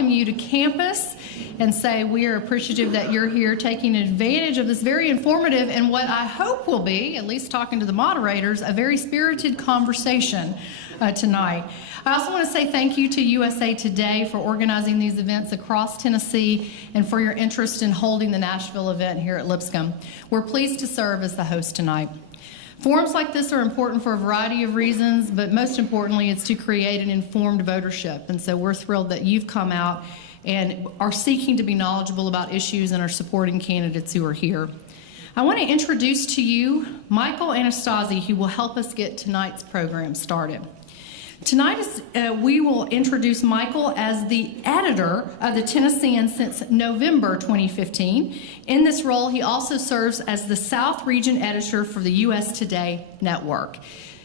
welcome you to campus and say we are appreciative that you're here taking advantage of this very informative and what I hope will be, at least talking to the moderators, a very spirited conversation tonight. I also want to say thank you to USA Today for organizing these events across Tennessee and for your interest in holding the Nashville event here at Lipscomb. We're pleased to serve as the host tonight. Forums like this are important for a variety of reasons, but most importantly, it's to create an informed votership. And so we're thrilled that you've come out and are seeking to be knowledgeable about issues and are supporting candidates who are here. I want to introduce to you Michael Anastasi, who will help us get tonight's program started. Tonight we will introduce Michael as the editor of the Tennessean since November 2015. In this role, he also serves as the South Region editor for the US Today network.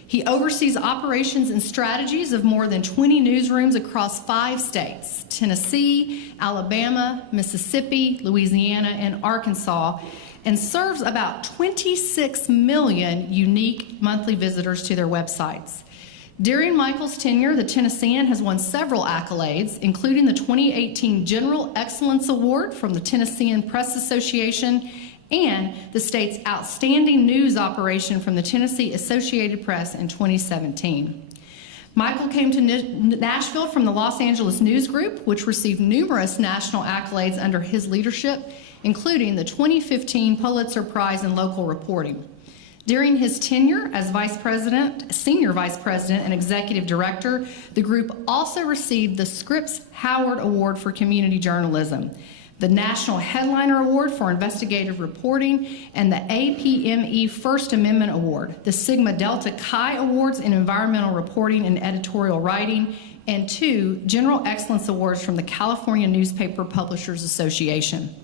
He oversees operations and strategies of more than 20 newsrooms across 5 states, Tennessee, Alabama, Mississippi, Louisiana, and Arkansas, and serves about 26 million unique monthly visitors to their websites. During Michael's tenure, the Tennessean has won several accolades, including the 2018 General Excellence Award from the Tennessean Press Association and the state's Outstanding News Operation from the Tennessee Associated Press in 2017. Michael came to Nashville from the Los Angeles News Group, which received numerous national accolades under his leadership, including the 2015 Pulitzer Prize in Local Reporting. During his tenure as Senior Vice President and Executive Director, the group also received the Scripps Howard Award for Community Journalism, the National Headliner Award for Investigative Reporting, and the APME First Amendment Award, the Sigma Delta Chi Awards in Environmental Reporting and Editorial Writing, and 2 General Excellence Awards from the California Newspaper Publishers Association.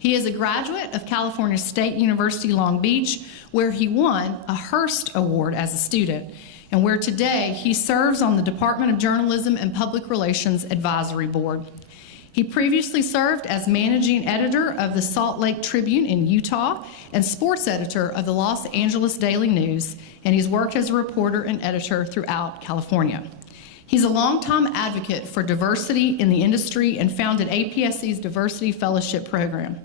He is a graduate of California State University, Long Beach, where he won a Hearst Award as a student, and where today he serves on the Department of Journalism and Public Relations Advisory Board. He previously served as managing editor of the Salt Lake Tribune in Utah and sports editor of the Los Angeles Daily News, and he's worked as a reporter and editor throughout California. He's a longtime advocate for diversity in the industry and founded APSC's Diversity Fellowship Program.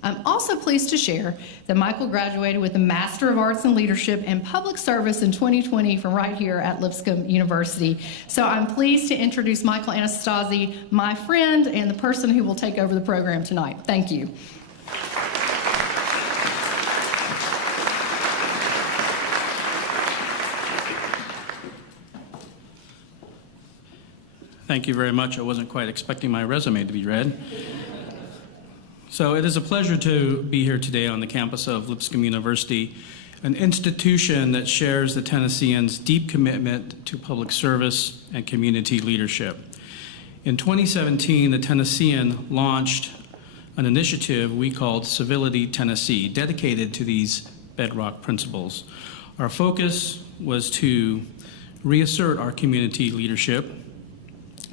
I'm also pleased to share that Michael graduated with a Master of Arts in Leadership and Public Service in 2020 from right here at Lipscomb University. So I'm pleased to introduce Michael Anastasi, my friend and the person who will take over the program tonight. Thank you. Thank you very much. I wasn't quite expecting my resume to be read. So it is a pleasure to be here today on the campus of Lipscomb University, an institution that shares the Tennesseans' deep commitment to public service and community leadership. In 2017, the Tennessean launched an initiative we called Civility Tennessee, dedicated to these bedrock principles. Our focus was to reassert our community leadership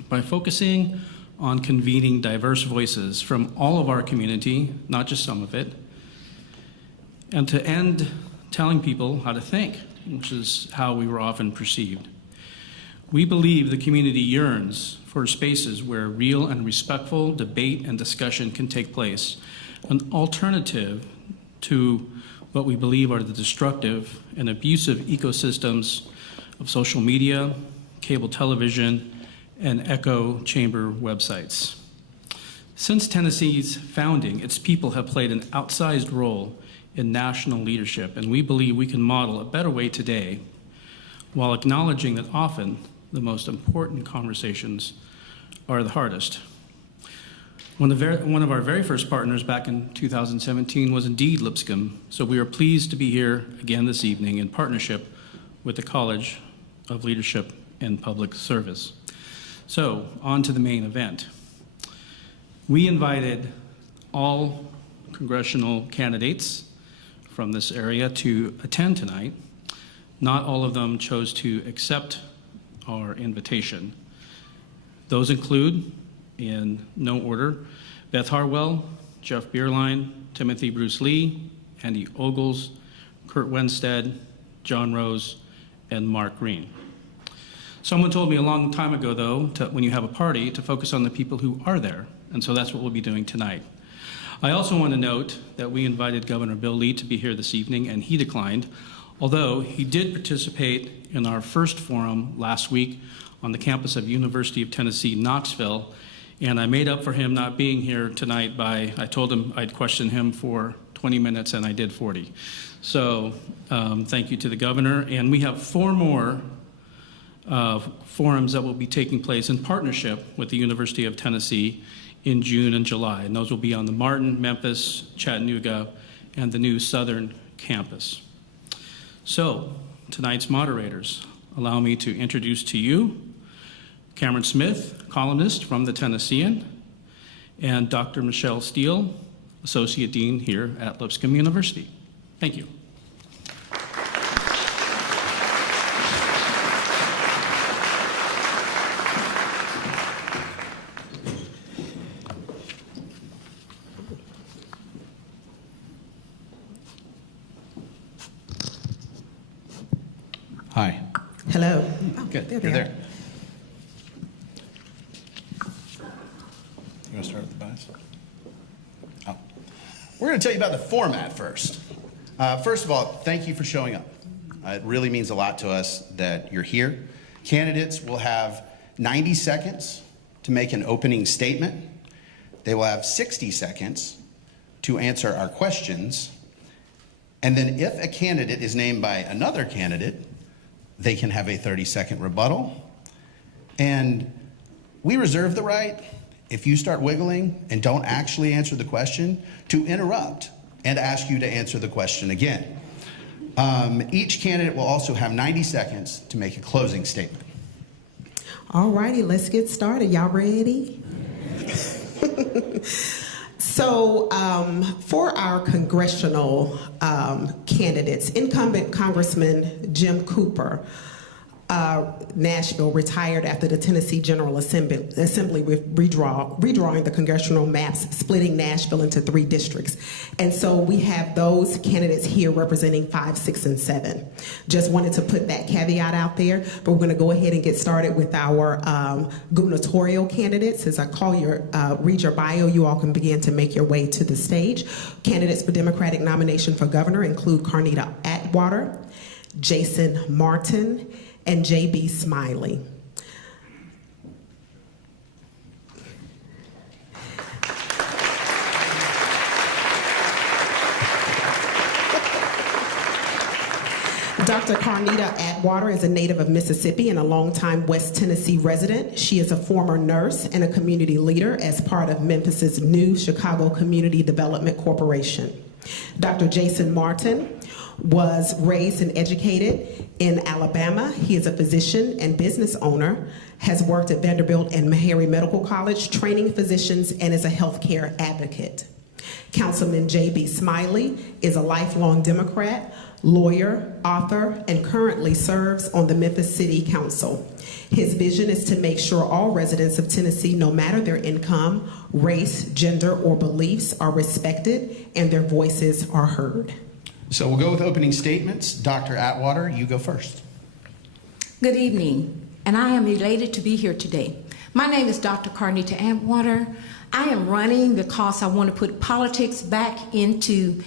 by focusing on convening diverse voices from all of our community, not just some of it, and to end telling people how to think, which is how we were often perceived. We believe the community yearns for spaces where real and respectful debate and discussion can take place, an alternative to what we believe are the destructive and abusive ecosystems of social media, cable television, and echo chamber websites. Since Tennessee's founding, its people have played an outsized role in national leadership, and we believe we can model a better way today while acknowledging that often the most important conversations are the hardest. One of our very first partners back in 2017 was indeed Lipscomb, so we are pleased to be here again this evening in partnership with the College of Leadership and Public Service. So, on to the main event. We invited all congressional candidates from this area to attend tonight. Not all of them chose to accept our invitation. Those include, in no order, Beth Harwell, Jeff Bierlein, Timothy Bruce Lee, Andy Ogles, Kurt Wenstead, John Rose, and Mark Green. Someone told me a long time ago, though, when you have a party, to focus on the people who are there. And so that's what we'll be doing tonight. I also want to note that we invited Governor Bill Lee to be here this evening, and he declined, although he did participate in our first forum last week on the campus of University of Tennessee, Knoxville. And I made up for him not being here tonight I told him I'd question him for 20 minutes, and I did 40. So thank you to the governor. And we have 4 more forums that will be taking place in partnership with the University of Tennessee in June and July. And those will be on the Martin, Memphis, Chattanooga, and the new Southern campus. So tonight's moderators, allow me to introduce to you Cameron Smith, columnist from the Tennessean, and Dr. Michelle Steele, Associate Dean here at Lipscomb University. Thank you. Hi. Hello. Oh, good. There You're they are. there. You want to start with the bias? Oh. We're going to tell you about the format first. First of all, thank you for showing up. It really means a lot to us that you're here. Candidates will have 90 seconds to make an opening statement. They will have 60 seconds to answer our questions. And then if a candidate is named by another candidate, they can have a 30-second rebuttal. And we reserve the right, if you start wiggling and don't actually answer the question, to interrupt and ask you to answer the question again. Each candidate will also have 90 seconds to make a closing statement. All righty, let's get started. Y'all ready? So for our congressional candidates, incumbent Congressman Jim Cooper, Nashville, retired after the Tennessee General Assembly with redrawing the congressional maps, splitting Nashville into 3 districts. And so we have those candidates here representing 5, 6, and 7. Just wanted to put that caveat out there, but we're going to go ahead and get started with our gubernatorial candidates. As I read your bio, you all can begin to make your way to the stage. Candidates for Democratic nomination for governor include Carnita Atwater, Jason Martin, and J.B. Smiley. Dr. Carnita Atwater is a native of Mississippi and a longtime West Tennessee resident. She is a former nurse and a community leader as part of Memphis's new Chicago Community Development Corporation. Dr. Jason Martin was raised and educated in Alabama. He is a physician and business owner, has worked at Vanderbilt and Meharry Medical College, training physicians, and is a healthcare advocate. Councilman J.B. Smiley is a lifelong Democrat, lawyer, author, and currently serves on the Memphis City Council. His vision is to make sure all residents of Tennessee, no matter their income, race, gender, or beliefs, are respected and their voices are heard. So we'll go with opening statements. Dr. Atwater, you go first. Good evening, and I am elated to be here today. My name is Dr. Carnita Atwater. I am running because I want to put politics back into,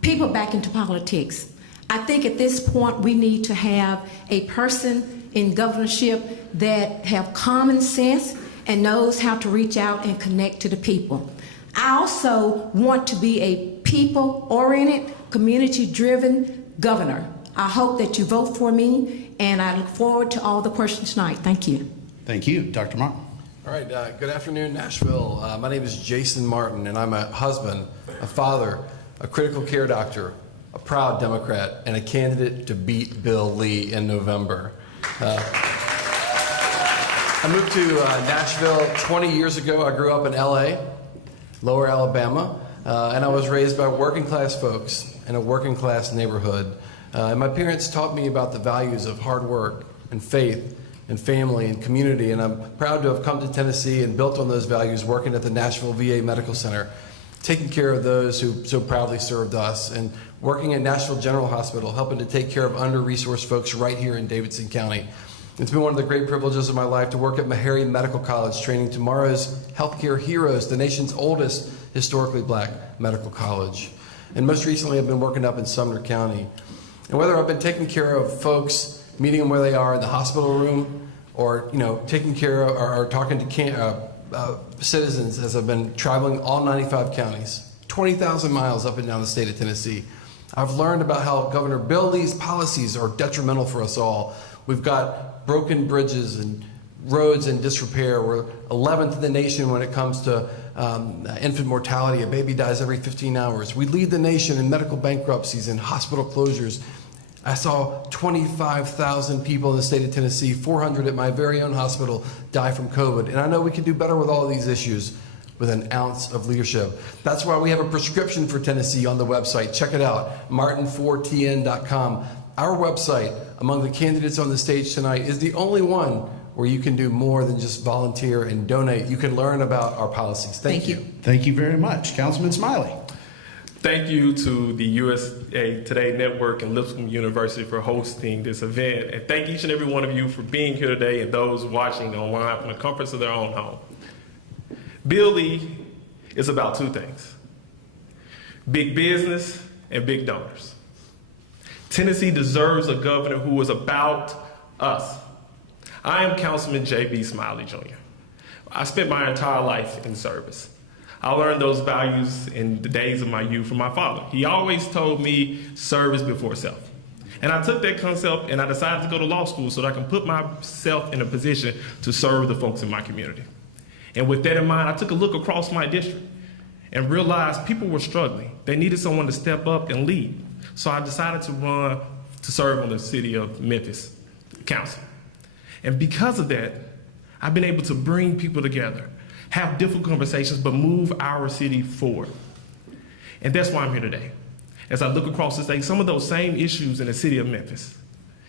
people back into politics. I think at this point we need to have a person in governorship that have common sense and knows how to reach out and connect to the people. I also want to be a people-oriented, community-driven governor. I hope that you vote for me, and I look forward to all the questions tonight. Thank you. Thank you. Dr. Martin. All right, good afternoon, Nashville. My name is Jason Martin, and I'm a husband, a father, a critical care doctor, a proud Democrat, and a candidate to beat Bill Lee in November. I moved to Nashville 20 years ago. I grew up in LA, Lower Alabama, and I was raised by working class folks in a working class neighborhood. And my parents taught me about the values of hard work and faith and family and community, and I'm proud to have come to Tennessee and built on those values working at the Nashville VA Medical Center, taking care of those who so proudly served us, and working at Nashville General Hospital, helping to take care of under-resourced folks right here in Davidson County. It's been one of the great privileges of my life to work at Meharry Medical College, training tomorrow's healthcare heroes, the nation's oldest historically black medical college. And most recently, I've been working up in Sumner County. And whether I've been taking care of folks, meeting them where they are in the hospital room, or taking care of or talking to citizens as I've been traveling all 95 counties, 20,000 miles up and down the state of Tennessee, I've learned about how Governor Bill Lee's policies are detrimental for us all. We've got broken bridges and roads in disrepair. We're 11th in the nation when it comes to infant mortality. A baby dies every 15 hours. We lead the nation in medical bankruptcies and hospital closures. I saw 25,000 people in the state of Tennessee, 400 at my very own hospital, die from COVID. And I know we can do better with all of these issues with an ounce of leadership. That's why we have a prescription for Tennessee on the website. Check it out, martin4tn.com. Our website, among the candidates on the stage tonight, is the only one where you can do more than just volunteer and donate. You can learn about our policies. Thank you. Thank you very much. Councilman Smiley. Thank you to the USA Today Network and Lipscomb University for hosting this event. And thank each and every one of you for being here today and those watching online from the comforts of their own home. Bill Lee is about two things: big business and big donors. Tennessee deserves a governor who is about us. I am Councilman J.B. Smiley, Jr. I spent my entire life in service. I learned those values in the days of my youth from my father. He always told me service before self. And I took that concept and I decided to go to law school so that I can put myself in a position to serve the folks in my community. And with that in mind, I took a look across my district and realized people were struggling. They needed someone to step up and lead. So I decided to run to serve on the city of Memphis council. And because of that, I've been able to bring people together, have difficult conversations, but move our city forward. And that's why I'm here today. As I look across the state, some of those same issues in the city of Memphis,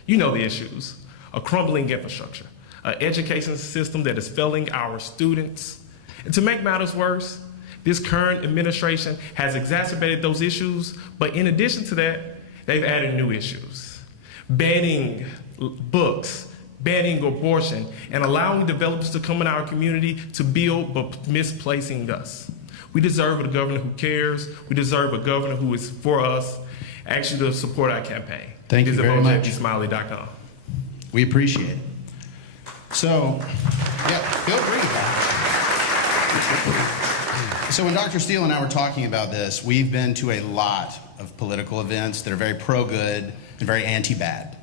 you know the issues: a crumbling infrastructure, an education system that is failing our students. And to make matters worse, this current administration has exacerbated those issues, but in addition to that, they've added new issues: banning books, banning abortion, and allowing developers to come in our community to build but misplacing us. We deserve a governor who cares. We deserve a governor who is for us. Actually, to support our campaign. Thank you very much. Visit JBSmiley.com. We appreciate it. So, yeah, feel free. So when Dr. Steele and I were talking about this, we've been to a lot of political events that are very pro-good and very anti-bad.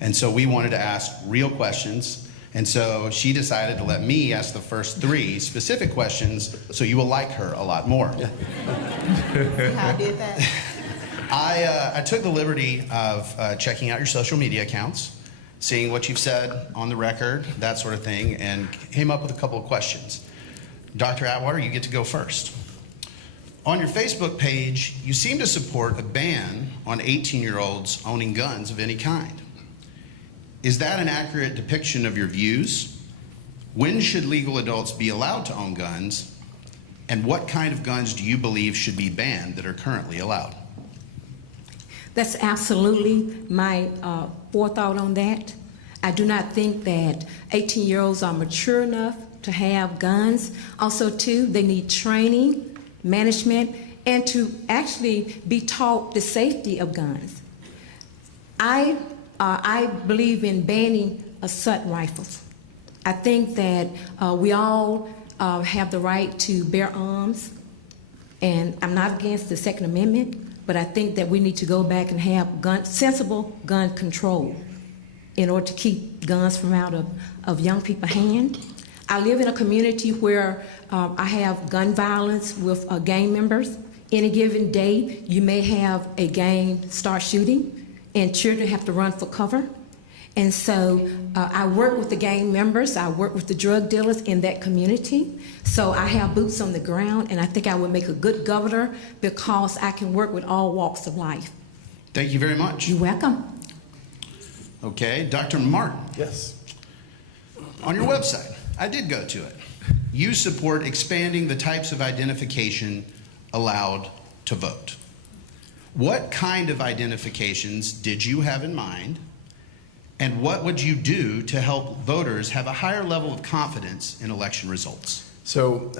And so we wanted to ask real questions. And so she decided to let me ask the first 3 specific questions so you will like her a lot more. See how I did that? I took the liberty of checking out your social media accounts, seeing what you've said on the record, that sort of thing, and came up with a couple of questions. Dr. Atwater, you get to go first. On your Facebook page, you seem to support a ban on 18-year-olds owning guns of any kind. Is that an accurate depiction of your views? When should legal adults be allowed to own guns? And what kind of guns do you believe should be banned that are currently allowed? That's absolutely my forethought on that. I do not think that 18-year-olds are mature enough to have guns. Also, too, they need training, management, and to actually be taught the safety of guns. I believe in banning assault rifles. I think that we all have the right to bear arms, and I'm not against the Second Amendment, but I think that we need to go back and have sensible gun control in order to keep guns from out of young people's hands. I live in a community where I have gun violence with gang members. Any given day, you may have a gang start shooting, and children have to run for cover. And so I work with the gang members, I work with the drug dealers in that community. So I have boots on the ground, and I think I would make a good governor because I can work with all walks of life. Thank you very much. You're welcome. Okay, Dr. Martin. Yes. On your website, I did go to it. You support expanding the types of identification allowed to vote. What kind of identifications did you have in mind? And what would you do to help voters have a higher level of confidence in election results? So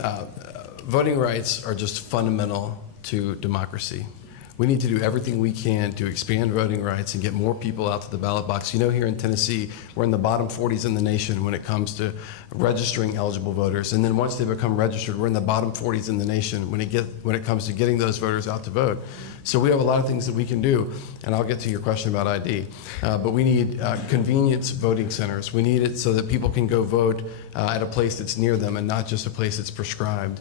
voting rights are just fundamental to democracy. We need to do everything we can to expand voting rights and get more people out to the ballot box. You know, here in Tennessee, we're in the bottom 40s in the nation when it comes to registering eligible voters. And then once they become registered, we're in the bottom 40s in the nation when it comes to getting those voters out to vote. So we have a lot of things that we can do, and I'll get to your question about ID. But we need convenience voting centers. We need it so that people can go vote at a place that's near them and not just a place that's prescribed.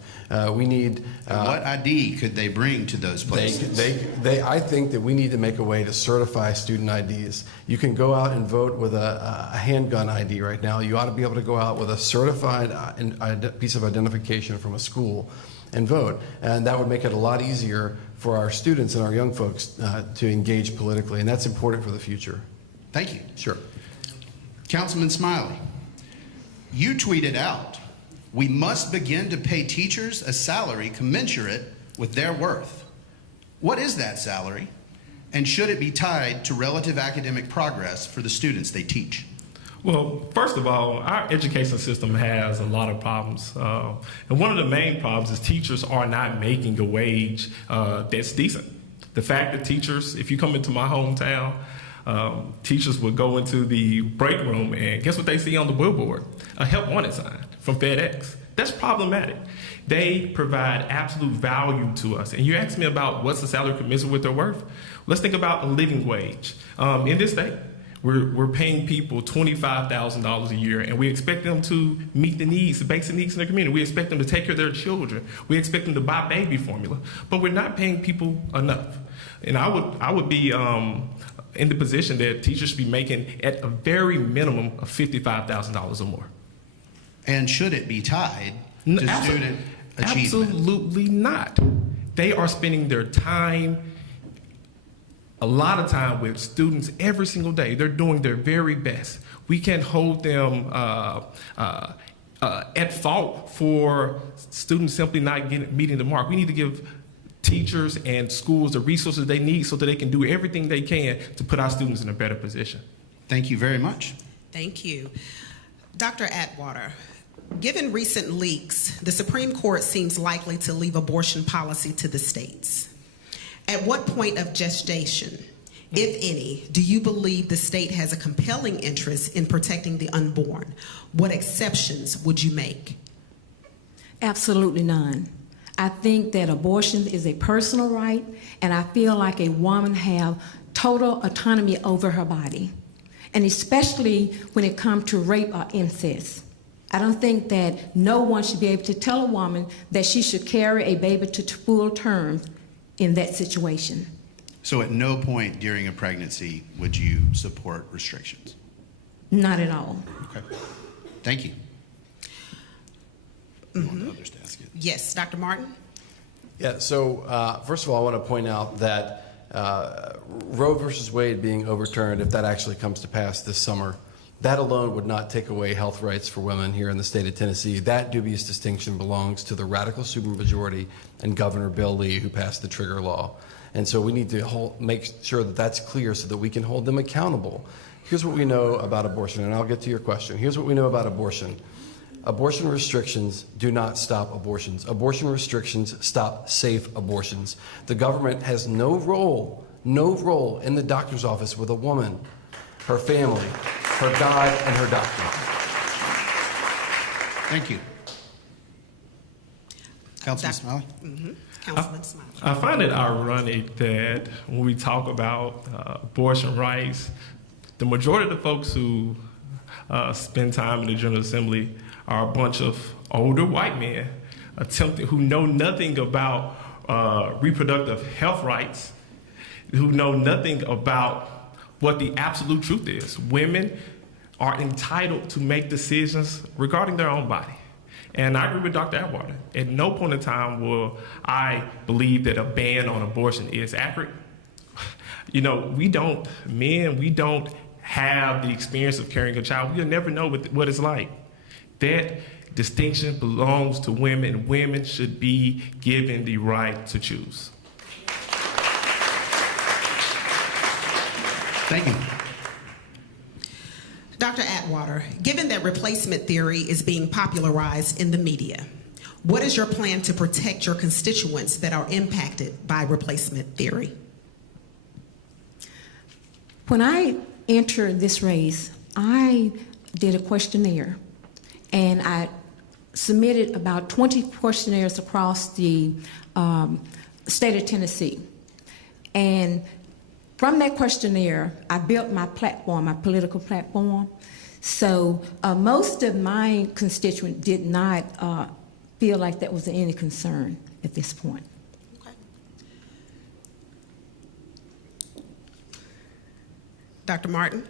We need... what ID could they bring to those places? I think that we need to make a way to certify student IDs. You can go out and vote with a handgun ID right now. You ought to be able to go out with a certified piece of identification from a school and vote. And that would make it a lot easier for our students and our young folks to engage politically, and that's important for the future. Thank you. Sure. Councilman Smiley, you tweeted out, "We must begin to pay teachers a salary commensurate with their worth." What is that salary, and should it be tied to relative academic progress for the students they teach? Well, first of all, our education system has a lot of problems. And one of the main problems is teachers are not making a wage that's decent. The fact that teachers, if you come into my hometown, teachers would go into the break room and guess what they see on the billboard? A help wanted sign from FedEx. That's problematic. They provide absolute value to us. And you asked me about what's the salary commensurate with their worth? Let's think about a living wage. In this state, we're paying people $25,000 a year, and we expect them to meet the needs, the basic needs in their community. We expect them to take care of their children. We expect them to buy baby formula, but we're not paying people enough. And I would be in the position that teachers should be making at a very minimum of $55,000 or more. And should it be tied to student achievement? Absolutely not. They are spending their time, a lot of time with students every single day. They're doing their very best. We can't hold them at fault for students simply not meeting the mark. We need to give teachers and schools the resources they need so that they can do everything they can to put our students in a better position. Thank you very much. Thank you. Dr. Atwater, given recent leaks, the Supreme Court seems likely to leave abortion policy to the states. At what point of gestation, if any, do you believe the state has a compelling interest in protecting the unborn? What exceptions would you make? Absolutely none. I think that abortion is a personal right, and I feel like a woman have total autonomy over her body, and especially when it comes to rape or incest. I don't think that no one should be able to tell a woman that she should carry a baby to full term in that situation. So at no point during a pregnancy would you support restrictions? Not at all. Okay. Thank you. I want others to ask it. Yes, Dr. Martin? Yeah, so first of all, I want to point out that Roe versus Wade being overturned, if that actually comes to pass this summer, that alone would not take away health rights for women here in the state of Tennessee. That dubious distinction belongs to the radical supermajority and Governor Bill Lee, who passed the trigger law. And so we need to make sure that that's clear so that we can hold them accountable. Here's what we know about abortion, and I'll get to your question. Here's what we know about abortion. Abortion restrictions do not stop abortions. Abortion restrictions stop safe abortions. The government has no role in the doctor's office with a woman, her family, her God, and her doctor. Thank you. Councilman Smiley? Councilman Smiley. I find it ironic that when we talk about abortion rights, the majority of the folks who spend time in the General Assembly are a bunch of older white men who know nothing about reproductive health rights, who know nothing about what the absolute truth is. Women are entitled to make decisions regarding their own body. And I agree with Dr. Atwater. At no point in time will I believe that a ban on abortion is accurate. You know, we don't have the experience of carrying a child. We'll never know what it's like. That distinction belongs to women. Women should be given the right to choose. Thank you. Dr. Atwater, given that replacement theory is being popularized in the media, what is your plan to protect your constituents that are impacted by replacement theory? When I entered this race, I did a questionnaire, and I submitted about 20 questionnaires across the state of Tennessee. And from that questionnaire, I built my platform, my political platform. So most of my constituents did not feel like that was any concern at this point. Okay. Dr. Martin?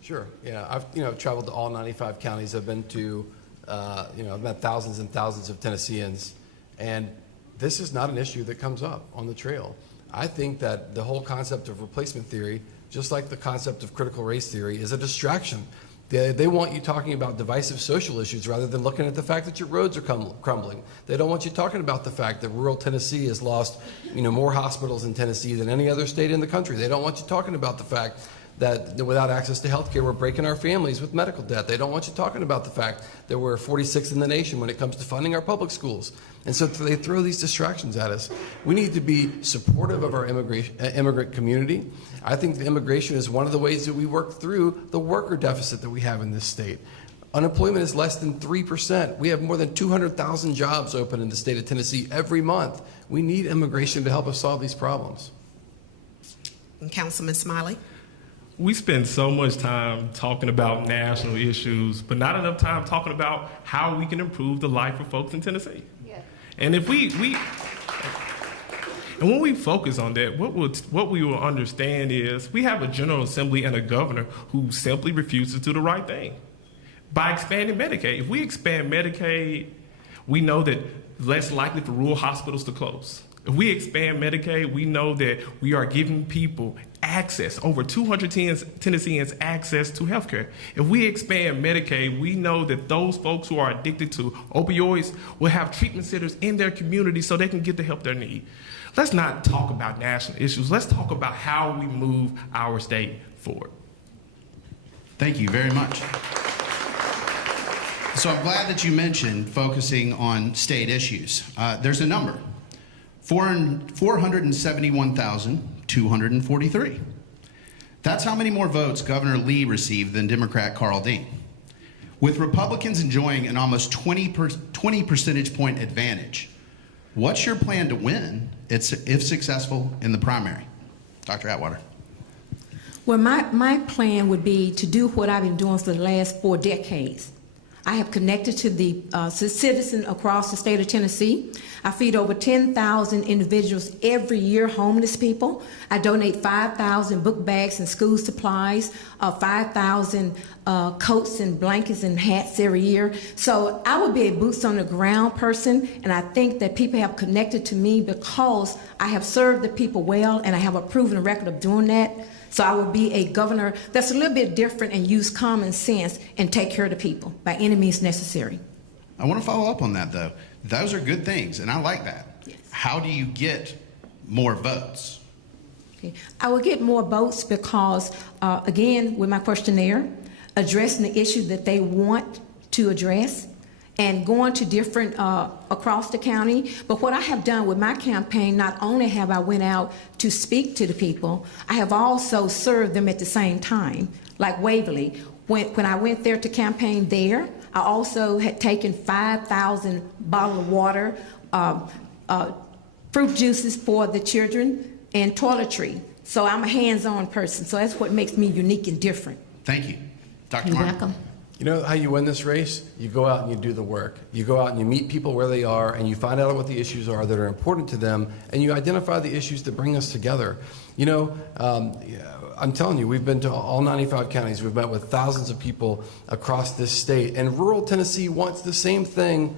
Sure. Yeah, I've traveled to all 95 counties. I've been to, I've met thousands and thousands of Tennesseans, and this is not an issue that comes up on the trail. I think that the whole concept of replacement theory, just like the concept of critical race theory, is a distraction. They want you talking about divisive social issues rather than looking at the fact that your roads are crumbling. They don't want you talking about the fact that rural Tennessee has lost, more hospitals in Tennessee than any other state in the country. They don't want you talking about the fact that without access to health care, we're breaking our families with medical debt. They don't want you talking about the fact that we're 46th in the nation when it comes to funding our public schools. And so they throw these distractions at us. We need to be supportive of our immigrant community. I think the immigration is one of the ways that we work through the worker deficit that we have in this state. Unemployment is less than 3%. We have more than 200,000 jobs open in the state of Tennessee every month. We need immigration to help us solve these problems. And Councilman Smiley? We spend so much time talking about national issues, but not enough time talking about how we can improve the life of folks in Tennessee. Yeah. And if and when we focus on that, what we will understand is we have a General Assembly and a governor who simply refuses to do the right thing by expanding Medicaid. If we expand Medicaid, we know that less likely for rural hospitals to close. If we expand Medicaid, we know that we are giving people access, over 200 Tennesseans access to health care. If we expand Medicaid, we know that those folks who are addicted to opioids will have treatment centers in their community so they can get the help they need. Let's not talk about national issues. Let's talk about how we move our state forward. Thank you very much. So I'm glad that you mentioned focusing on state issues. There's a number. 471,243. That's how many more votes Governor Lee received than Democrat Carl Dean. With Republicans enjoying an almost 20 percentage point advantage, what's your plan to win if successful in the primary? Dr. Atwater. Well, my plan would be to do what I've been doing for the last 4 decades. I have connected to the citizens across the state of Tennessee. I feed over 10,000 individuals every year, homeless people. I donate 5,000 book bags and school supplies, 5,000 coats and blankets and hats every year. So I would be a boots on the ground person, and I think that people have connected to me because I have served the people well, and I have a proven record of doing that. So I will be a governor that's a little bit different and use common sense and take care of the people by any means necessary. I want to follow up on that, though. Those are good things, and I like that. Yes. How do you get more votes? Okay. I will get more votes because, again, with my questionnaire, addressing the issue that they want to address and going to different, across the county. But what I have done with my campaign, not only have I went out to speak to the people, I have also served them at the same time, like Waverly. When I went there to campaign there, I also had taken 5,000 bottles of water, fruit juices for the children, and toiletry. So I'm a hands-on person, so that's what makes me unique and different. Thank you. Dr. You're Martin. welcome. You know how you win this race? You go out and you do the work. You go out and you meet people where they are, and you find out what the issues are that are important to them, and you identify the issues that bring us together. I'm telling you, we've been to all 95 counties. We've met with thousands of people across this state, and rural Tennessee wants the same thing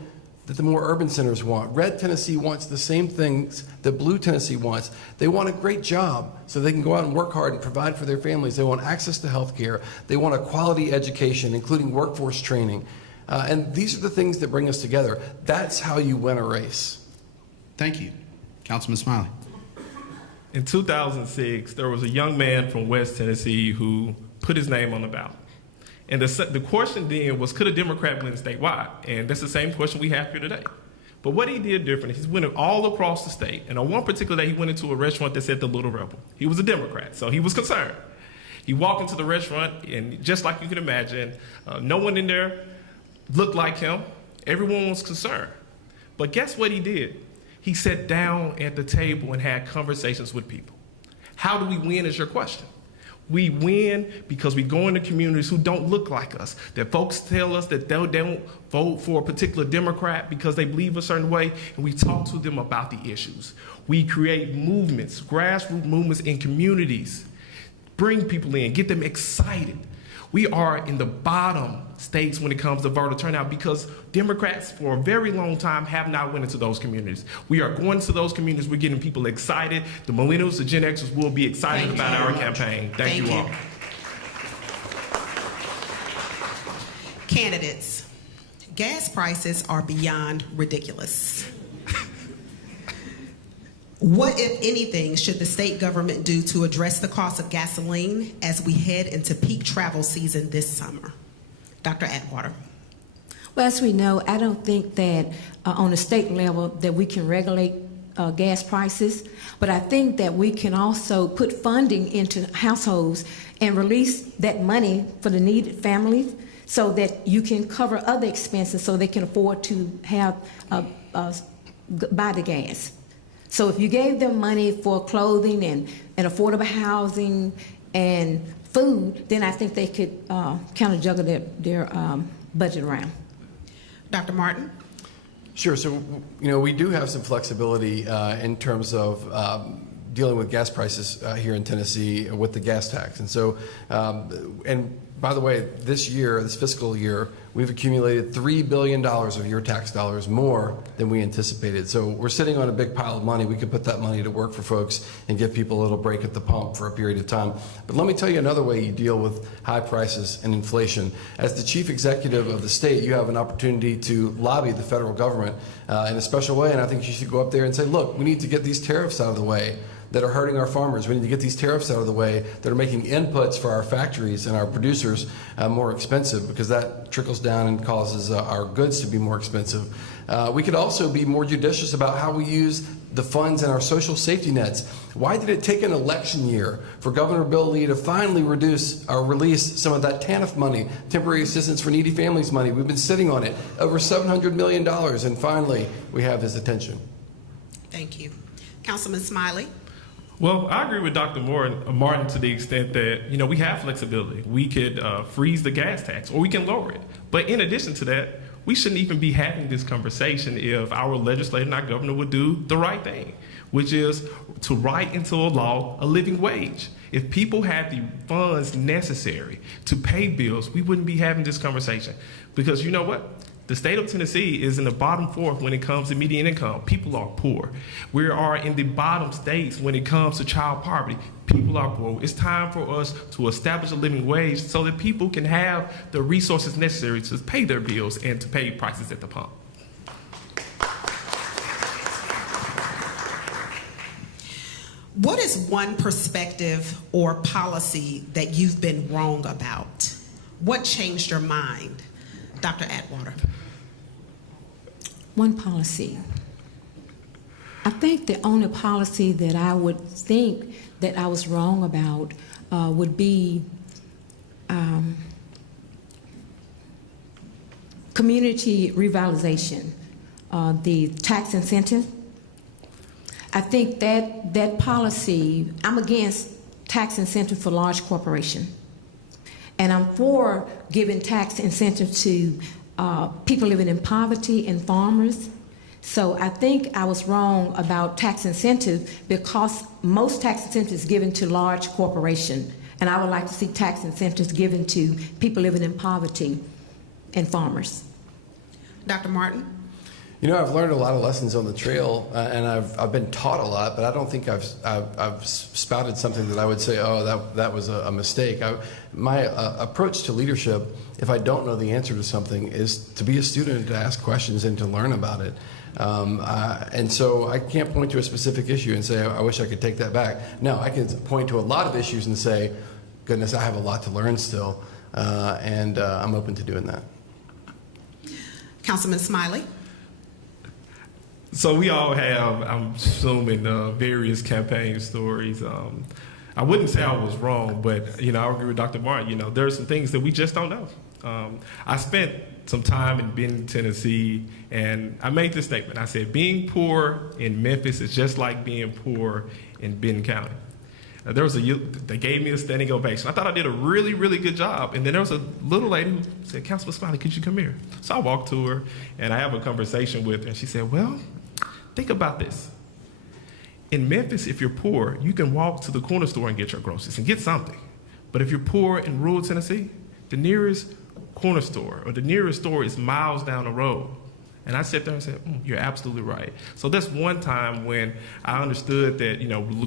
that the more urban centers want. Red Tennessee wants the same things that blue Tennessee wants. They want a great job so they can go out and work hard and provide for their families. They want access to health care. They want a quality education, including workforce training. And these are the things that bring us together. That's how you win a race. Thank you. Councilman Smiley. In 2006, there was a young man from West Tennessee who put his name on the ballot. And the question then was, could a Democrat win statewide? And that's the same question we have here today. But what he did different, he went all across the state. And on one particular day, he went into a restaurant that said The Little Rebel. He was a Democrat, so he was concerned. He walked into the restaurant, and just like you can imagine, no one in there looked like him. Everyone was concerned. But guess what he did? He sat down at the table and had conversations with people. How do we win is your question. We win because we go into communities who don't look like us, that folks tell us that they don't vote for a particular Democrat because they believe a certain way, and we talk to them about the issues. We create movements, grassroots movements in communities, bring people in, get them excited. We are in the bottom states when it comes to voter turnout because Democrats for a very long time have not went into those communities. We are going to those communities, we're getting people excited. The millennials, the Gen Xers will be excited about our campaign. Thank you all. Candidates, gas prices are beyond ridiculous. What, if anything, should the state government do to address the cost of gasoline as we head into peak travel season this summer? Dr. Atwater. Well, as we know, I don't think that on a state level that we can regulate gas prices, but I think that we can also put funding into households and release that money for the needed families so that you can cover other expenses so they can afford to have buy the gas. So if you gave them money for clothing and affordable housing and food, then I think they could kind of juggle their budget around. Dr. Martin? Sure. So, we do have some flexibility in terms of dealing with gas prices here in Tennessee with the gas tax. And so, and by the way, this fiscal year, we've accumulated $3 billion of your tax dollars more than we anticipated. So we're sitting on a big pile of money. We could put that money to work for folks and give people a little break at the pump for a period of time. But let me tell you another way you deal with high prices and inflation. As the chief executive of the state, you have an opportunity to lobby the federal government in a special way. And I think you should go up there and say, look, we need to get these tariffs out of the way that are hurting our farmers. We need to get these tariffs out of the way that are making inputs for our factories and our producers more expensive, because that trickles down and causes our goods to be more expensive. We could also be more judicious about how we use the funds and our social safety nets. Why did it take an election year for Governor Bill Lee to finally release some of that TANF money, temporary assistance for needy families money? We've been sitting on it, over $700 million, and finally we have his attention. Thank you. Councilman Smiley? Well, I agree with Dr. Martin to the extent that, we have flexibility. We could freeze the gas tax or we can lower it. But in addition to that, we shouldn't even be having this conversation if our legislator and our governor would do the right thing, which is to write into a law a living wage. If people had the funds necessary to pay bills, we wouldn't be having this conversation. Because you know what? The state of Tennessee is in the bottom fourth when it comes to median income. People are poor. We are in the bottom states when it comes to child poverty. People are poor. It's time for us to establish a living wage so that people can have the resources necessary to pay their bills and to pay prices at the pump. What is one perspective or policy that you've been wrong about? What changed your mind? Dr. Atwater. One policy. I think the only policy that I would think that I was wrong about would be community revitalization, the tax incentive. I think that policy, I'm against tax incentive for large corporations. And I'm for giving tax incentive to people living in poverty and farmers. So I think I was wrong about tax incentive because most tax incentives given to large corporations. And I would like to see tax incentives given to people living in poverty and farmers. Dr. Martin? I've learned a lot of lessons on the trail, and I've been taught a lot, but I don't think I've spouted something that I would say, oh, that was a mistake. My approach to leadership, if I don't know the answer to something, is to be a student, to ask questions, and to learn about it. And so I can't point to a specific issue and say, I wish I could take that back. No, I can point to a lot of issues and say, goodness, I have a lot to learn still. and I'm open to doing that. Councilman Smiley. So we all have, I'm assuming, various campaign stories. I wouldn't say I was wrong, but I agree with Dr. Martin. There are some things that we just don't know. I spent some time in Benton, Tennessee, and I made this statement. I said, being poor in Memphis is just like being poor in Benton County. They gave me a standing ovation. I thought I did a really, really good job. And then there was a little lady who said, Councilman Smiley, could you come here? So I walked to her, and I have a conversation with her, and she said, well, think about this. In Memphis, if you're poor, you can walk to the corner store and get your groceries and get something. But if you're poor in rural Tennessee, the nearest corner store or the nearest store is miles down the road. And I sat there and said, you're absolutely right. So that's one time when I understood that,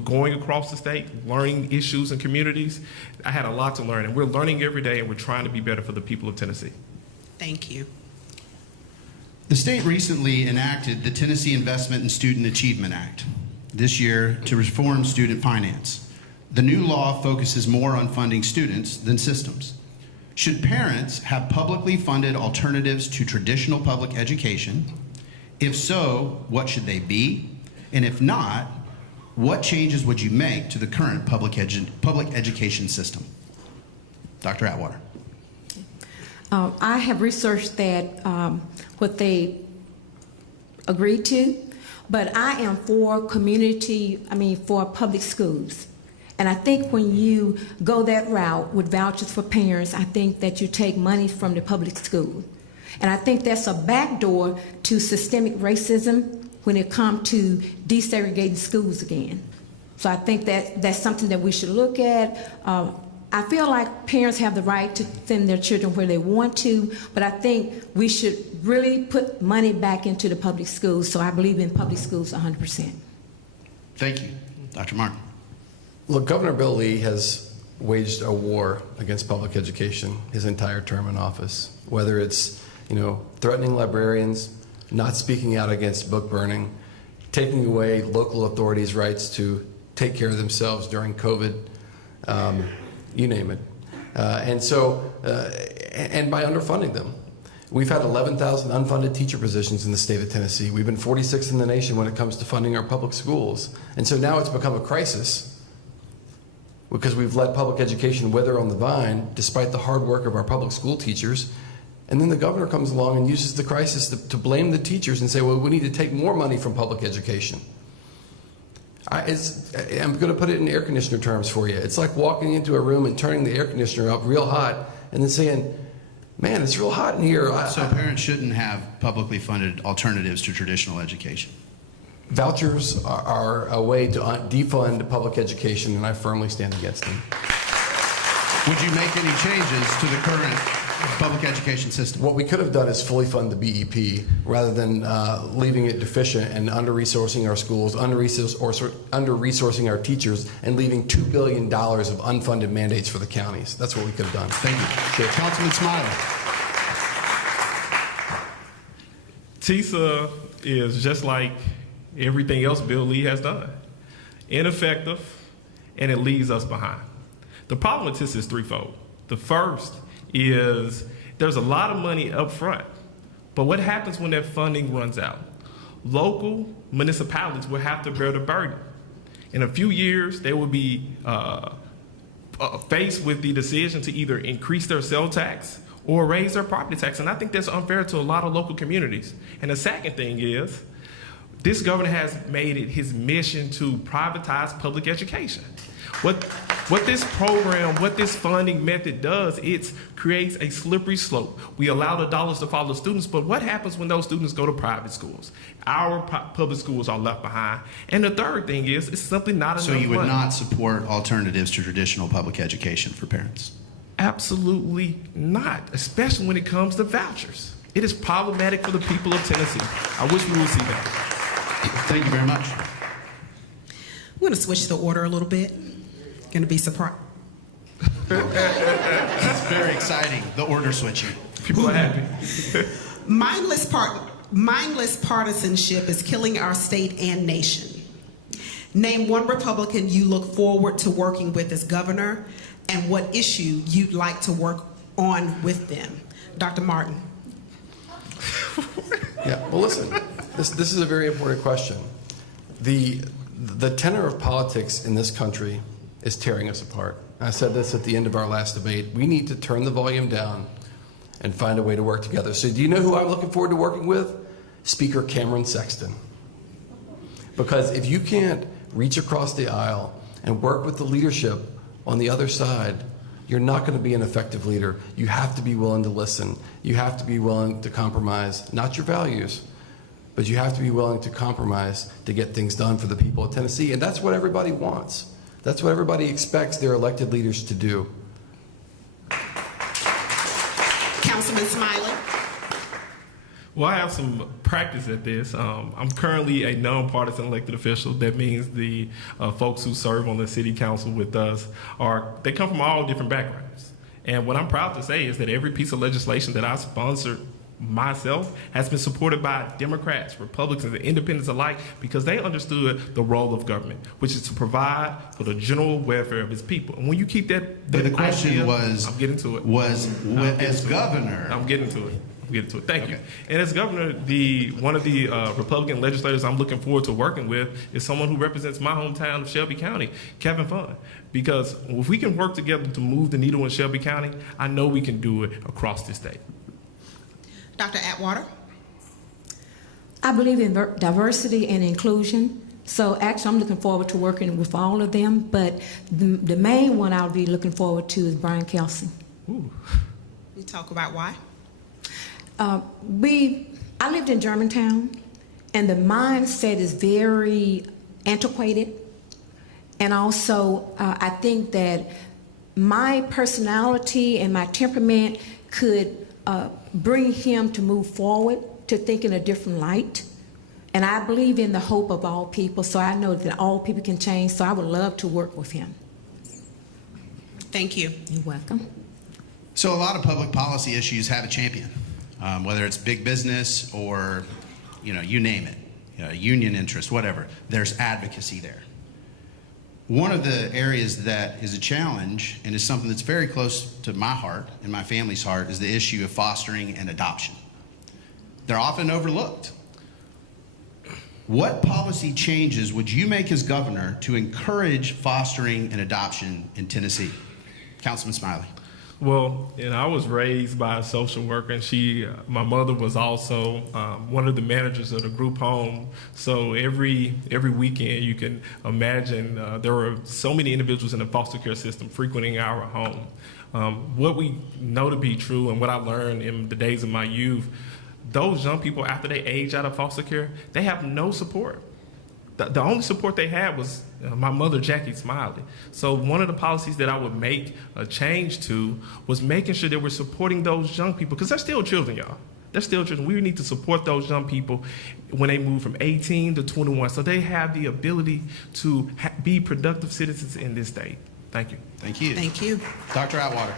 going across the state, learning issues and communities, I had a lot to learn. And we're learning every day, and we're trying to be better for the people of Tennessee. Thank you. The state recently enacted the Tennessee Investment and Student Achievement Act this year to reform student finance. The new law focuses more on funding students than systems. Should parents have publicly funded alternatives to traditional public education? If so, what should they be? And if not, what changes would you make to the current public education system? Dr. Atwater. I have researched that what they agreed to, but I am for for public schools. And I think when you go that route with vouchers for parents, I think that you take money from the public school. And I think that's a backdoor to systemic racism when it comes to desegregating schools again. So I think that that's something that we should look at. I feel like parents have the right to send their children where they want to, but I think we should really put money back into the public schools. So I believe in public schools 100%. Thank you. Dr. Martin. Look, Governor Bill Lee has waged a war against public education his entire term in office, whether it's, threatening librarians, not speaking out against book burning, taking away local authorities' rights to take care of themselves during COVID, you name it. And by underfunding them. We've had 11,000 unfunded teacher positions in the state of Tennessee. We've been 46th in the nation when it comes to funding our public schools. And so now it's become a crisis because we've let public education wither on the vine despite the hard work of our public school teachers. And then the governor comes along and uses the crisis to blame the teachers and say, well, we need to take more money from public education. I'm going to put it in air conditioner terms for you. It's like walking into a room and turning the air conditioner up real hot and then saying, man, it's real hot in here. So parents shouldn't have publicly funded alternatives to traditional education. Vouchers are a way to defund public education, and I firmly stand against them. Would you make any changes to the current public education system? What we could have done is fully fund the BEP rather than leaving it deficient and under-resourcing our schools, under-resourcing our teachers, and leaving $2 billion of unfunded mandates for the counties. That's what we could have done. Thank you. Sure. Councilman Smiley. TISA is just like everything else Bill Lee has done. Ineffective, and it leaves us behind. The problem with TISA is threefold. The first is there's a lot of money up front, but what happens when that funding runs out? Local municipalities will have to bear the burden. In a few years, they will be faced with the decision to either increase their sales tax or raise their property tax, and I think that's unfair to a lot of local communities. And the second thing is, this governor has made it his mission to privatize public education. What this program, what this funding method does, it creates a slippery slope. We allow the dollars to follow students, but what happens when those students go to private schools? Our public schools are left behind. And the third thing is, it's simply not enough money. So you would not support alternatives to traditional public education for parents? Absolutely not, especially when it comes to vouchers. It is problematic for the people of Tennessee. I wish we would see that. Thank you very much. We're going to switch the order a little bit. Going to be surprised. It's very exciting, the order switching. People are happy. Mindless partisanship is killing our state and nation. Name one Republican you look forward to working with as governor and what issue you'd like to work on with them? Dr. Martin. Yeah, well, listen, this is a very important question. The tenor of politics in this country is tearing us apart. I said this at the end of our last debate. We need to turn the volume down and find a way to work together. So do you know who I'm looking forward to working with? Speaker Cameron Sexton. Because if you can't reach across the aisle and work with the leadership on the other side, you're not going to be an effective leader. You have to be willing to listen. You have to be willing to compromise, not your values, but you have to be willing to compromise to get things done for the people of Tennessee. And that's what everybody wants. That's what everybody expects their elected leaders to do. Councilman Smiley. Well, I have some practice at this. I'm currently a nonpartisan elected official. That means the folks who serve on the city council with us they come from all different backgrounds. And what I'm proud to say is that every piece of legislation that I sponsored myself has been supported by Democrats, Republicans, and independents alike because they understood the role of government, which is to provide for the general welfare of its people. And when you keep that But the question idea, was, I'm getting to it. As governor. I'm getting to it. Thank you. And as governor, one of the Republican legislators I'm looking forward to working with is someone who represents my hometown of Shelby County, Kevin Funn. Because if we can work together to move the needle in Shelby County, I know we can do it across the state. Dr. Atwater. I believe in diversity and inclusion. So actually, I'm looking forward to working with all of them. But the main one I'll be looking forward to is Brian Kelsey. Ooh. You talk about why? I lived in Germantown, and the mindset is very antiquated. And also, I think that my personality and my temperament could bring him to move forward, to think in a different light. And I believe in the hope of all people, so I know that all people can change, so I would love to work with him. Thank you. You're welcome. So a lot of public policy issues have a champion, whether it's big business or, you name it, union interest, whatever. There's advocacy there. One of the areas that is a challenge and is something that's very close to my heart and my family's heart is the issue of fostering and adoption. They're often overlooked. What policy changes would you make as governor to encourage fostering and adoption in Tennessee? Councilman Smiley. Well, I was raised by a social worker, and my mother was also one of the managers of the group home. So every weekend, you can imagine there were so many individuals in the foster care system frequenting our home. What we know to be true, and what I learned in the days of my youth, those young people, after they age out of foster care, they have no support. The only support they had was my mother, Jackie Smiley. So one of the policies that I would make a change to was making sure that we're supporting those young people, because they're still children, y'all. They're still children. We need to support those young people when they move from 18 to 21, so they have the ability to be productive citizens in this state. Thank you. Thank you. Thank you. Dr. Atwater.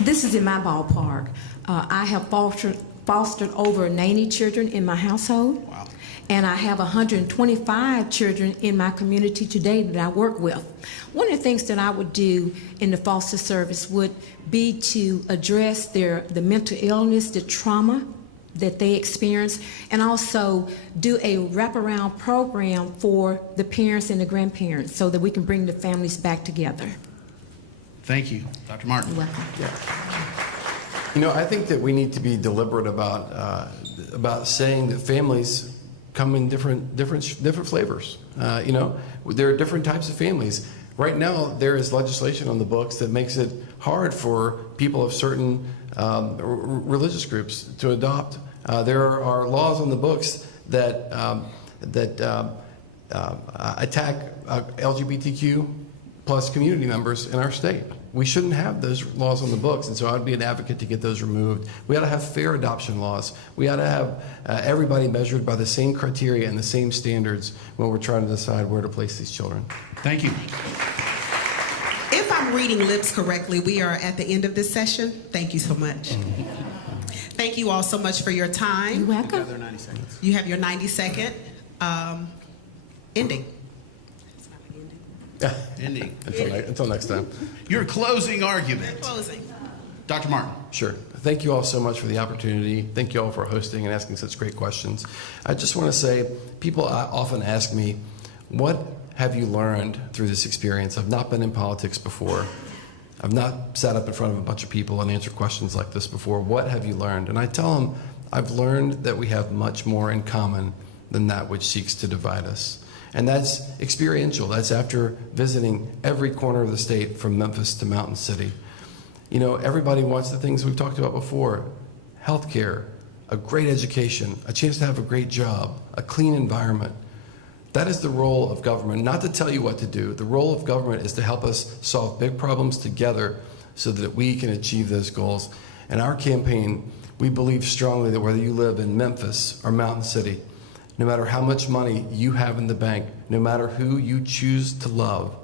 This is in my ballpark. I have fostered over 90 children in my household. Wow. And I have 125 children in my community today that I work with. One of the things that I would do in the foster service would be to address the mental illness, the trauma that they experience, and also do a wraparound program for the parents and the grandparents so that we can bring the families back together. Thank you. Dr. Martin. You're welcome. Yeah. I think that we need to be deliberate about saying that families come in different flavors. There are different types of families. Right now, there is legislation on the books that makes it hard for people of certain religious groups to adopt. There are laws on the books that attack LGBTQ plus community members in our state. We shouldn't have those laws on the books, and so I would be an advocate to get those removed. We ought to have fair adoption laws. We ought to have everybody measured by the same criteria and the same standards when we're trying to decide where to place these children. Thank you. If I'm reading lips correctly, we are at the end of this session. Thank you so much. Thank you all so much for your time. You're welcome. Another 90 seconds. You have your 90-second ending. Ending. Until next time. Your closing argument. Closing. Dr. Martin. Sure. Thank you all so much for the opportunity. Thank you all for hosting and asking such great questions. I just want to say, people often ask me, what have you learned through this experience? I've not been in politics before. I've not sat up in front of a bunch of people and answered questions like this before. What have you learned? And I tell them, I've learned that we have much more in common than that which seeks to divide us. And that's experiential. That's after visiting every corner of the state from Memphis to Mountain City. You know, everybody wants the things we've talked about before: healthcare, a great education, a chance to have a great job, a clean environment. That is the role of government, not to tell you what to do. The role of government is to help us solve big problems together so that we can achieve those goals. In our campaign, we believe strongly that whether you live in Memphis or Mountain City, no matter how much money you have in the bank, no matter who you choose to love,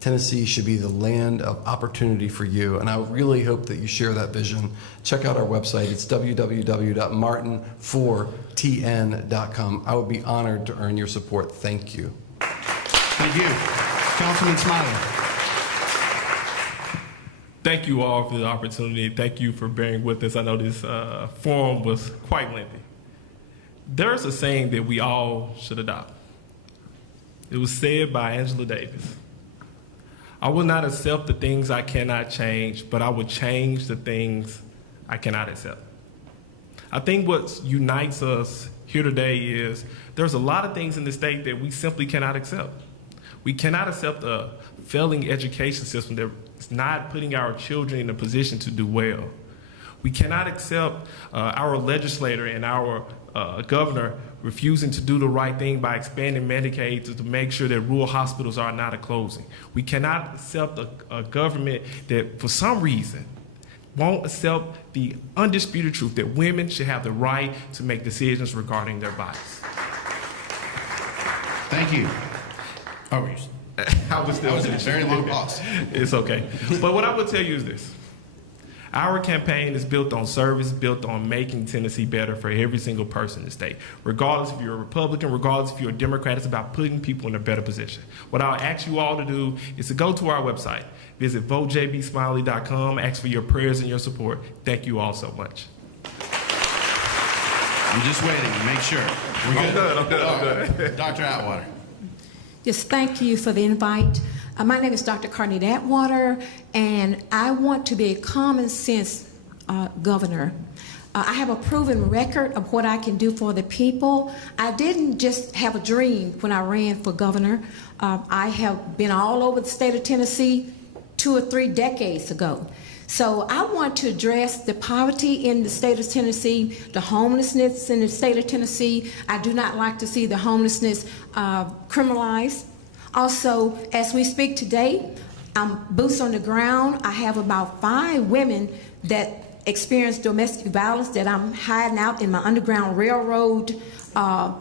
Tennessee should be the land of opportunity for you, and I really hope that you share that vision. Check out our website. It's www.martin4tn.com. I would be honored to earn your support. Thank you. Thank you. Councilman Smiley. Thank you all for the opportunity. Thank you for bearing with us. I know this forum was quite lengthy. There's a saying that we all should adopt. It was said by Angela Davis. I will not accept the things I cannot change, but I will change the things I cannot accept. I think what unites us here today is there's a lot of things in the state that we simply cannot accept. We cannot accept a failing education system that's not putting our children in a position to do well. We cannot accept our legislator and our governor refusing to do the right thing by expanding Medicaid to make sure that rural hospitals are not closing. We cannot accept a government that, for some reason, won't accept the undisputed truth that women should have the right to make decisions regarding their bodies. Thank you. Oh, I was that was a very long pause. It's okay. But what I would tell you is this. Our campaign is built on service, built on making Tennessee better for every single person in the state. Regardless if you're a Republican, regardless if you're a Democrat, it's about putting people in a better position. What I'll ask you all to do is to go to our website, visit votejbsmiley.com, ask for your prayers and your support. Thank you all so much. I'm just waiting to make sure. I'm good. Dr. Atwater. Yes, thank you for the invite. My name is Dr. Carnita Atwater, and I want to be a common sense governor. I have a proven record of what I can do for the people. I didn't just have a dream when I ran for governor. I have been all over the state of Tennessee 2 or 3 decades ago. So I want to address the poverty in the state of Tennessee, the homelessness in the state of Tennessee. I do not like to see the homelessness criminalized. Also, as we speak today, I'm boots on the ground. I have about 5 women that experience domestic violence that I'm hiding out in my Underground Railroad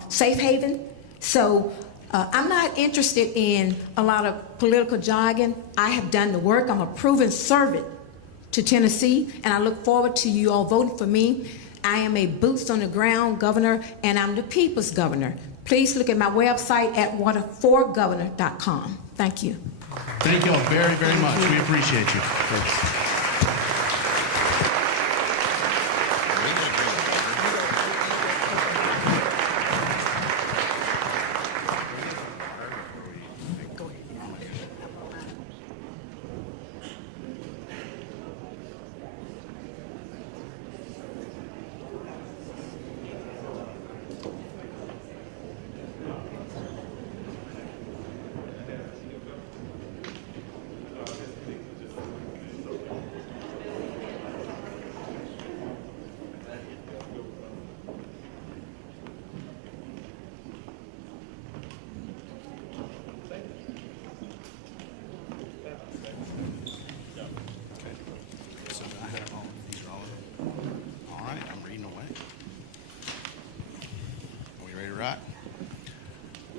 safe haven. So I'm not interested in a lot of political jargon. I have done the work. I'm a proven servant to Tennessee, and I look forward to you all voting for me. I am a boots on the ground governor, and I'm the people's governor. Please look at my website at water4governor.com. Thank you. Thank you all very, very much. We appreciate you. Thanks.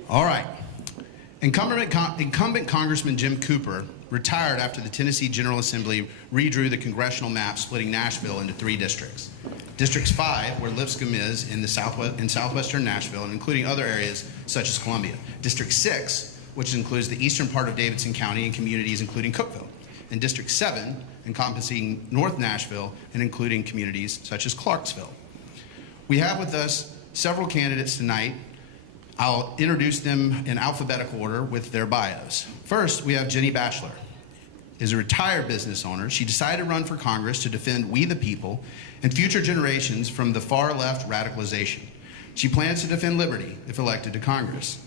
All right. Incumbent Congressman Jim Cooper retired after the Tennessee General Assembly redrew the congressional map splitting Nashville into 3 districts. District 5, where Lipscomb is in southwestern Nashville, and including other areas such as Columbia. District 6, which includes the eastern part of Davidson County and communities including Cookeville. And District 7, encompassing North Nashville and including communities such as Clarksville. We have with us several candidates tonight. I'll introduce them in alphabetical order with their bios. First, we have Jenny Bachler. Is a retired business owner. She decided to run for Congress to defend we the people and future generations from the far left radicalization. She plans to defend liberty if elected to Congress.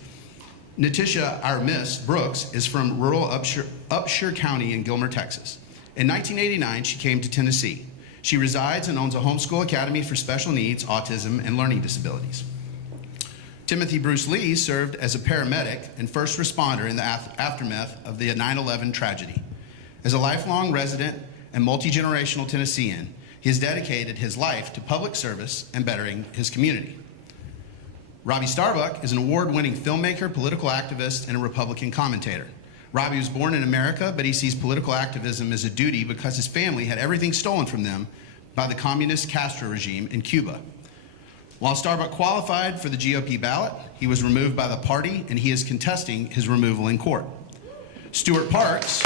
Natisha, our Miss Brooks, is from rural Upshur County in Gilmer, Texas. In 1989, she came to Tennessee. She resides and owns a homeschool academy for special needs, autism, and learning disabilities. Timothy Bruce Lee served as a paramedic and first responder in the aftermath of the 9/11 tragedy. As a lifelong resident and multi-generational Tennessean, he has dedicated his life to public service and bettering his community. Robbie Starbuck is an award-winning filmmaker, political activist, and a Republican commentator. Robbie was born in America, but he sees political activism as a duty because his family had everything stolen from them by the communist Castro regime in Cuba. While Starbuck qualified for the GOP ballot, he was removed by the party, and he is contesting his removal in court. Stuart Parks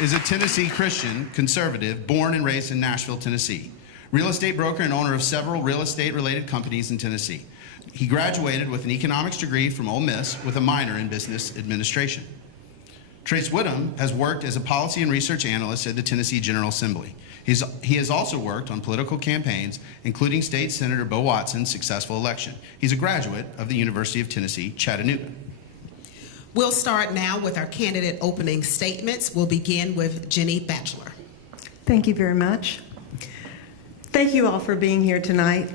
is a Tennessee Christian conservative born and raised in Nashville, Tennessee. Real estate broker and owner of several real estate-related companies in Tennessee. He graduated with an economics degree from Ole Miss with a minor in business administration. Trace Whittam has worked as a policy and research analyst at the Tennessee General Assembly. He has also worked on political campaigns, including State Senator Bo Watson's successful election. He's a graduate of the University of Tennessee, Chattanooga. We'll start now with our candidate opening statements. We'll begin with Jenny Bachler. Thank you very much. Thank you all for being here tonight.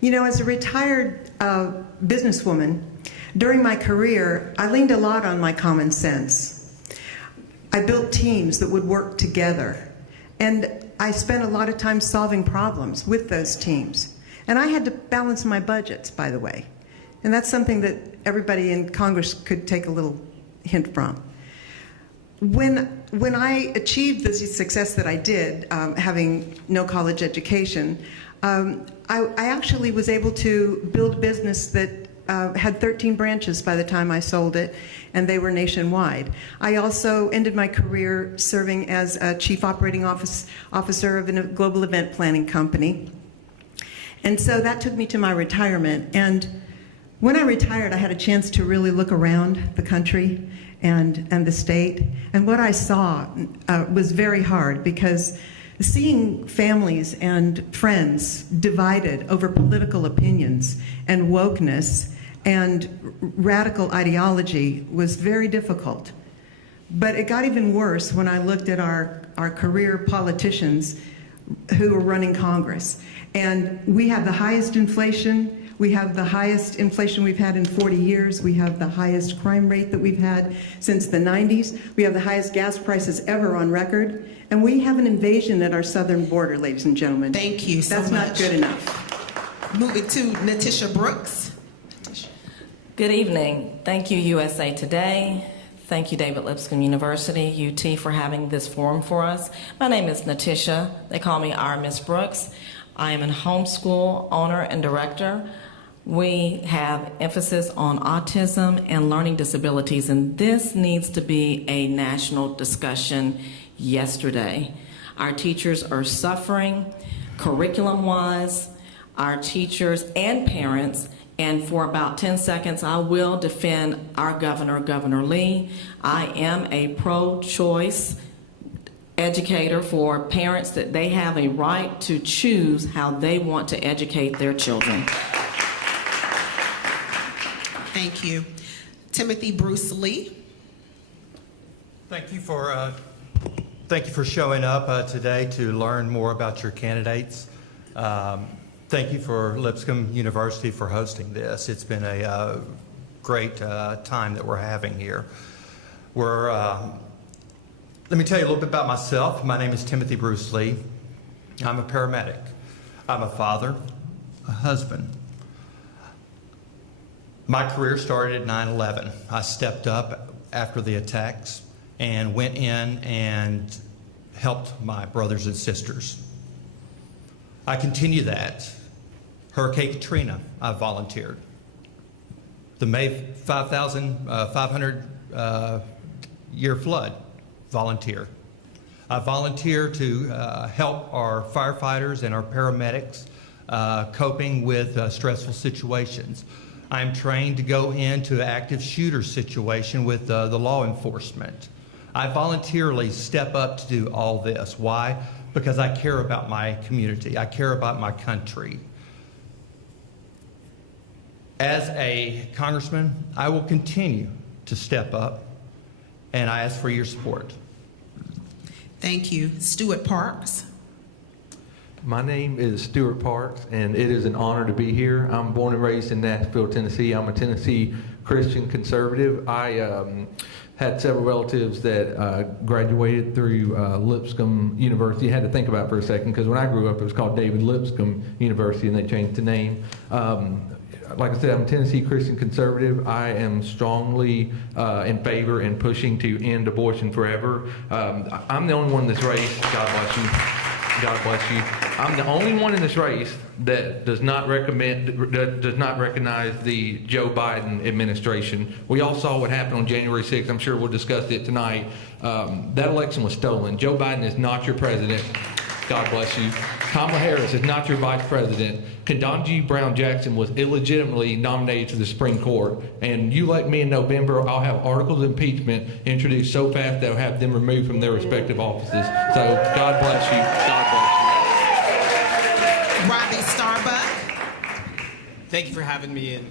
You know, as a retired businesswoman, during my career, I leaned a lot on my common sense. I built teams that would work together, and I spent a lot of time solving problems with those teams. And I had to balance my budgets, by the way. And that's something that everybody in Congress could take a little hint from. When I achieved the success that I did, having no college education, I actually was able to build a business that had 13 branches by the time I sold it, and they were nationwide. I also ended my career serving as a chief operating officer of a global event planning company. And so that took me to my retirement. And when I retired, I had a chance to really look around the country and the state. And what I saw was very hard, because seeing families and friends divided over political opinions and wokeness and radical ideology was very difficult. But it got even worse when I looked at our career politicians who were running Congress. And we have the highest inflation. We have the highest inflation we've had in 40 years. We have the highest crime rate that we've had since the 90s. We have the highest gas prices ever on record. And we have an invasion at our southern border, ladies and gentlemen. Thank you so much. That's not good enough. Moving to Natisha Brooks. Good evening. Thank you, USA Today. Thank you, David Lipscomb University, UT, for having this forum for us. My name is Natisha. They call me our Miss Brooks. I am a homeschool owner and director. We have emphasis on autism and learning disabilities, and this needs to be a national discussion yesterday. Our teachers are suffering curriculum-wise, our teachers and parents, and for about 10 seconds, I will defend our governor, Governor Lee. I am a pro-choice educator for parents, that they have a right to choose how they want to educate their children. Thank you. Timothy Bruce Lee. Thank you for showing up today to learn more about your candidates. Thank you for Lipscomb University for hosting this. It's been a great time that we're having here. Let me tell you a little bit about myself. My name is Timothy Bruce Lee. I'm a paramedic. I'm a father, a husband. My career started at 9/11. I stepped up after the attacks and went in and helped my brothers and sisters. I continue that. Hurricane Katrina, I volunteered. The May 5,500 year flood? Volunteer. I volunteer to help our firefighters and our paramedics coping with stressful situations. I'm trained to go into an active shooter situation with the law enforcement. I voluntarily step up to do all this. Why? Because I care about my community. I care about my country. As a congressman, I will continue to step up, and I ask for your support. Thank you. Stuart Parks. My name is Stuart Parks, and it is an honor to be here. I'm born and raised in Nashville, Tennessee. I'm a Tennessee Christian conservative. I had several relatives that graduated through Lipscomb University. I had to think about it for a second, because when I grew up, it was called David Lipscomb University, and they changed the name. Like I said, I'm a Tennessee Christian conservative. I am strongly in favor and pushing to end abortion forever. I'm the only one in this race. God bless you. God bless you. I'm the only one in this race that does not recognize the Joe Biden administration. We all saw what happened on January 6th. I'm sure we'll discuss it tonight. That election was stolen. Joe Biden is not your president. God bless you. Kamala Harris is not your vice president. Ketanji Brown Jackson was illegitimately nominated to the Supreme Court. And you let me in November, I'll have articles of impeachment introduced so fast that I'll have them removed from their respective offices. So God bless you. God bless you. Robbie Starbuck. Thank you for having me in.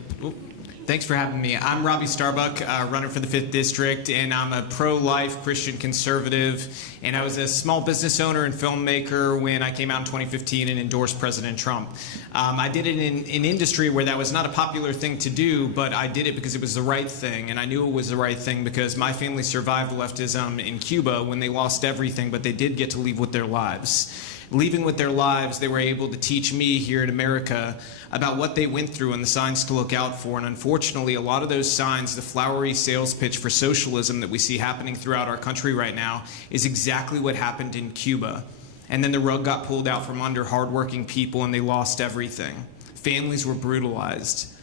Thanks for having me. I'm Robbie Starbuck, runner for the 5th District, and I'm a pro-life Christian conservative. And I was a small business owner and filmmaker when I came out in 2015 and endorsed President Trump. I did it in an industry where that was not a popular thing to do, but I did it because it was the right thing. And I knew it was the right thing because my family survived leftism in Cuba when they lost everything, but they did get to leave with their lives. Leaving with their lives, they were able to teach me here in America about what they went through and the signs to look out for. And unfortunately, a lot of those signs, the flowery sales pitch for socialism that we see happening throughout our country right now, is exactly what happened in Cuba. And then the rug got pulled out from under hardworking people and they lost everything. Families were brutalized.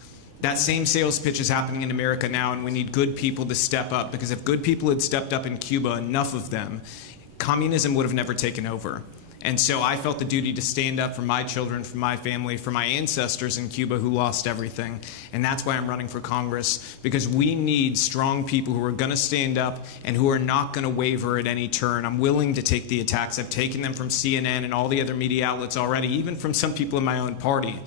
That same sales pitch is happening in America now, and we need good people to step up, because if good people had stepped up in Cuba, enough of them, communism would have never taken over. And so I felt the duty to stand up for my children, for my family, for my ancestors in Cuba who lost everything. And that's why I'm running for Congress, because we need strong people who are going to stand up and who are not going to waver at any turn. I'm willing to take the attacks. I've taken them from CNN and all the other media outlets already, even from some people in my own party.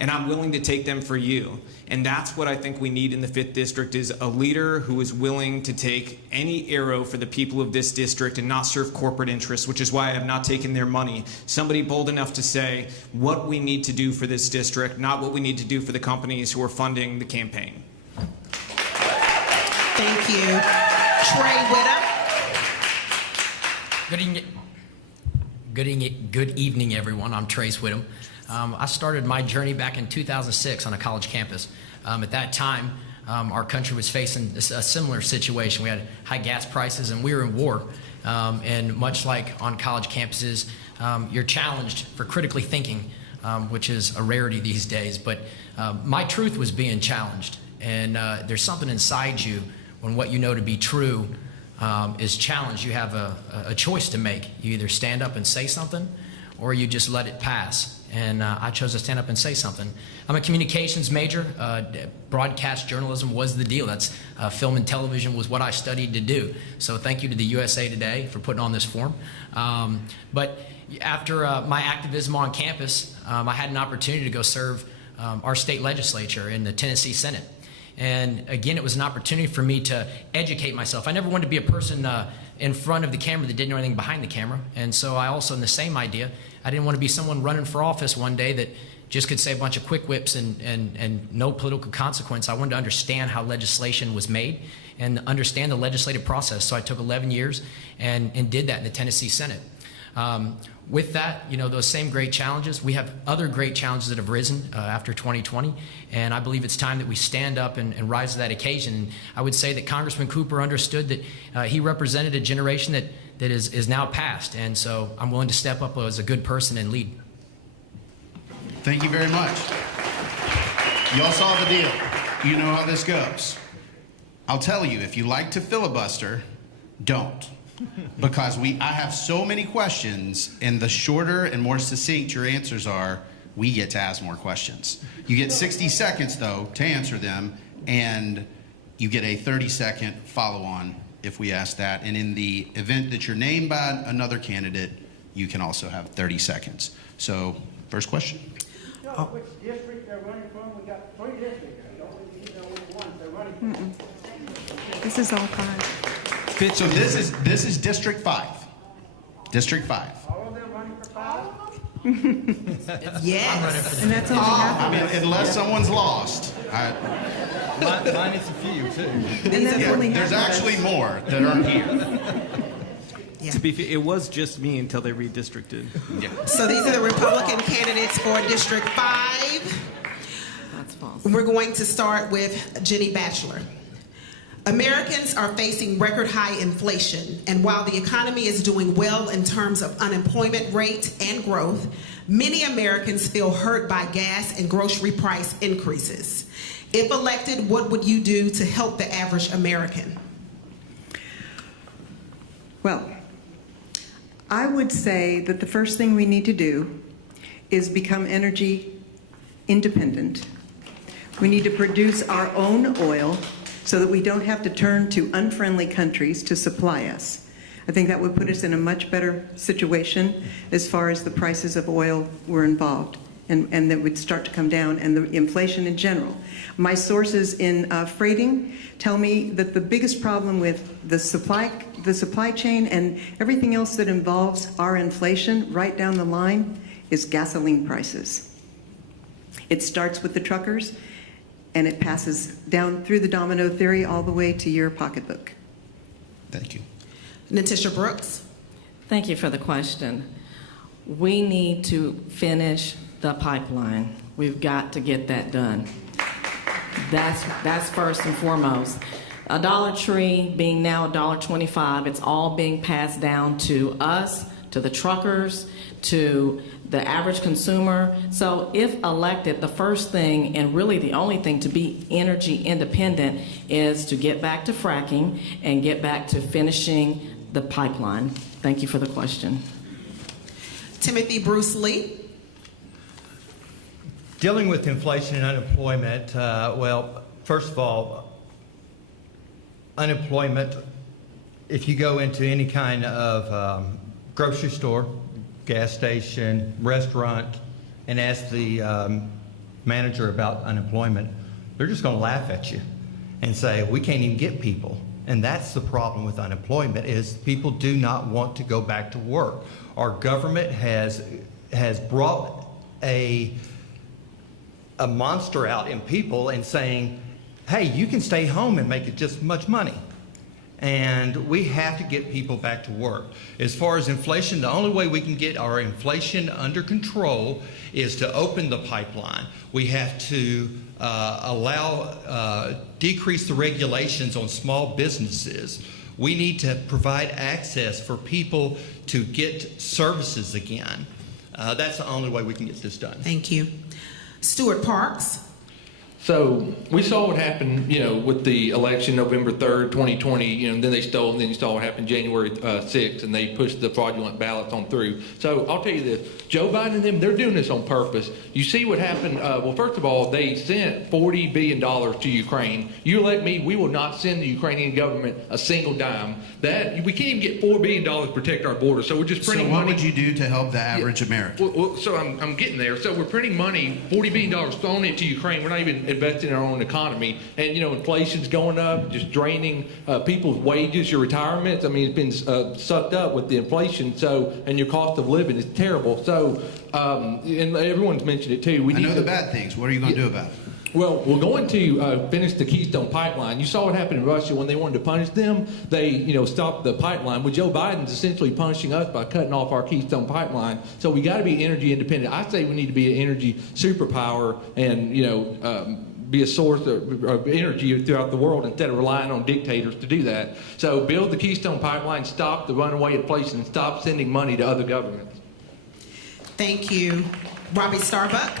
And I'm willing to take them for you. And that's what I think we need in the 5th District, is a leader who is willing to take any arrow for the people of this district and not serve corporate interests, which is why I have not taken their money. Somebody bold enough to say what we need to do for this district, not what we need to do for the companies who are funding the campaign. Thank you. Trey Whittem. Good evening, everyone. I'm Trace Whittem. I started my journey back in 2006 on a college campus. At that time, our country was facing a similar situation. We had high gas prices and we were in war. And much like on college campuses, you're challenged for critically thinking, which is a rarity these days. But my truth was being challenged. And there's something inside you when what you know to be true is challenged. You have a choice to make. You either stand up and say something, or you just let it pass. And I chose to stand up and say something. I'm a communications major. Broadcast journalism was the deal. That's film and television was what I studied to do. So thank you to the USA Today for putting on this forum. But after my activism on campus, I had an opportunity to go serve our state legislature in the Tennessee Senate. And again, it was an opportunity for me to educate myself. I never wanted to be a person in front of the camera that didn't know anything behind the camera. And so I also, in the same idea, I didn't want to be someone running for office one day that just could say a bunch of quick whips and no political consequence. I wanted to understand how legislation was made and understand the legislative process. So I took 11 years and did that in the Tennessee Senate. With that, you know, those same great challenges, we have other great challenges that have risen after 2020, and I believe it's time that we stand up and rise to that occasion. And I would say that Congressman Cooper understood that he represented a generation that is now past, and so I'm willing to step up as a good person and lead. Thank you very much. Y'all saw the deal. You know how this goes. I'll tell you, if you like to filibuster, don't. Because I have so many questions, and the shorter and more succinct your answers are, we get to ask more questions. You get 60 seconds, though, to answer them, and you get a 30-second follow-on if we ask that. And in the event that you're named by another candidate, you can also have 30 seconds. So, first question. You know which district they're running from? We got 3 districts. You don't really know which ones they're running from. This is all 5. So this is District 5. District 5. All of them running for 5? Yes. And that's all half I of mean, us. unless someone's lost. Minus a few, too. And that's only There's half of us. actually more that aren't here. Yeah. To be fair, it was just me until they redistricted. Yeah. So these are the Republican candidates for District 5. That's false. We're going to start with Jenny Bachler. Americans are facing record high inflation, and while the economy is doing well in terms of unemployment rate and growth, many Americans feel hurt by gas and grocery price increases. If elected, what would you do to help the average American? Well, I would say that the first thing we need to do is become energy independent. We need to produce our own oil so that we don't have to turn to unfriendly countries to supply us. I think that would put us in a much better situation as far as the prices of oil were involved, and that would start to come down, and the inflation in general. My sources in freighting tell me that the biggest problem with the supply chain and everything else that involves our inflation right down the line is gasoline prices. It starts with the truckers, and it passes down through the domino theory all the way to your pocketbook. Thank you. Natisha Brooks. Thank you for the question. We need to finish the pipeline. We've got to get that done. That's first and foremost. A Dollar Tree being now $1.25, it's all being passed down to us, to the truckers, to the average consumer. So if elected, the first thing, and really the only thing to be energy independent, is to get back to fracking and get back to finishing the pipeline. Thank you for the question. Timothy Bruce Lee. Dealing with inflation and unemployment, well, first of all, unemployment, if you go into any kind of grocery store, gas station, restaurant, and ask the manager about unemployment, they're just going to laugh at you and say, we can't even get people. And that's the problem with unemployment, is people do not want to go back to work. Our government has brought a monster out in people and saying, hey, you can stay home and make it just as much money. And we have to get people back to work. As far as inflation, the only way we can get our inflation under control is to open the pipeline. We have to decrease the regulations on small businesses. We need to provide access for people to get services again. That's the only way we can get this done. Thank you. Stuart Parks. So we saw what happened, with the election November 3rd, 2020, and then they stole, and then you saw what happened January 6th, and they pushed the fraudulent ballots on through. So I'll tell you this, Joe Biden and them, they're doing this on purpose. You see what happened, well, first of all, they sent $40 billion to Ukraine. You elect me, we will not send the Ukrainian government a single dime. We can't even get $4 billion to protect our border, so we're just printing money. So what would you do to help the average American? Well, so I'm getting there. So we're printing money, $40 billion, throwing it to Ukraine. We're not even investing in our own economy, and inflation's going up, just draining people's wages, your retirements. I mean, it's been sucked up with the inflation. So, and your cost of living is terrible. So, and everyone's mentioned it too. I know the bad things. What are you going to do about it? Well, we're going to finish the Keystone Pipeline. You saw what happened in Russia when they wanted to punish them. They, stopped the pipeline. Well, Joe Biden's essentially punishing us by cutting off our Keystone Pipeline. So we got to be energy independent. I say we need to be an energy superpower and, be a source of energy throughout the world instead of relying on dictators to do that. So build the Keystone Pipeline, stop the runaway inflation, and stop sending money to other governments. Thank you. Robbie Starbuck.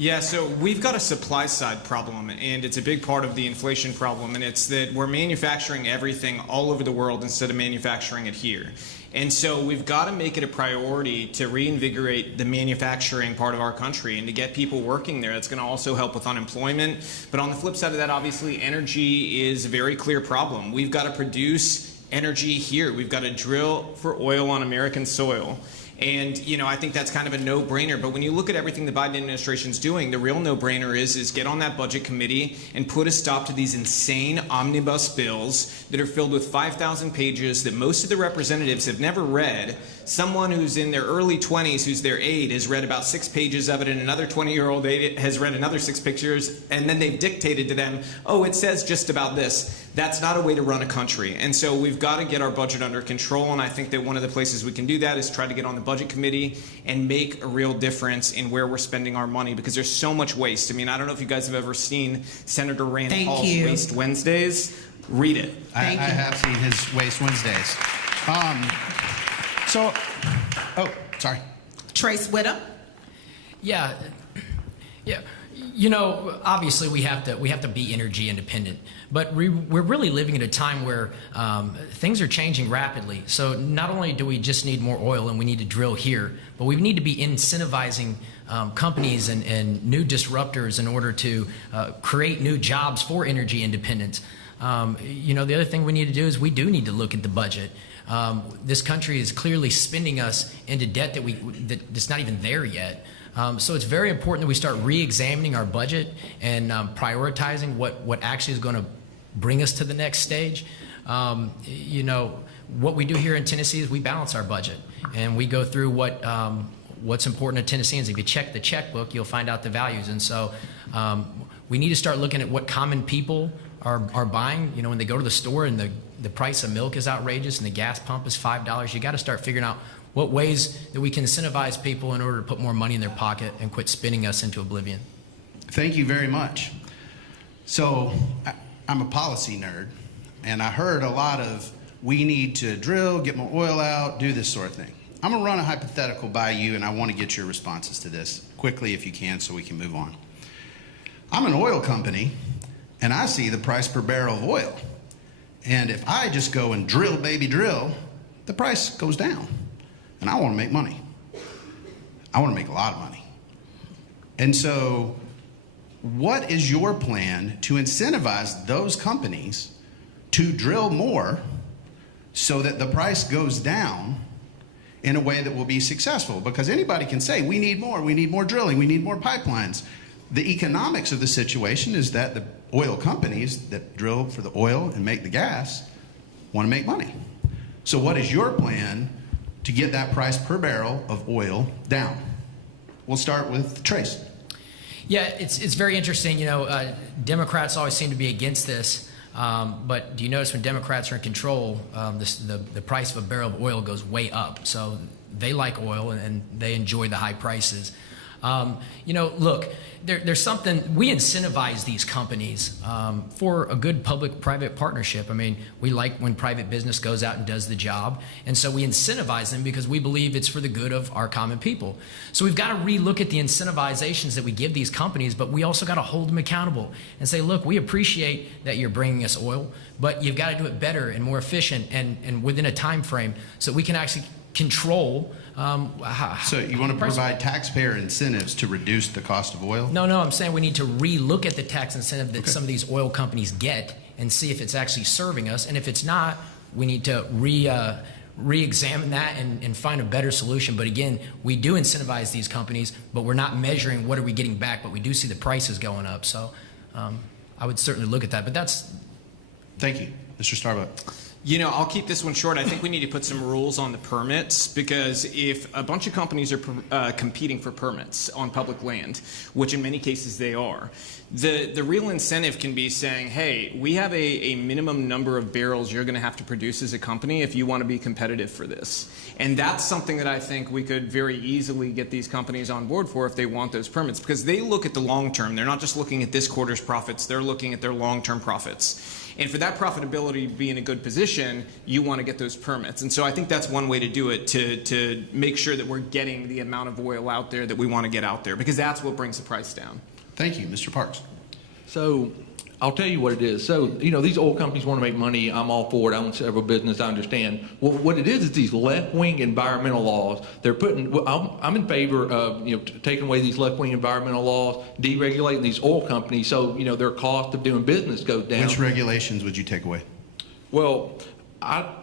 Yeah, so we've got a supply side problem, and it's a big part of the inflation problem, and it's that we're manufacturing everything all over the world instead of manufacturing it here. And so we've got to make it a priority to reinvigorate the manufacturing part of our country and to get people working there. That's going to also help with unemployment. But on the flip side of that, obviously, energy is a very clear problem. We've got to produce energy here. We've got to drill for oil on American soil. And, you know, I think that's kind of a no-brainer. But when you look at everything the Biden administration's doing, the real no-brainer is get on that budget committee and put a stop to these insane omnibus bills that are filled with 5,000 pages that most of the representatives have never read. Someone who's in their early 20s, who's their aide, has read about 6 pages of it, and another 20-year-old aide has read another 6 pictures, and then they've dictated to them, oh, it says just about this. That's not a way to run a country. And so we've got to get our budget under control, and I think that one of the places we can do that is try to get on the budget committee and make a real difference in where we're spending our money, because there's so much waste. I mean, I don't know if you guys have ever seen Senator Rand Paul's Waste Wednesdays. Read it. I have seen his Waste Wednesdays. Sorry. Trace Whittem. Yeah. You know, obviously we have to be energy independent, but we're really living at a time where things are changing rapidly. So not only do we just need more oil and we need to drill here, but we need to be incentivizing companies and new disruptors in order to create new jobs for energy independence. You know, the other thing we need to do is we do need to look at the budget. This country is clearly spending us into debt that's not even there yet. So it's very important that we start re-examining our budget and prioritizing what actually is going to bring us to the next stage. You know, what we do here in Tennessee is we balance our budget, and we go through what's important to Tennesseans. If you check the checkbook, you'll find out the values. And so we need to start looking at what common people are buying. You know, when they go to the store and the price of milk is outrageous and the gas pump is $5, you got to start figuring out what ways that we can incentivize people in order to put more money in their pocket and quit spinning us into oblivion. Thank you very much. So I'm a policy nerd, and I heard a lot of we need to drill, get more oil out, do this sort of thing. I'm going to run a hypothetical by you, and I want to get your responses to this quickly if you can so we can move on. I'm an oil company, and I see the price per barrel of oil. And if I just go and drill, baby, drill, the price goes down. And I want to make money. I want to make a lot of money. And so what is your plan to incentivize those companies to drill more so that the price goes down in a way that will be successful? Because anybody can say, we need more drilling, we need more pipelines. The economics of the situation is that the oil companies that drill for the oil and make the gas want to make money. So what is your plan to get that price per barrel of oil down? We'll start with Trace. Yeah, it's very interesting. You know, Democrats always seem to be against this, but do you notice when Democrats are in control, the price of a barrel of oil goes way up. So they like oil and they enjoy the high prices. You know, look, there's something, we incentivize these companies for a good public-private partnership. I mean, we like when private business goes out and does the job, and so we incentivize them because we believe it's for the good of our common people. So we've got to relook at the incentivizations that we give these companies, but we also got to hold them accountable and say, look, we appreciate that you're bringing us oil, but you've got to do it better and more efficient and within a time frame so we can actually control. So you want to provide taxpayer incentives to reduce the cost of oil? No, I'm saying we need to re-look at the tax incentive that some of these oil companies get and see if it's actually serving us. And if it's not, we need to re-examine that and find a better solution. But again, we do incentivize these companies, but we're not measuring what are we getting back, but we do see the prices going up. So I would certainly look at that. But that's... Thank you. Mr. Starbuck. You know, I'll keep this one short. I think we need to put some rules on the permits, because if a bunch of companies are competing for permits on public land, which in many cases they are, the real incentive can be saying, hey, we have a minimum number of barrels you're going to have to produce as a company if you want to be competitive for this. And that's something that I think we could very easily get these companies on board for if they want those permits, because they look at the long term. They're not just looking at this quarter's profits. They're looking at their long-term profits. And for that profitability to be in a good position, you want to get those permits. And so I think that's one way to do it, to make sure that we're getting the amount of oil out there that we want to get out there, because that's what brings the price down. Thank you. Mr. Parks. So I'll tell you what it is. So, these oil companies want to make money. I'm all for it. I own several businesses. I understand. Well, what it is these left-wing environmental laws. They're putting, I'm in favor of, taking away these left-wing environmental laws, deregulating these oil companies so, their cost of doing business goes down. Which regulations would you take away? Well, I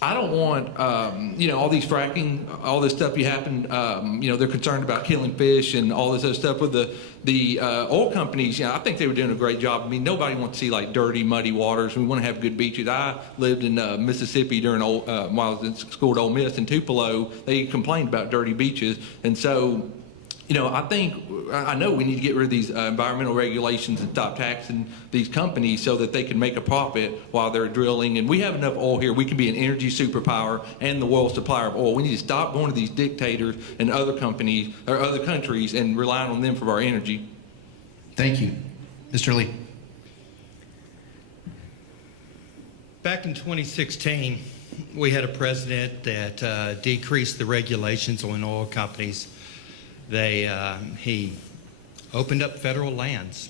don't want, all these fracking, all this stuff they're concerned about killing fish and all this other stuff with the oil companies. I think they were doing a great job. I mean, nobody wants to see like dirty, muddy waters. We want to have good beaches. I lived in Mississippi during while I was in school at Ole Miss in Tupelo. They complained about dirty beaches. And so, I know we need to get rid of these environmental regulations and stop taxing these companies so that they can make a profit while they're drilling. And we have enough oil here. We can be an energy superpower and the world supplier of oil. We need to stop going to these dictators and other companies or other countries and relying on them for our energy. Thank you. Mr. Lee. Back in 2016, we had a president that decreased the regulations on oil companies. He opened up federal lands.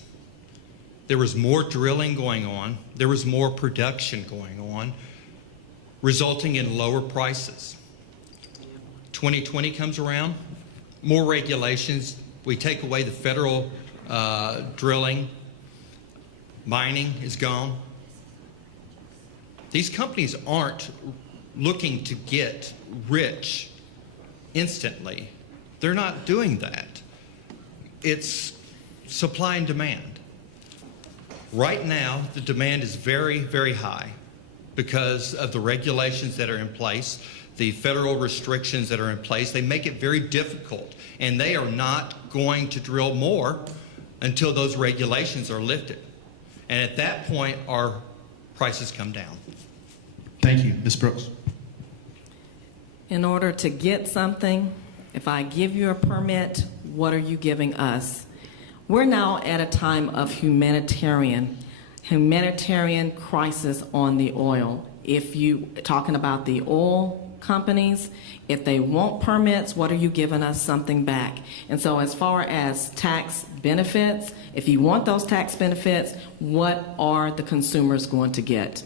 There was more drilling going on. There was more production going on, resulting in lower prices. 2020 comes around, more regulations. We take away the federal drilling. Mining is gone. These companies aren't looking to get rich instantly. They're not doing that. It's supply and demand. Right now, the demand is very, very high because of the regulations that are in place, the federal restrictions that are in place. They make it very difficult, and they are not going to drill more until those regulations are lifted. And at that point, our prices come down. Thank you. Ms. Brooks. In order to get something, if I give you a permit, what are you giving us? We're now at a time of humanitarian crisis on the oil. If you talking about the oil companies, if they want permits, what are you giving us something back? And so as far as tax benefits, if you want those tax benefits, what are the consumers going to get?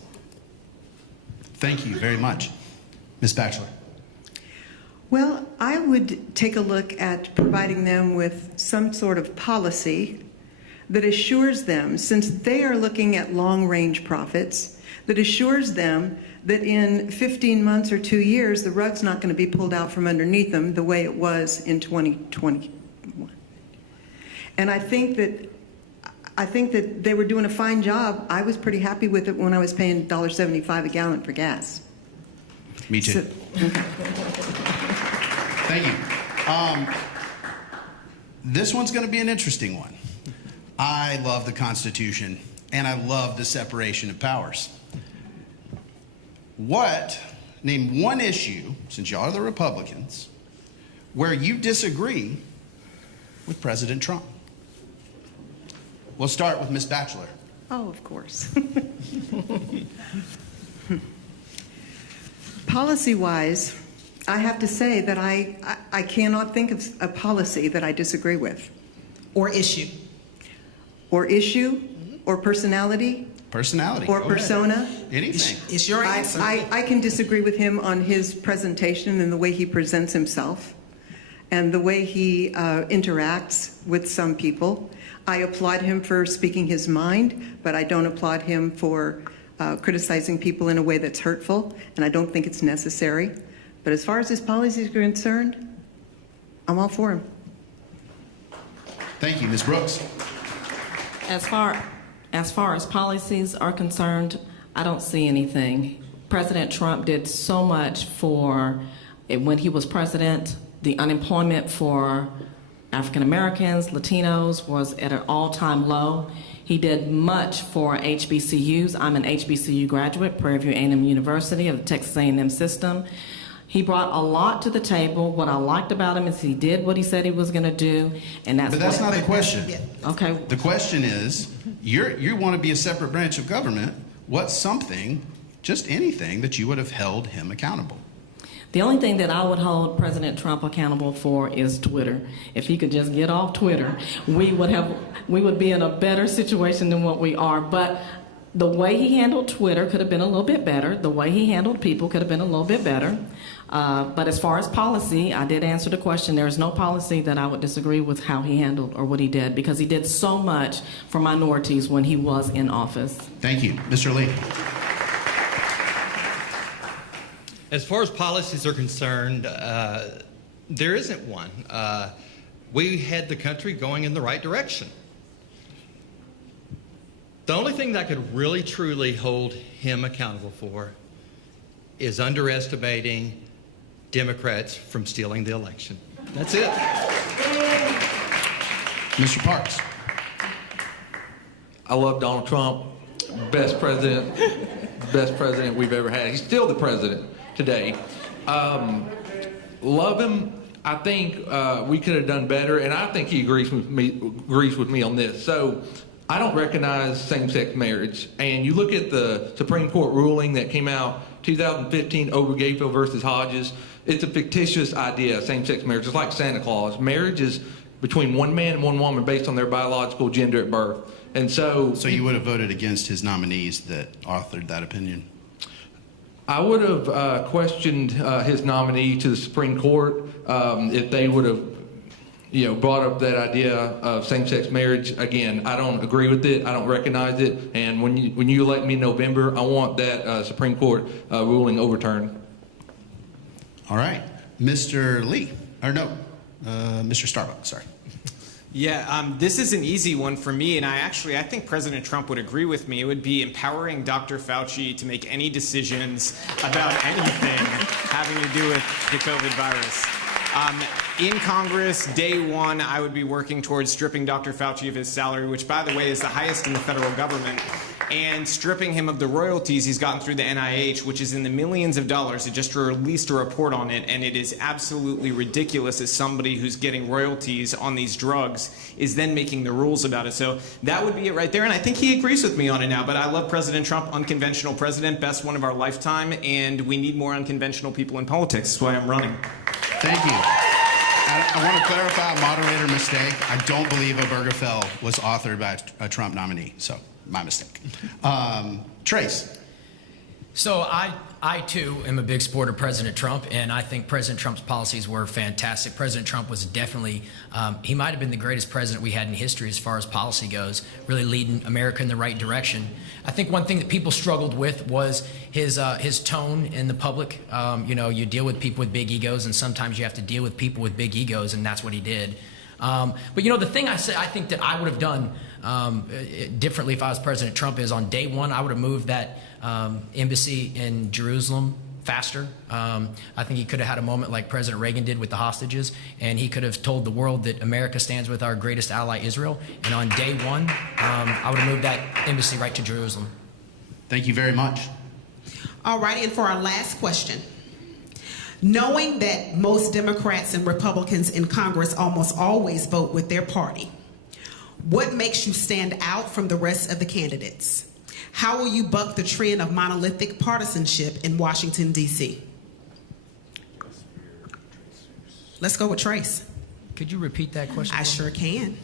Thank you very much. Ms. Bachler. Well, I would take a look at providing them with some sort of policy that assures them, since they are looking at long-range profits, that assures them that in 15 months or 2 years, the rug's not going to be pulled out from underneath them the way it was in 2021. And I think that they were doing a fine job. I was pretty happy with it when I was paying $1.75 a gallon for gas. Me too. Okay. Thank you. This one's going to be an interesting one. I love the Constitution, and I love the separation of powers. Name one issue, since y'all are the Republicans, where you disagree with President Trump? We'll start with Ms. Bachler. Oh, of course. Policy-wise, I have to say that I cannot think of a policy that I disagree with. Or issue. Or issue, or personality. Personality. Or persona. Anything. It's your answer. I can disagree with him on his presentation and the way he presents himself and the way he interacts with some people. I applaud him for speaking his mind, but I don't applaud him for criticizing people in a way that's hurtful, and I don't think it's necessary. But as far as his policies are concerned, I'm all for him. Thank you. Ms. Brooks. As far as policies are concerned, I don't see anything. President Trump did so much for, when he was president, the unemployment for African Americans, Latinos was at an all-time low. He did much for HBCUs. I'm an HBCU graduate, Prairie View A&M University of the Texas A&M system. He brought a lot to the table. What I liked about him is he did what he said he was going to do, and that's. But that's not the question. Okay. The question is, you want to be a separate branch of government. what's something, just anything, that you would have held him accountable? The only thing that I would hold President Trump accountable for is Twitter. If he could just get off Twitter, we would be in a better situation than what we are. But the way he handled Twitter could have been a little bit better. The way he handled people could have been a little bit better. But as far as policy, I did answer the question. There is no policy that I would disagree with how he handled or what he did, because he did so much for minorities when he was in office. Thank you. Mr. Lee. As far as policies are concerned, there isn't one. We had the country going in the right direction. The only thing that could really truly hold him accountable for is underestimating Democrats from stealing the election. That's it. Mr. Parks. I love Donald Trump. Best president we've ever had. He's still the president today. Love him. I think we could have done better, and I think he agrees with me on this. So I don't recognize same-sex marriage. And you look at the Supreme Court ruling that came out 2015 over Gayfield versus Hodges. It's a fictitious idea, same-sex marriage. It's like Santa Claus. Marriage is between one man and one woman based on their biological gender at birth. And so you would have voted against his nominees that authored that opinion? I would have questioned his nominee to the Supreme Court if they would have, brought up that idea of same-sex marriage. Again, I don't agree with it. I don't recognize it. And when you elect me in November, I want that Supreme Court ruling overturned. All right, Mr. Lee, or no, Mr. Starbuck. Sorry. Yeah, this is an easy one for me, and I think President Trump would agree with me. It would be empowering Dr. Fauci to make any decisions about anything having to do with the COVID virus. In Congress, day one, I would be working towards stripping Dr. Fauci of his salary, which, by the way, is the highest in the federal government, and stripping him of the royalties he's gotten through the NIH, which is in the millions of dollars. It just released a report on it, and it is absolutely ridiculous as somebody who's getting royalties on these drugs is then making the rules about it. So that would be it right there, and I think he agrees with me on it now. But I love President Trump, unconventional president, best one of our lifetime, and we need more unconventional people in politics. That's why I'm running. Thank you. I want to clarify a moderator mistake. I don't believe Obergefell was authored by a Trump nominee, so my mistake. Trace. So I too am a big supporter of President Trump, and I think President Trump's policies were fantastic. President Trump was definitely, he might have been the greatest president we had in history as far as policy goes, really leading America in the right direction. I think one thing that people struggled with was his tone in the public. You deal with people with big egos, and sometimes you have to deal with people with big egos, and that's what he did. But the thing I think that I would have done differently if I was President Trump is on day one, I would have moved that embassy in Jerusalem faster. I think he could have had a moment like President Reagan did with the hostages, and he could have told the world that America stands with our greatest ally, Israel. And on day one, I would have moved that embassy right to Jerusalem. Thank you very much. All right, and for our last question. Knowing that most Democrats and Republicans in Congress almost always vote with their party, what makes you stand out from the rest of the candidates? How will you buck the trend of monolithic partisanship in Washington, D.C.? Let's go with Trace. Could you repeat that question? I sure can.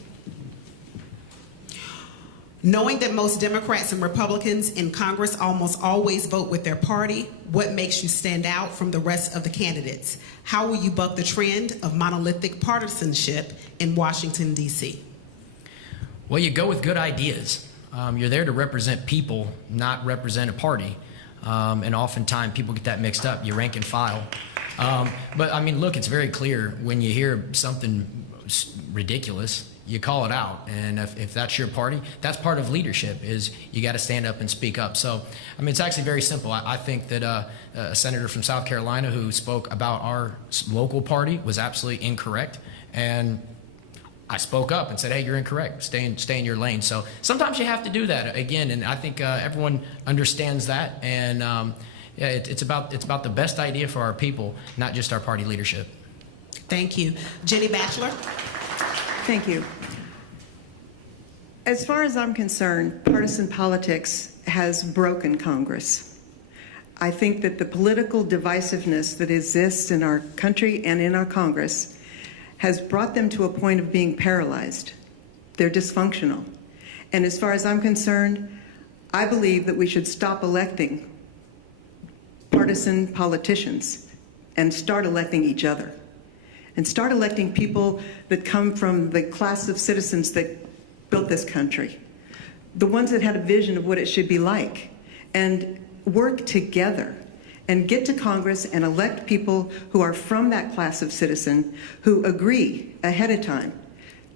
Knowing that most Democrats and Republicans in Congress almost always vote with their party, what makes you stand out from the rest of the candidates? How will you buck the trend of monolithic partisanship in Washington, D.C.? Well, you go with good ideas. You're there to represent people, not represent a party. And oftentimes people get that mixed up. You rank and file. But I mean, look, it's very clear when you hear something ridiculous, you call it out. And if that's your party, that's part of leadership, is you got to stand up and speak up. So, I mean, it's actually very simple. I think that a senator from South Carolina who spoke about our local party was absolutely incorrect. And I spoke up and said, hey, you're incorrect. Stay in your lane. So sometimes you have to do that again. And I think everyone understands that. And it's about the best idea for our people, not just our party leadership. Thank you. Jenny Bachler. Thank you. As far as I'm concerned, partisan politics has broken Congress. I think that the political divisiveness that exists in our country and in our Congress has brought them to a point of being paralyzed. They're dysfunctional. And as far as I'm concerned, I believe that we should stop electing partisan politicians and start electing each other. And start electing people that come from the class of citizens that built this country. The ones that had a vision of what it should be like. And work together and get to Congress and elect people who are from that class of citizen who agree ahead of time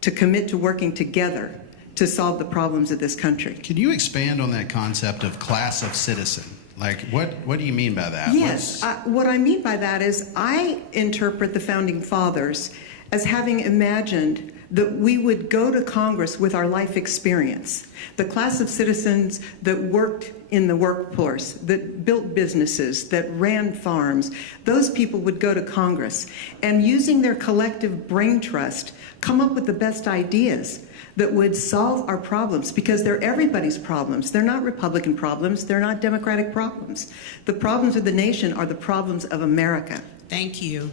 to commit to working together to solve the problems of this country. Can you expand on that concept of class of citizen? Like, what do you mean by that? Yes, what I mean by that is I interpret the Founding Fathers as having imagined that we would go to Congress with our life experience. The class of citizens that worked in the workforce, that built businesses, that ran farms, those people would go to Congress and using their collective brain trust, come up with the best ideas that would solve our problems, because they're everybody's problems. They're not Republican problems. They're not Democratic problems. The problems of the nation are the problems of America. Thank you.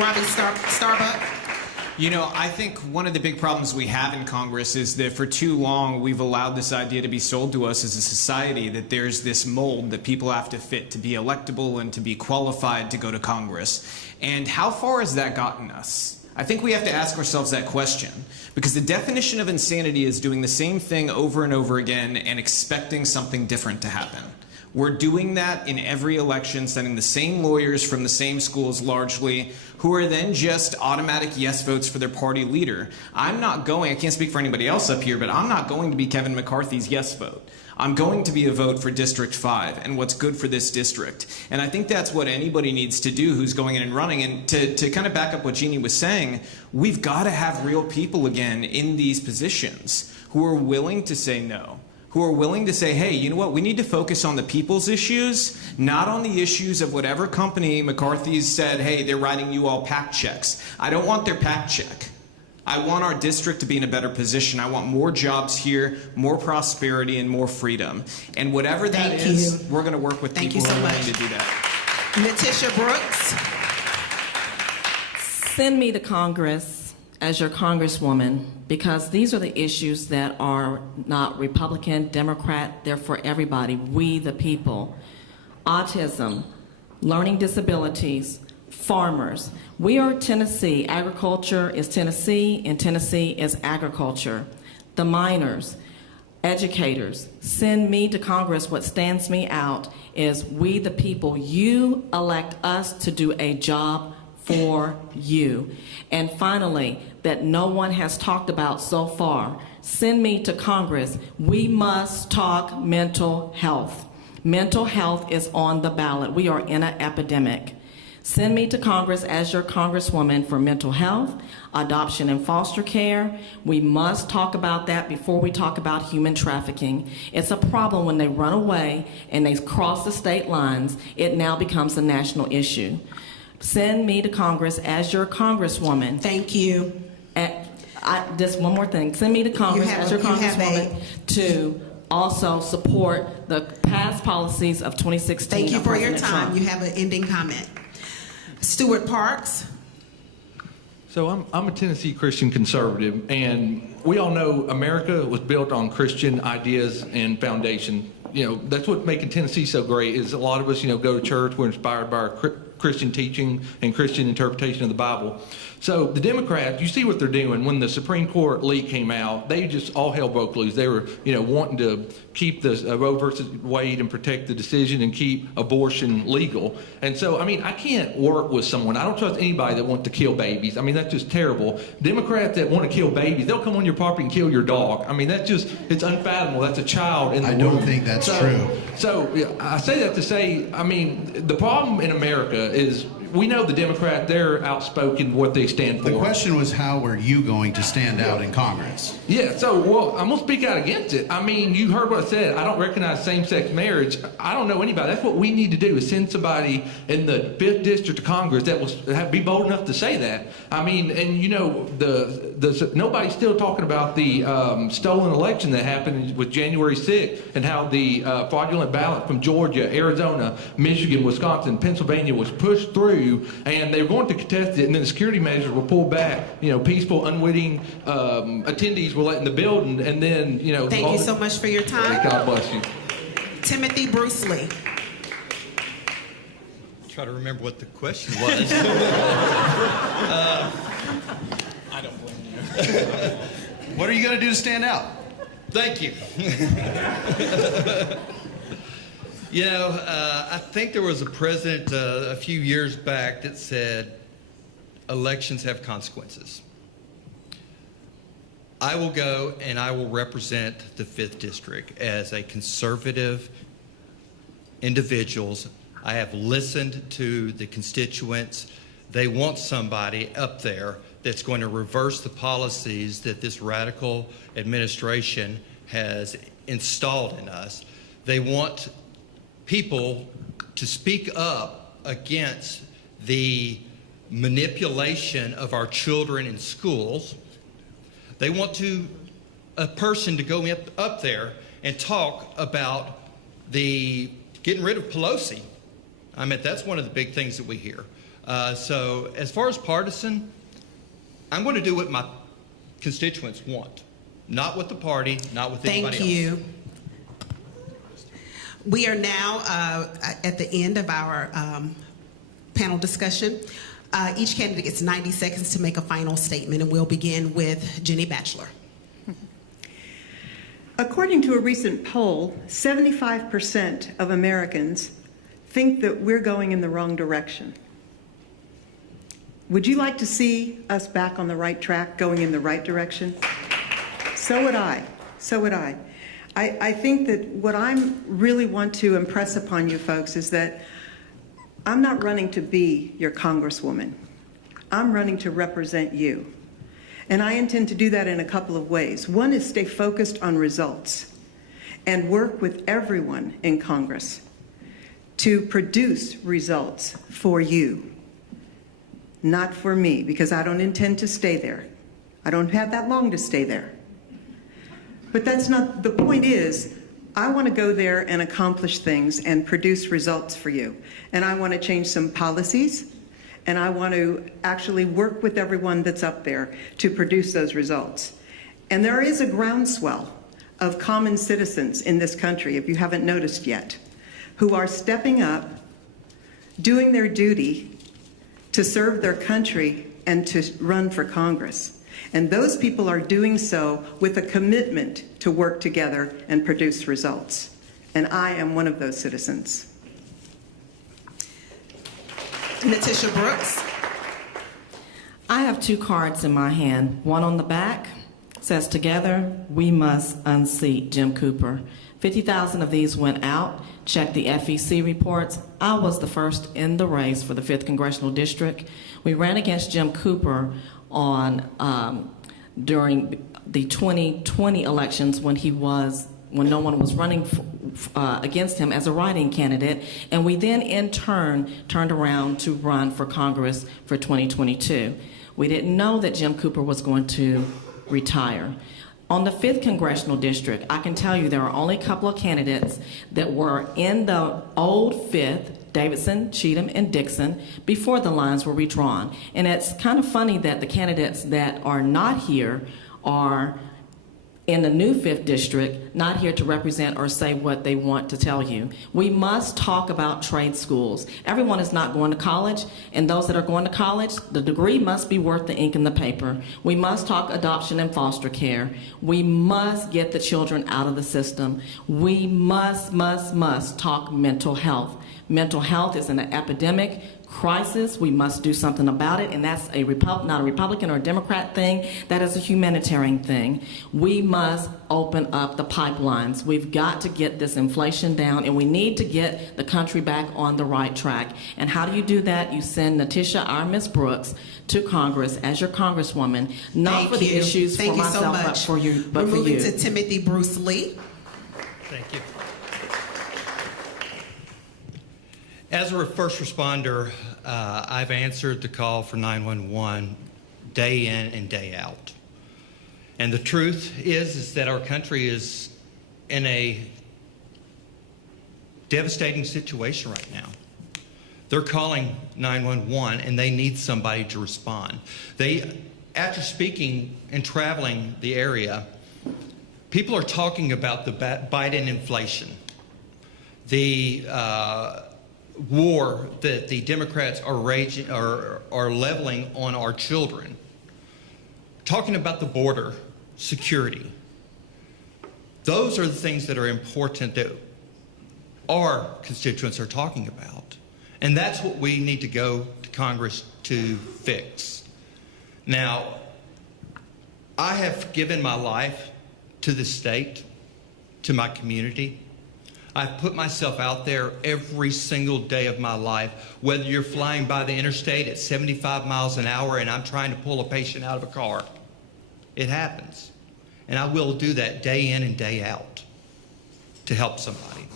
Robbie Starbuck. You know, I think one of the big problems we have in Congress is that for too long we've allowed this idea to be sold to us as a society that there's this mold that people have to fit to be electable and to be qualified to go to Congress. And how far has that gotten us? I think we have to ask ourselves that question, because the definition of insanity is doing the same thing over and over again and expecting something different to happen. We're doing that in every election, sending the same lawyers from the same schools largely, who are then just automatic yes votes for their party leader. I can't speak for anybody else up here, but I'm not going to be Kevin McCarthy's yes vote. I'm going to be a vote for District 5 and what's good for this district. And I think that's what anybody needs to do who's going in and running. And to kind of back up what Jeannie was saying, we've got to have real people again in these positions who are willing to say no, who are willing to say, hey, you know what, we need to focus on the people's issues, not on the issues of whatever company McCarthy's said, hey, they're writing you all PAC checks. I don't want their PAC check. I want our district to be in a better position. I want more jobs here, more prosperity, and more freedom. And whatever that is, we're going to work with people who are willing to do that. Natisha Brooks. Send me to Congress as your Congresswoman, because these are the issues that are not Republican, Democrat, they're for everybody, we the people. Autism, learning disabilities, farmers. We are Tennessee. Agriculture is Tennessee, and Tennessee is agriculture. The minors, educators. Send me to Congress. What stands me out is we the people. You elect us to do a job for you. And finally, that no one has talked about so far, send me to Congress. We must talk mental health. Mental health is on the ballot. We are in an epidemic. Send me to Congress as your Congresswoman for mental health, adoption and foster care. We must talk about that before we talk about human trafficking. It's a problem when they run away and they cross the state lines. It now becomes a national issue. Send me to Congress as your Congresswoman. Thank you. Just one more thing. Send me to Congress as your Congresswoman to also support the past policies of 2016. Thank you for your President time. Trump. You have an ending comment. Stuart Parks. So I'm a Tennessee Christian conservative, and we all know America was built on Christian ideas and foundation. You know, that's what's making Tennessee so great is a lot of us, go to church, we're inspired by our Christian teaching and Christian interpretation of the Bible. So the Democrats, you see what they're doing. When the Supreme Court leak came out, they just all hell broke loose. They were, wanting to keep the Roe versus Wade and protect the decision and keep abortion legal. And so, I can't work with someone. I don't trust anybody that wants to kill babies. That's just terrible. Democrats that want to kill babies, they'll come on your property and kill your dog. It's unfathomable. That's a child in the womb. I don't think that's true. So I say that to say, the problem in America is we know the Democrat, they're outspoken what they stand for. The question was, how are you going to stand out in Congress? Yeah, so, well, I'm going to speak out against it. I mean, you heard what I said. I don't recognize same-sex marriage. I don't know anybody. That's what we need to do, is send somebody in the 5th District of Congress that will be bold enough to say that. I mean, and you know, nobody's still talking about the stolen election that happened with January 6th and how the fraudulent ballot from Georgia, Arizona, Michigan, Wisconsin, Pennsylvania was pushed through, and they were going to contest it, and then the security measures were pulled back. You know, peaceful, unwitting attendees were let in the building, and then, you know. Thank you so much for your time. God bless you. Timothy Bruce Lee. Try to remember what the question was. I don't blame you. What are you going to do to stand out? Thank you. You know, I think there was a president a few years back that said elections have consequences. I will go and I will represent the 5th District as a conservative individuals. I have listened to the constituents. They want somebody up there that's going to reverse the policies that this radical administration has installed in us. They want people to speak up against the manipulation of our children in schools. They want a person to go up there and talk about getting rid of Pelosi. I mean, that's one of the big things that we hear. So as far as partisan, I'm going to do what my constituents want, not what the party, not with anybody else. Thank you. We are now at the end of our panel discussion. Each candidate gets 90 seconds to make a final statement, and we'll begin with Jenny Bachler. According to a recent poll, 75% of Americans think that we're going in the wrong direction. Would you like to see us back on the right track, going in the right direction? So would I. So would I. I think that what I really want to impress upon you folks is that I'm not running to be your congresswoman. I'm running to represent you. And I intend to do that in a couple of ways. One is stay focused on results and work with everyone in Congress to produce results for you, not for me, because I don't intend to stay there. I don't have that long to stay there. But that's not, the point is, I want to go there and accomplish things and produce results for you. And I want to change some policies, and I want to actually work with everyone that's up there to produce those results. And there is a groundswell of common citizens in this country, if you haven't noticed yet, who are stepping up, doing their duty to serve their country and to run for Congress. And those people are doing so with a commitment to work together and produce results. And I am one of those citizens. Natisha Brooks. I have 2 cards in my hand. One on the back says, "Together we must unseat Jim Cooper." 50,000 of these went out. Check the FEC reports. I was the first in the race for the 5th Congressional District. We ran against Jim Cooper during the 2020 elections when no one was running against him as a write-in candidate, and we then in turn turned around to run for Congress for 2022. We didn't know that Jim Cooper was going to retire. On the 5th Congressional District, I can tell you there are only a couple of candidates that were in the old 5th, Davidson, Cheatham, and Dixon, before the lines were redrawn. And it's kind of funny that the candidates that are not here are in the new 5th District, not here to represent or say what they want to tell you. We must talk about trade schools. Everyone is not going to college, and those that are going to college, the degree must be worth the ink in the paper. We must talk adoption and foster care. We must get the children out of the system. We must talk mental health. Mental health is an epidemic, crisis. We must do something about it, and that's not a Republican or a Democrat thing. That is a humanitarian thing. We must open up the pipelines. We've got to get this inflation down, and we need to get the country back on the right track. And how do you do that? You send Natisha, our Miss Brooks, to Congress as your Congresswoman, not for the issues for myself, but for you. We're moving to Timothy Bruce Lee. Thank you. As a first responder, I've answered the call for 911 day in and day out. And the truth is that our country is in a devastating situation right now. They're calling 911 and they need somebody to respond. After speaking and traveling the area, people are talking about the Biden inflation, the war that the Democrats are leveling on our children, talking about the border security. Those are the things that are important that our constituents are talking about. And that's what we need to go to Congress to fix. Now, I have given my life to the state, to my community. I've put myself out there every single day of my life, whether you're flying by the interstate at 75 miles an hour and I'm trying to pull a patient out of a car. It happens. And I will do that day in and day out to help somebody.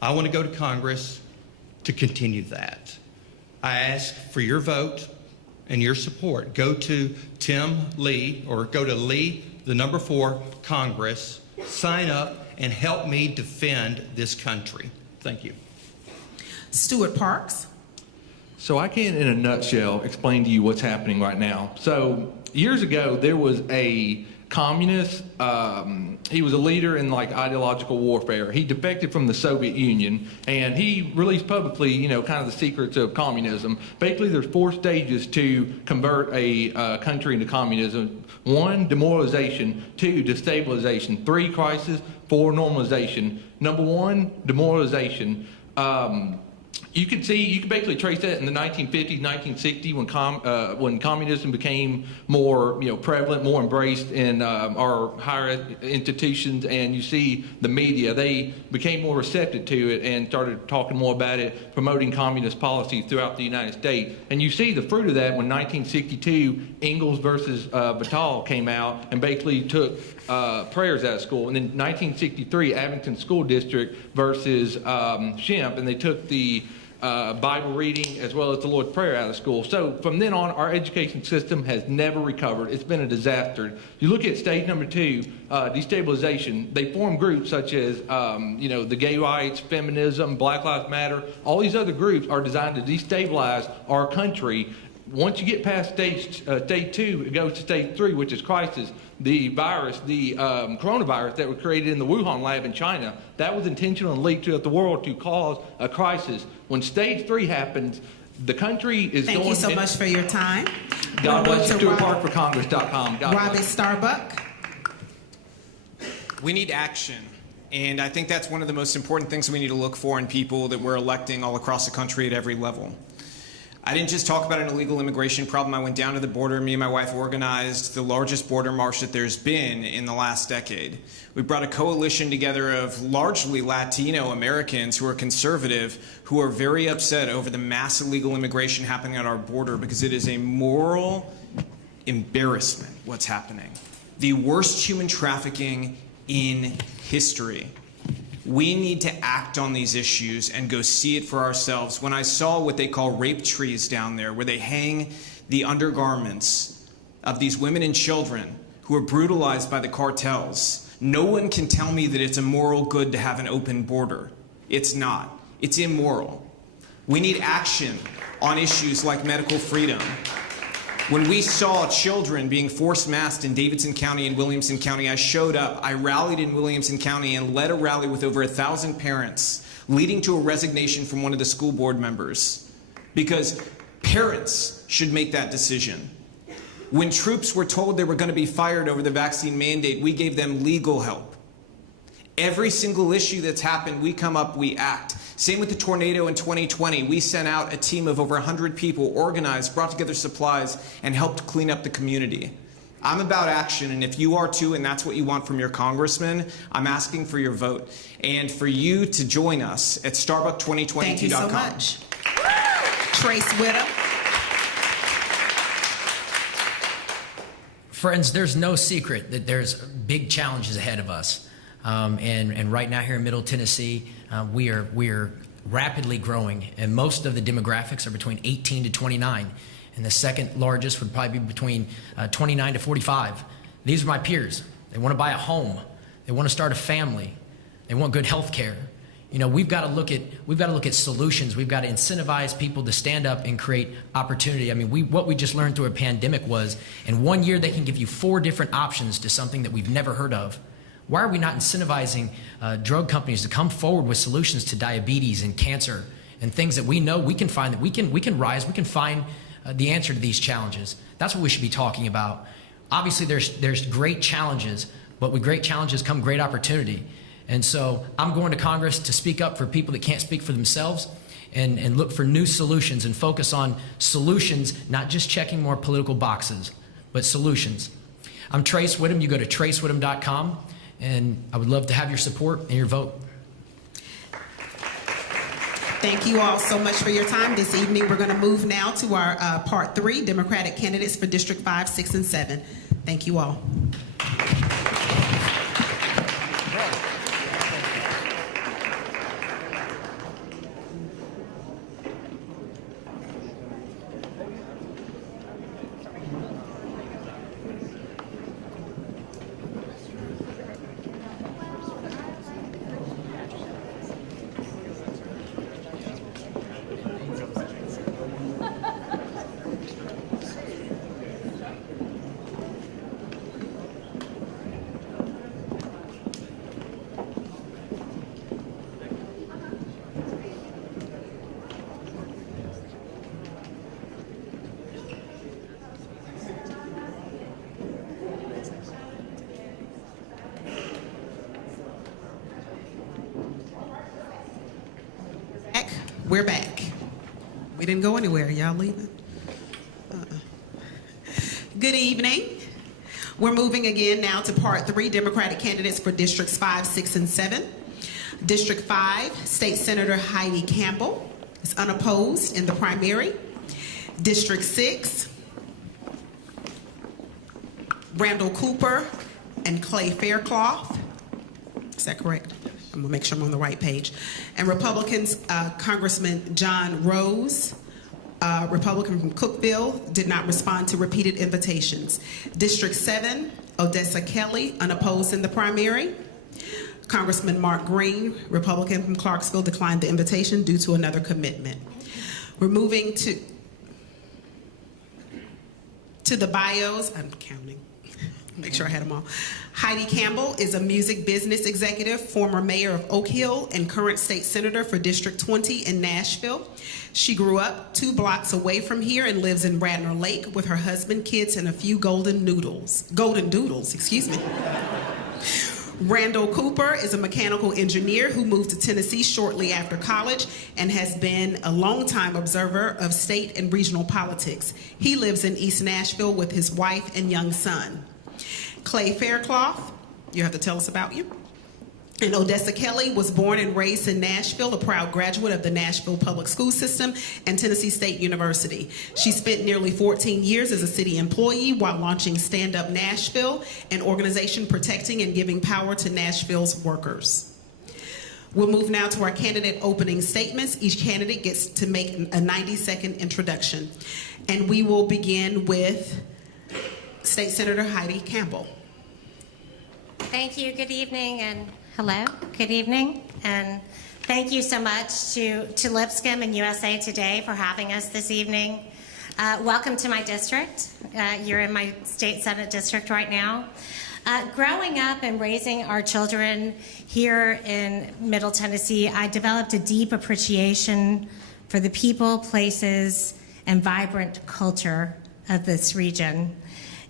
I want to go to Congress to continue that. I ask for your vote and your support. Go to Tim Lee, or go to Lee, the number 4, Congress, sign up, and help me defend this country. Thank you. Stuart Parks. So I can, in a nutshell, explain to you what's happening right now. So years ago, there was a communist. He was a leader in like ideological warfare. He defected from the Soviet Union, and he released publicly, you know, kind of the secrets of communism. Basically, there's 4 stages to convert a country into communism. 1, demoralization. 2, destabilization. 3, crisis. 4, normalization. Number 1, demoralization. You can basically trace that in the 1950s, 1960s when communism became more, you know, prevalent, more embraced in our higher institutions, and you see the media, they became more receptive to it and started talking more about it, promoting communist policies throughout the United States. And you see the fruit of that when 1962 Ingalls versus Vitale came out and basically took prayers out of school. And then 1963 Abington School District versus Shemp, and they took the Bible reading as well as the Lord's Prayer out of school. So from then on, our education system has never recovered. It's been a disaster. You look at stage number 2, destabilization. They form groups such as, you know, the gay rights, feminism, Black Lives Matter. All these other groups are designed to destabilize our country. Once you get past stage 2, it goes to stage 3, which is crisis. The virus, the coronavirus that was created in the Wuhan lab in China, that was intentional and leaked throughout the world to cause a crisis. When stage 3 happens, the country is going... Thank you so much for your time. God bless you. StuartParkForCongress.com. Robbie Starbuck. We need action. And I think that's one of the most important things we need to look for in people that we're electing all across the country at every level. I didn't just talk about an illegal immigration problem. I went down to the border. Me and my wife organized the largest border march that there's been in the last decade. We brought a coalition together of largely Latino Americans who are conservative, who are very upset over the mass illegal immigration happening at our border because it is a moral embarrassment what's happening. The worst human trafficking in history. We need to act on these issues and go see it for ourselves. When I saw what they call rape trees down there, where they hang the undergarments of these women and children who are brutalized by the cartels, no one can tell me that it's a moral good to have an open border. It's not. It's immoral. We need action on issues like medical freedom. When we saw children being forced masked in Davidson County and Williamson County, I showed up. I rallied in Williamson County and led a rally with over 1,000 parents, leading to a resignation from one of the school board members. Because parents should make that decision. When troops were told they were going to be fired over the vaccine mandate, we gave them legal help. Every single issue that's happened, we come up, we act. Same with the tornado in 2020. We sent out a team of over 100 people, organized, brought together supplies, and helped clean up the community. I'm about action, and if you are too, and that's what you want from your congressman, I'm asking for your vote and for you to join us at starbuck2022.com. Thank you so much. Trace Whittem. Friends, there's no secret that there's big challenges ahead of us. And right now here in Middle Tennessee, we are rapidly growing, and most of the demographics are between 18 to 29. And the second largest would probably be between 29 to 45. These are my peers. They want to buy a home. They want to start a family. They want good health care. You know, we've got to look at solutions. We've got to incentivize people to stand up and create opportunity. I mean, what we just learned through a pandemic was in 1 year they can give you 4 different options to something that we've never heard of. Why are we not incentivizing drug companies to come forward with solutions to diabetes and cancer and things that we know we can find, that we can rise, we can find the answer to these challenges? That's what we should be talking about. Obviously, there's great challenges, but with great challenges come great opportunity. And so I'm going to Congress to speak up for people that can't speak for themselves and look for new solutions and focus on solutions, not just checking more political boxes, but solutions. I'm Trace Whittem. You go to tracewhittem.com, and I would love to have your support and your vote. Thank you all so much for your time this evening. We're going to move now to our Part 3, Democratic candidates for District 5, 6, and 7. Thank you all. We're back. We didn't go anywhere. Y'all leaving? Good evening. We're moving again now to Part 3, Democratic candidates for Districts 5, 6, and 7. District 5, State Senator Heidi Campbell is unopposed in the primary. District 6, Randall Cooper and Clay Faircloth. Is that correct? I'm gonna make sure I'm on the right page. And Republicans, Congressman John Rose, Republican from Cookeville, did not respond to repeated invitations. District 7, Odessa Kelly, unopposed in the primary. Congressman Mark Green, Republican from Clarksville, declined the invitation due to another commitment. We're moving to the bios. I'm counting. Make sure I had them all. Heidi Campbell is a music business executive, former mayor of Oak Hill, and current state senator for District 20 in Nashville. She grew up 2 blocks away from here and lives in Radnor Lake with her husband, kids, and a few golden doodles, excuse me. Randall Cooper is a mechanical engineer who moved to Tennessee shortly after college and has been a longtime observer of state and regional politics. He lives in East Nashville with his wife and young son. Clay Faircloth, you have to tell us about you. And Odessa Kelly was born and raised in Nashville, a proud graduate of the Nashville Public School System and Tennessee State University. She spent nearly 14 years as a city employee while launching Stand Up Nashville, an organization protecting and giving power to Nashville's workers. We'll move now to our candidate opening statements. Each candidate gets to make a 90-second introduction. And we will begin with State Senator Heidi Campbell. Thank you. Good evening, and hello. Good evening, and thank you so much to Lipscomb and USA Today for having us this evening. Welcome to my district. You're in my state senate district right now. Growing up and raising our children here in Middle Tennessee, I developed a deep appreciation for the people, places, and vibrant culture of this region.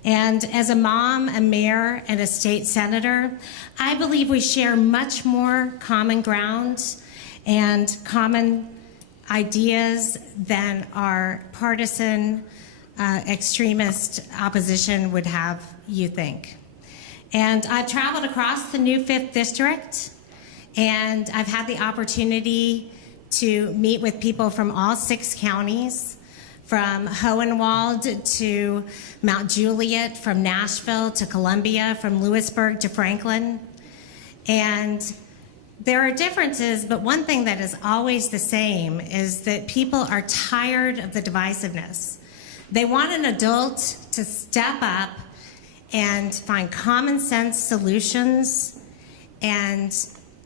And as a mom, a mayor, and a state senator, I believe we share much more common ground and common ideas than our partisan extremist opposition would have you think. And I've traveled across the new 5th District, and I've had the opportunity to meet with people from all 6 counties, from Hohenwald to Mount Juliet, from Nashville to Columbia, from Lewisburg to Franklin. And there are differences, but one thing that is always the same is that people are tired of the divisiveness. They want an adult to step up and find common sense solutions and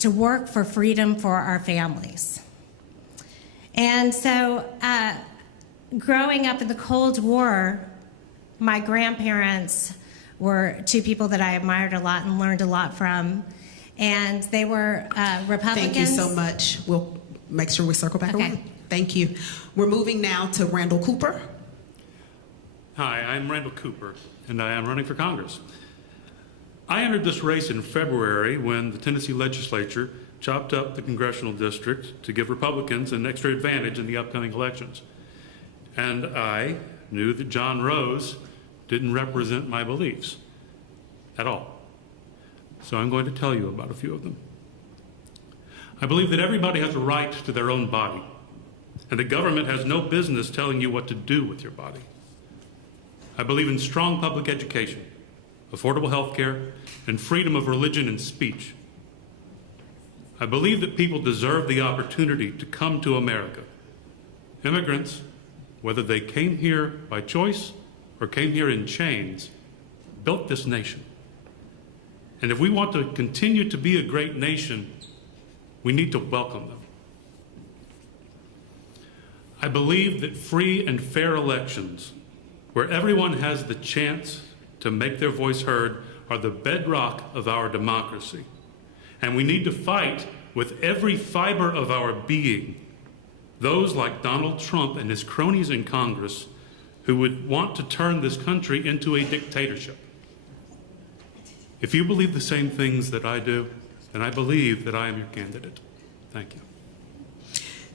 to work for freedom for our families. And so, growing up in the Cold War, my grandparents were 2 people that I admired a lot and learned a lot from. And they were Republicans. Thank you so much. We'll make sure we circle back around. Thank you. We're moving now to Randall Cooper. Hi, I'm Randall Cooper, and I am running for Congress. I entered this race in February when the Tennessee legislature chopped up the congressional district to give Republicans an extra advantage in the upcoming elections. And I knew that John Rose didn't represent my beliefs at all. So I'm going to tell you about a few of them. I believe that everybody has a right to their own body, and the government has no business telling you what to do with your body. I believe in strong public education, affordable health care, and freedom of religion and speech. I believe that people deserve the opportunity to come to America. Immigrants, whether they came here by choice or came here in chains, built this nation. And if we want to continue to be a great nation, we need to welcome them. I believe that free and fair elections, where everyone has the chance to make their voice heard, are the bedrock of our democracy. And we need to fight with every fiber of our being those like Donald Trump and his cronies in Congress who would want to turn this country into a dictatorship. If you believe the same things that I do, then I believe that I am your candidate. Thank you.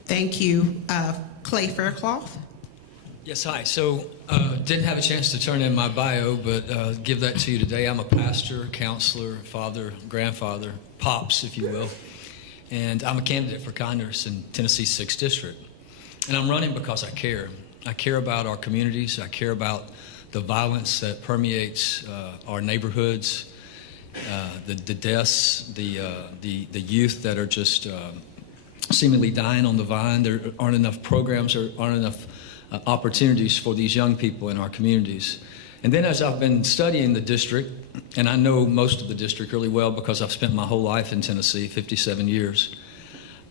Thank you. Clay Faircloth. Yes, hi. So didn't have a chance to turn in my bio, but give that to you today. I'm a pastor, counselor, father, grandfather, pops, if you will. And I'm a candidate for Congress in Tennessee's 6th District. And I'm running because I care. I care about our communities. I care about the violence that permeates our neighborhoods, the deaths, the youth that are just seemingly dying on the vine. There aren't enough programs, there aren't enough opportunities for these young people in our communities. And then as I've been studying the district, and I know most of the district really well because I've spent my whole life in Tennessee, 57 years,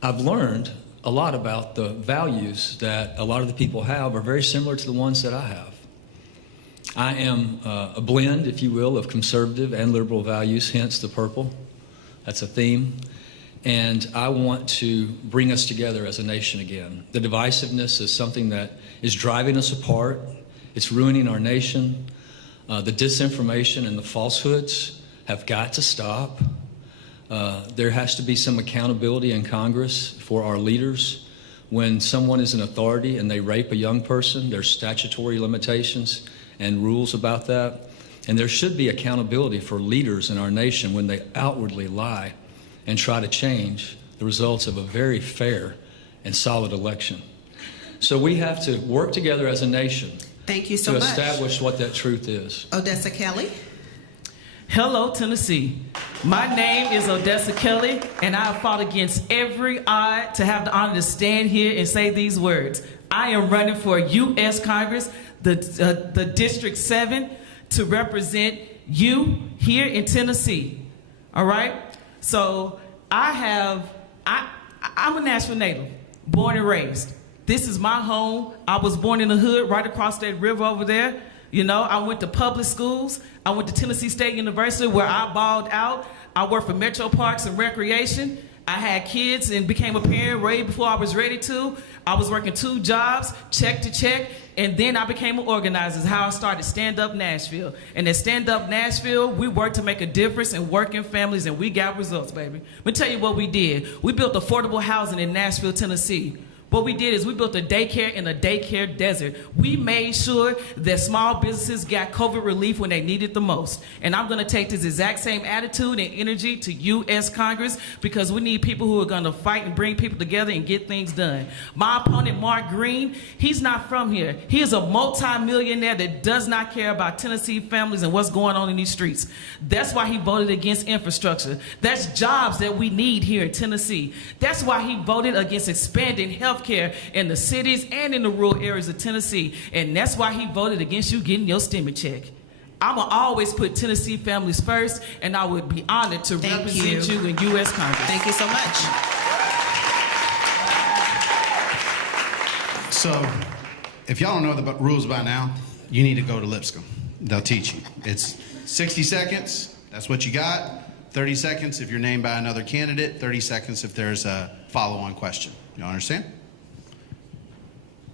I've learned a lot about the values that a lot of the people have are very similar to the ones that I have. I am a blend, if you will, of conservative and liberal values, hence the purple. That's a theme. And I want to bring us together as a nation again. The divisiveness is something that is driving us apart. It's ruining our nation. The disinformation and the falsehoods have got to stop. There has to be some accountability in Congress for our leaders. When someone is in authority and they rape a young person, there's statutory limitations and rules about that. And there should be accountability for leaders in our nation when they outwardly lie and try to change the results of a very fair and solid election. So we have to work together as a nation. Thank you so to much. establish what that truth is. Odessa Kelly. Hello, Tennessee. My name is Odessa Kelly, and I have fought against every odd to have the honor to stand here and say these words. I am running for U.S. Congress, the District 7, to represent you here in Tennessee. All right? So I'm a Nashville native, born and raised. This is my home. I was born in the hood right across that river over there. You know, I went to public schools. I went to Tennessee State University where I balled out. I worked for Metro Parks and Recreation. I had kids and became a parent way before I was ready to. I was working 2 jobs, check to check, and then I became an organizer. Is how I started Stand Up Nashville. And at Stand Up Nashville, we worked to make a difference in working families, and we got results, baby. Let me tell you what we did. We built affordable housing in Nashville, Tennessee. What we did is we built a daycare in a daycare desert. We made sure that small businesses got COVID relief when they needed the most. And I'm going to take this exact same attitude and energy to U.S. Congress, because we need people who are going to fight and bring people together and get things done. My opponent, Mark Green, he's not from here. He is a multi-millionaire that does not care about Tennessee families and what's going on in these streets. That's why he voted against infrastructure. That's jobs that we need here in Tennessee. That's why he voted against expanding health care in the cities and in the rural areas of Tennessee. And that's why he voted against you getting your stimmy check. I'm going to always put Tennessee families first, and I would be honored to represent you in U.S. Congress. Thank you so much. So, if y'all don't know the rules by now, you need to go to Lipscomb. They'll teach you. It's 60 seconds. That's what you got. 30 seconds if you're named by another candidate. 30 seconds if there's a follow-on question. You understand?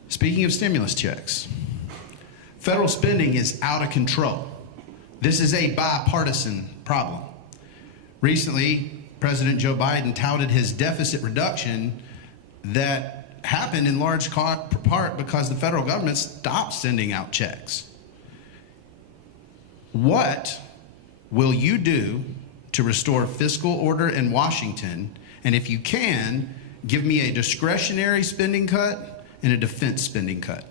Speaking of stimulus checks, federal spending is out of control. This is a bipartisan problem. Recently, President Joe Biden touted his deficit reduction that happened in large part because the federal government stopped sending out checks. What will you do to restore fiscal order in Washington? And if you can, give me a discretionary spending cut and a defense spending cut.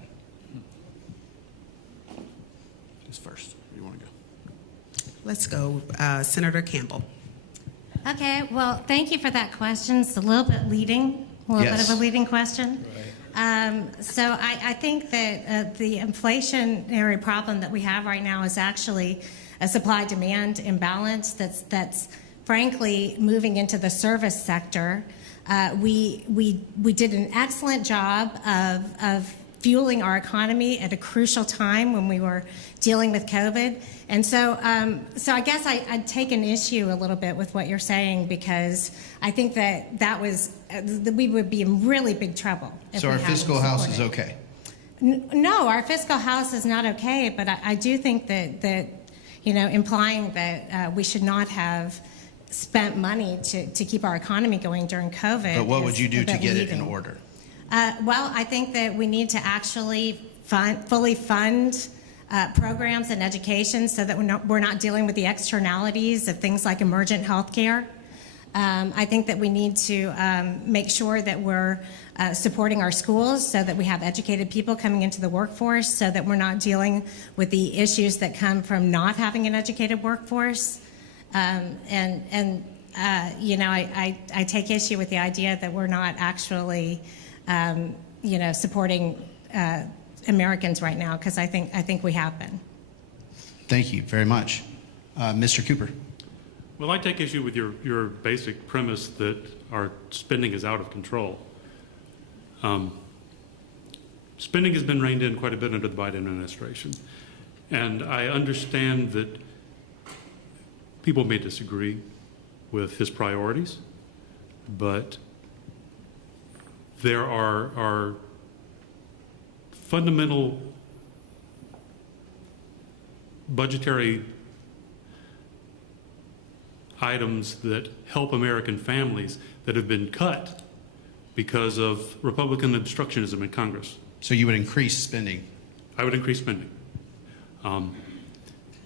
Who's first? Where do you want to go? Let's go, Senator Campbell. Okay, well, thank you for that question. It's a little bit leading, bit of a leading question. So I think that the inflationary problem that we have right now is actually a supply-demand imbalance that's frankly moving into the service sector. We did an excellent job of fueling our economy at a crucial time when we were dealing with COVID. And so I guess I'd take an issue a little bit with what you're saying, because I think that we would be in really big trouble. So our fiscal house is okay? No, our fiscal house is not okay, but I do think that implying that we should not have spent money to keep our economy going during COVID. But what would you do to get it in order? Well, I think that we need to actually fully fund programs and education so that we're not dealing with the externalities of things like emergent health care. I think that we need to make sure that we're supporting our schools so that we have educated people coming into the workforce, so that we're not dealing with the issues that come from not having an educated workforce. I take issue with the idea that we're not actually, supporting Americans right now, because I think we have been. Thank you very much. Mr. Cooper. Well, I take issue with your basic premise that our spending is out of control. Spending has been reined in quite a bit under the Biden administration. And I understand that people may disagree with his priorities, but there are fundamental budgetary items that help American families that have been cut because of Republican obstructionism in Congress. So you would increase spending? I would increase spending.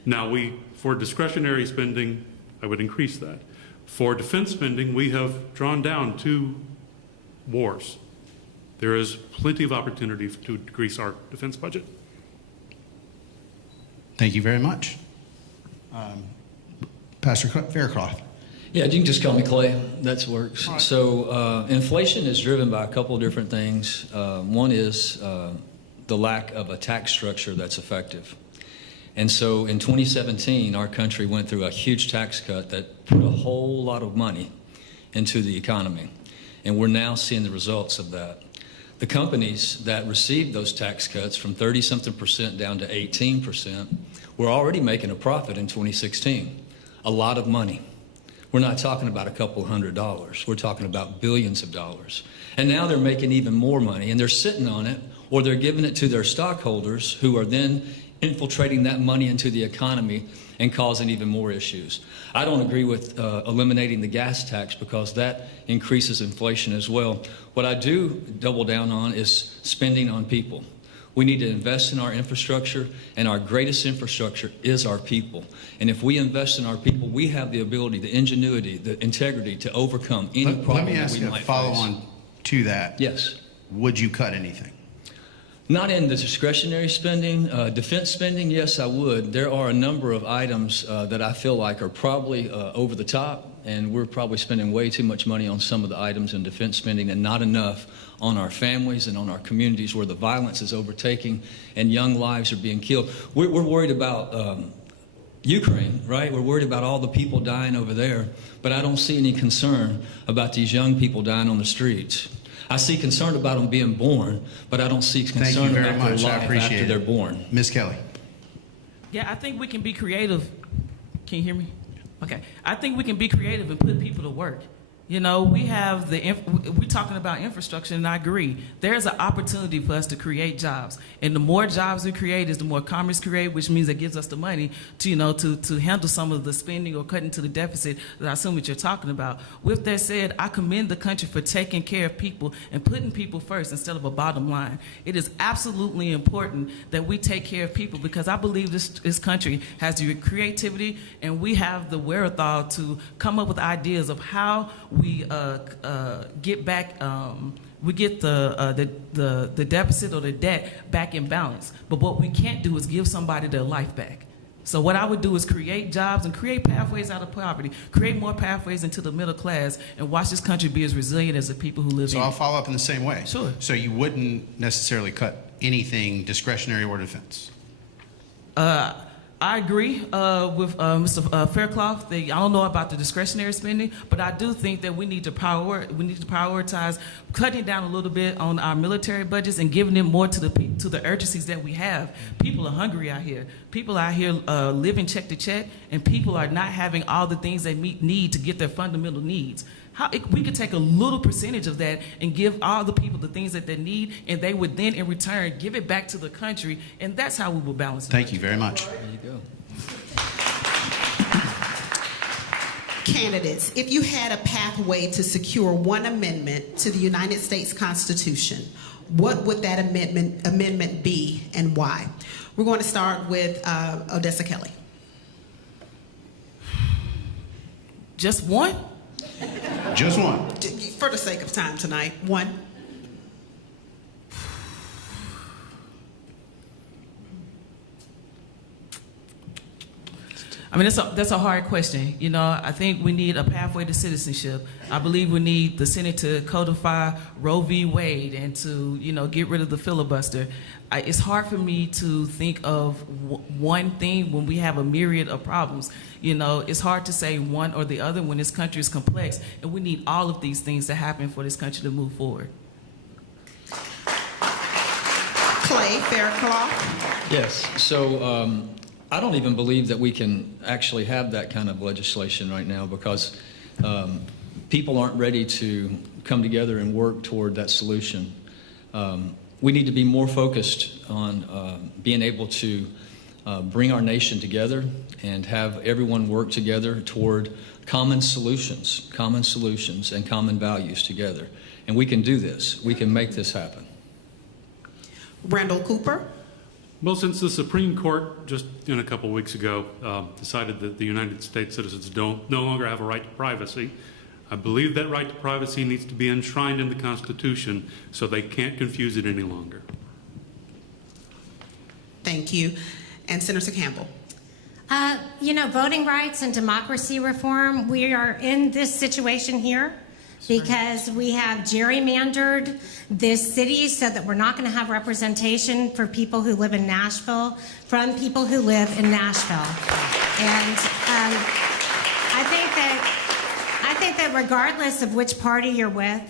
Now, for discretionary spending, I would increase that. For defense spending, we have drawn down 2 wars. There is plenty of opportunity to increase our defense budget. Thank you very much. Pastor Faircloth. Yeah, you can just call me Clay. That works. Right. So inflation is driven by a couple of different things. One is the lack of a tax structure that's effective. And so in 2017, our country went through a huge tax cut that put a whole lot of money into the economy. And we're now seeing the results of that. The companies that received those tax cuts from 30-something% down to 18% were already making a profit in 2016. A lot of money. We're not talking about a couple $100. We're talking about billions of dollars. And now they're making even more money, and they're sitting on it, or they're giving it to their stockholders, who are then infiltrating that money into the economy and causing even more issues. I don't agree with eliminating the gas tax, because that increases inflation as well. What I do double down on is spending on people. We need to invest in our infrastructure, and our greatest infrastructure is our people. And if we invest in our people, we have the ability, the ingenuity, the integrity to overcome any problem that we might face. Let me ask you a follow-on to that. Yes. Would you cut anything? Not in the discretionary spending. Defense spending, yes, I would. There are a number of items that I feel like are probably over the top, and we're probably spending way too much money on some of the items in defense spending and not enough on our families and on our communities where the violence is overtaking and young lives are being killed. We're worried about Ukraine, right? We're worried about all the people dying over there, but I don't see any concern about these young people dying on the streets. I see concern about them being born, but I don't see concern about their life after they're born. Ms. Kelly. Yeah, I think we can be creative. Can you hear me? Okay. I think we can be creative and put people to work. You know, we're talking about infrastructure, and I agree. There's an opportunity for us to create jobs. And the more jobs we create is the more commerce create, which means it gives us the money to, to handle some of the spending or cutting to the deficit that I assume that you're talking about. With that said, I commend the country for taking care of people and putting people first instead of a bottom line. It is absolutely important that we take care of people, because I believe this country has the creativity and we have the wherewithal to come up with ideas of how we get back, we get the deficit or the debt back in balance. But what we can't do is give somebody their life back. So what I would do is create jobs and create pathways out of poverty, create more pathways into the middle class, and watch this country be as resilient as the people who live in it. So I'll follow up in the same way. Sure. So you wouldn't necessarily cut anything discretionary or defense? I agree with Mr. Fairclough. I don't know about the discretionary spending, but I do think that we need to prioritize cutting down a little bit on our military budgets and giving them more to the urgencies that we have. People are hungry out here. People out here living check to check, and people are not having all the things they need to get their fundamental needs. We could take a little percentage of that and give all the people the things that they need, and they would then in return give it back to the country, and that's how we will balance it. Thank you very much. There you go. Candidates, if you had a pathway to secure one amendment to the United States Constitution, what would that amendment be and why? We're going to start with Odessa Kelly. Just one? Just one. For the sake of time tonight, one. I mean, that's a hard question. You know, I think we need a pathway to citizenship. I believe we need the Senate to codify Roe v. Wade and to, get rid of the filibuster. It's hard for me to think of one thing when we have a myriad of problems. It's hard to say one or the other when this country is complex, and we need all of these things to happen for this country to move forward. Clay Fairclough. Yes. So I don't even believe that we can actually have that kind of legislation right now, because people aren't ready to come together and work toward that solution. We need to be more focused on being able to bring our nation together and have everyone work together toward common solutions and common values together. And we can do this. We can make this happen. Randall Cooper. Well, since the Supreme Court just a couple of weeks ago decided that the United States citizens no longer have a right to privacy, I believe that right to privacy needs to be enshrined in the Constitution so they can't confuse it any longer. Thank you. And Senator Campbell. Voting rights and democracy reform, we are in this situation here because we have gerrymandered this city so that we're not going to have representation for people who live in Nashville from people who live in Nashville. And I think that regardless of which party you're with,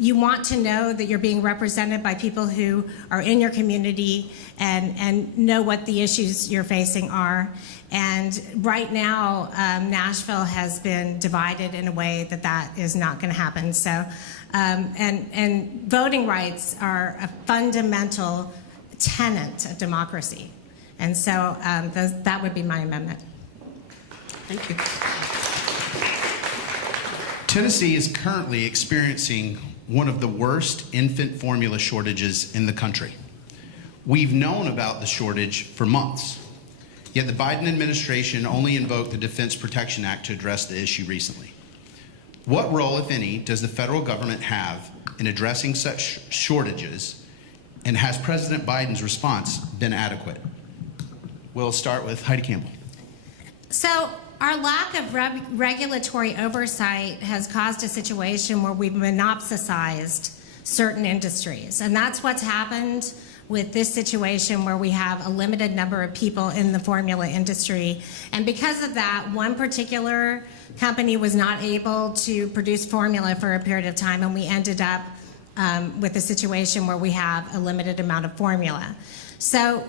you want to know that you're being represented by people who are in your community and know what the issues you're facing are. And right now, Nashville has been divided in a way that is not going to happen. So, and voting rights are a fundamental tenet of democracy. And so that would be my amendment. Thank you. Tennessee is currently experiencing one of the worst infant formula shortages in the country. We've known about the shortage for months, yet the Biden administration only invoked the Defense Production Act to address the issue recently. What role, if any, does the federal government have in addressing such shortages, and has President Biden's response been adequate? We'll start with Heidi Campbell. So our lack of regulatory oversight has caused a situation where we've monopsonized certain industries. And that's what's happened with this situation where we have a limited number of people in the formula industry. And because of that, one particular company was not able to produce formula for a period of time, and we ended up with a situation where we have a limited amount of formula. So,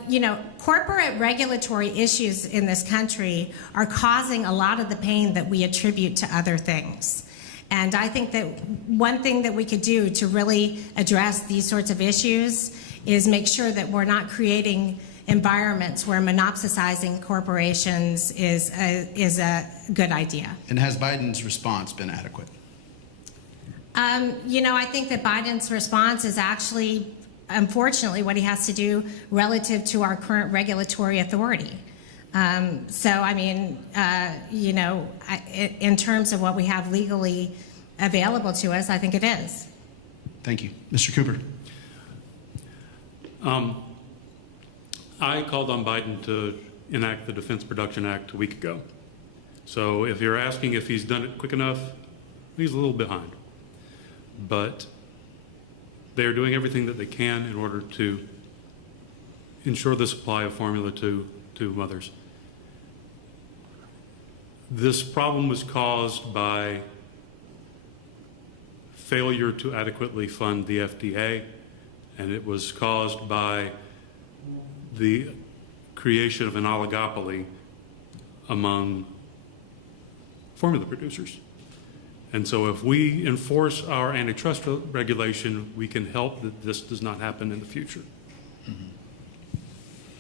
corporate regulatory issues in this country are causing a lot of the pain that we attribute to other things. And I think that one thing that we could do to really address these sorts of issues is make sure that we're not creating environments where monopsonizing corporations is a good idea. And has Biden's response been adequate? I think that Biden's response is actually, unfortunately, what he has to do relative to our current regulatory authority. In terms of what we have legally available to us, I think it is. Thank you. Mr. Cooper. I called on Biden to enact the Defense Production Act a week ago. So if you're asking if he's done it quick enough, he's a little behind. But they are doing everything that they can in order to ensure the supply of formula to mothers. This problem was caused by failure to adequately fund the FDA, and it was caused by the creation of an oligopoly among formula producers. And so if we enforce our antitrust regulation, we can help that this does not happen in the future.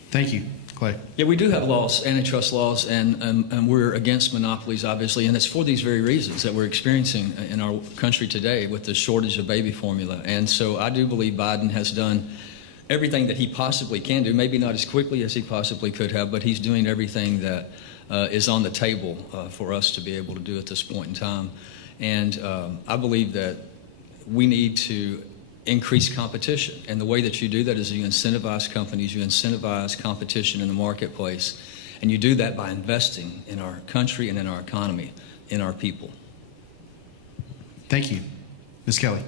Thank you. Clay. Yeah, we do have laws, antitrust laws, and we're against monopolies, obviously, and it's for these very reasons that we're experiencing in our country today with the shortage of baby formula. And so I do believe Biden has done everything that he possibly can do, maybe not as quickly as he possibly could have, but he's doing everything that is on the table for us to be able to do at this point in time. And I believe that we need to increase competition. And the way that you do that is you incentivize companies, you incentivize competition in the marketplace, and you do that by investing in our country and in our economy, in our people. Thank you. Ms. Kelly.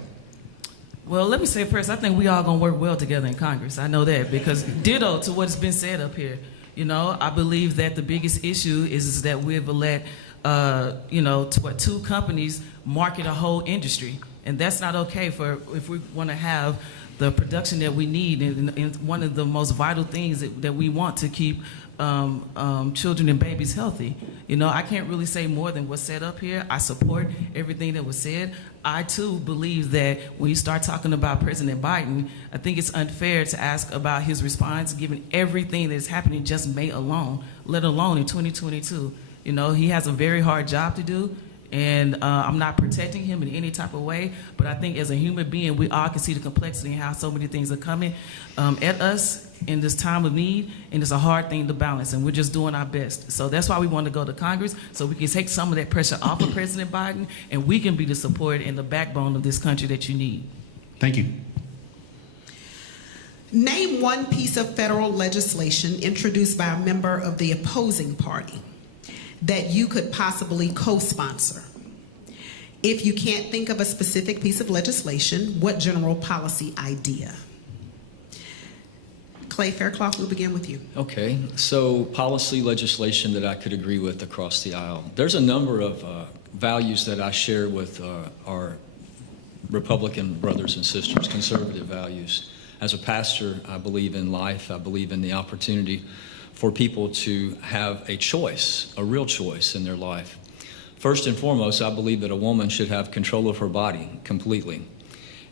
Well, let me say first, I think we all going to work well together in Congress. I know that, because ditto to what's been said up here. I believe that the biggest issue is that we've let two companies market a whole industry, and that's not okay if we want to have the production that we need, and one of the most vital things that we want to keep children and babies healthy. I can't really say more than what's said up here. I support everything that was said. I too believe that when you start talking about President Biden, I think it's unfair to ask about his response given everything that is happening just May alone, let alone in 2022. He has a very hard job to do, and I'm not protecting him in any type of way, but I think as a human being, we all can see the complexity and how so many things are coming at us in this time of need, and it's a hard thing to balance, and we're just doing our best. So that's why we want to go to Congress, so we can take some of that pressure off of President Biden, and we can be the support and the backbone of this country that you need. Thank you. Name one piece of federal legislation introduced by a member of the opposing party that you could possibly co-sponsor. If you can't think of a specific piece of legislation, what general policy idea? Clay Faircloth, we'll begin with you. Okay, so policy legislation that I could agree with across the aisle. There's a number of values that I share with Republican brothers and sisters, conservative values. As a pastor, I believe in life. I believe in the opportunity for people to have a choice, a real choice in their life. First and foremost, I believe that a woman should have control of her body completely.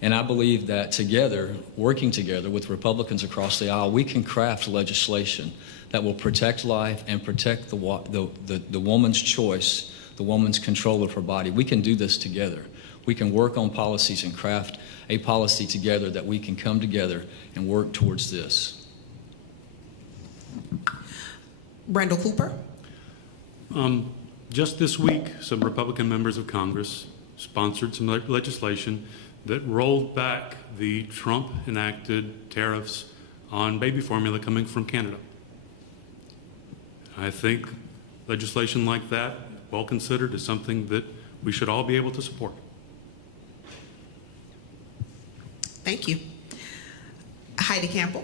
And I believe that together, working together with Republicans across the aisle, we can craft legislation that will protect life and protect the woman's choice, the woman's control of her body. We can do this together. We can work on policies and craft a policy together that we can come together and work towards this. Randall Cooper. Just this week, some Republican members of Congress sponsored some legislation that rolled back the Trump-enacted tariffs on baby formula coming from Canada. I think legislation like that, well considered, is something that we should all be able to support. Thank you. Heidi Campbell.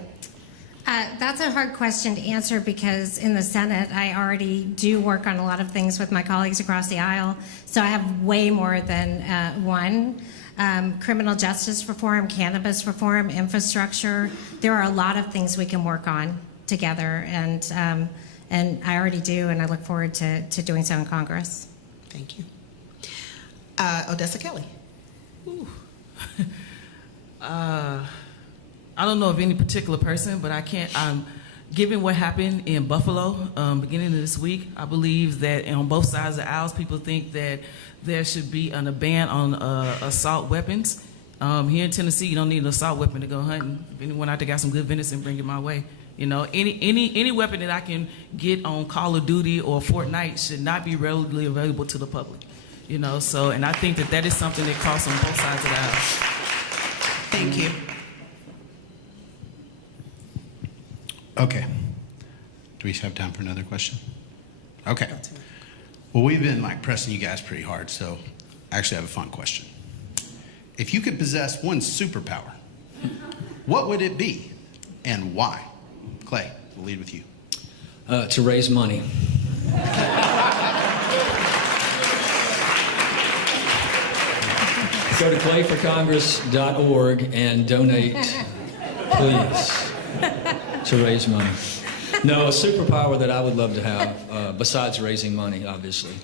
That's a hard question to answer because in the Senate, I already do work on a lot of things with my colleagues across the aisle. So I have way more than one. Criminal justice reform, cannabis reform, infrastructure. There are a lot of things we can work on together, and I already do, and I look forward to doing so in Congress. Thank you. Odessa Kelly. I don't know of any particular person, but I can't. Given what happened in Buffalo beginning of this week, I believe that on both sides of the aisles, people think that there should be a ban on assault weapons. Here in Tennessee, you don't need an assault weapon to go hunting. If anyone out there got some good venison, bring it my way. You know, any weapon that I can get on Call of Duty or Fortnite should not be readily available to the public. You know, so, and I think that that is something that crosses on both sides of the aisle. Thank you. Okay. Do we have time for another question? Okay. Well, we've been pressing you guys pretty hard, so I actually have a fun question. If you could possess one superpower, what would it be and why? Clay, we'll lead with you. To raise money. Go to clayforcongress.org and donate, please, to raise money. No, a superpower that I would love to have, besides raising money, obviously,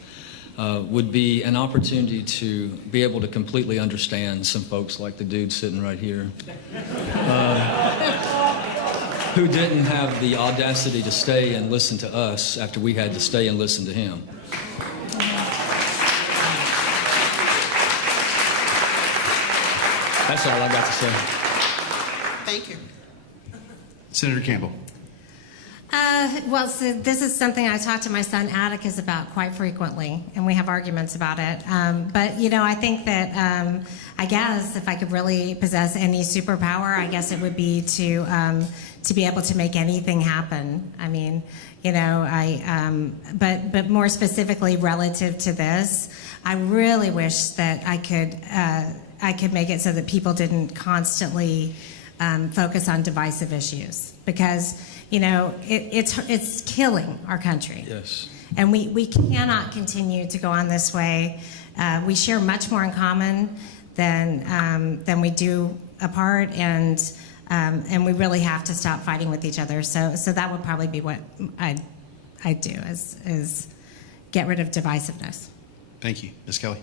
would be an opportunity to be able to completely understand some folks like the dude sitting right here, who didn't have the audacity to stay and listen to us after we had to stay and listen to him. That's all I got to say. Thank you. Senator Campbell. Well, so this is something I talk to my son Atticus about quite frequently, and we have arguments about it. But, you know, I think that, I guess, if I could really possess any superpower, I guess it would be to be able to make anything happen. I mean, you know, but more specifically relative to this, I really wish that I could make it so that people didn't constantly focus on divisive issues, because, you know, it's killing our country. Yes. And we cannot continue to go on this way. We share much more in common than we do apart, and we really have to stop fighting with each other. So that would probably be what I'd do, is get rid of divisiveness. Thank you. Ms. Kelly.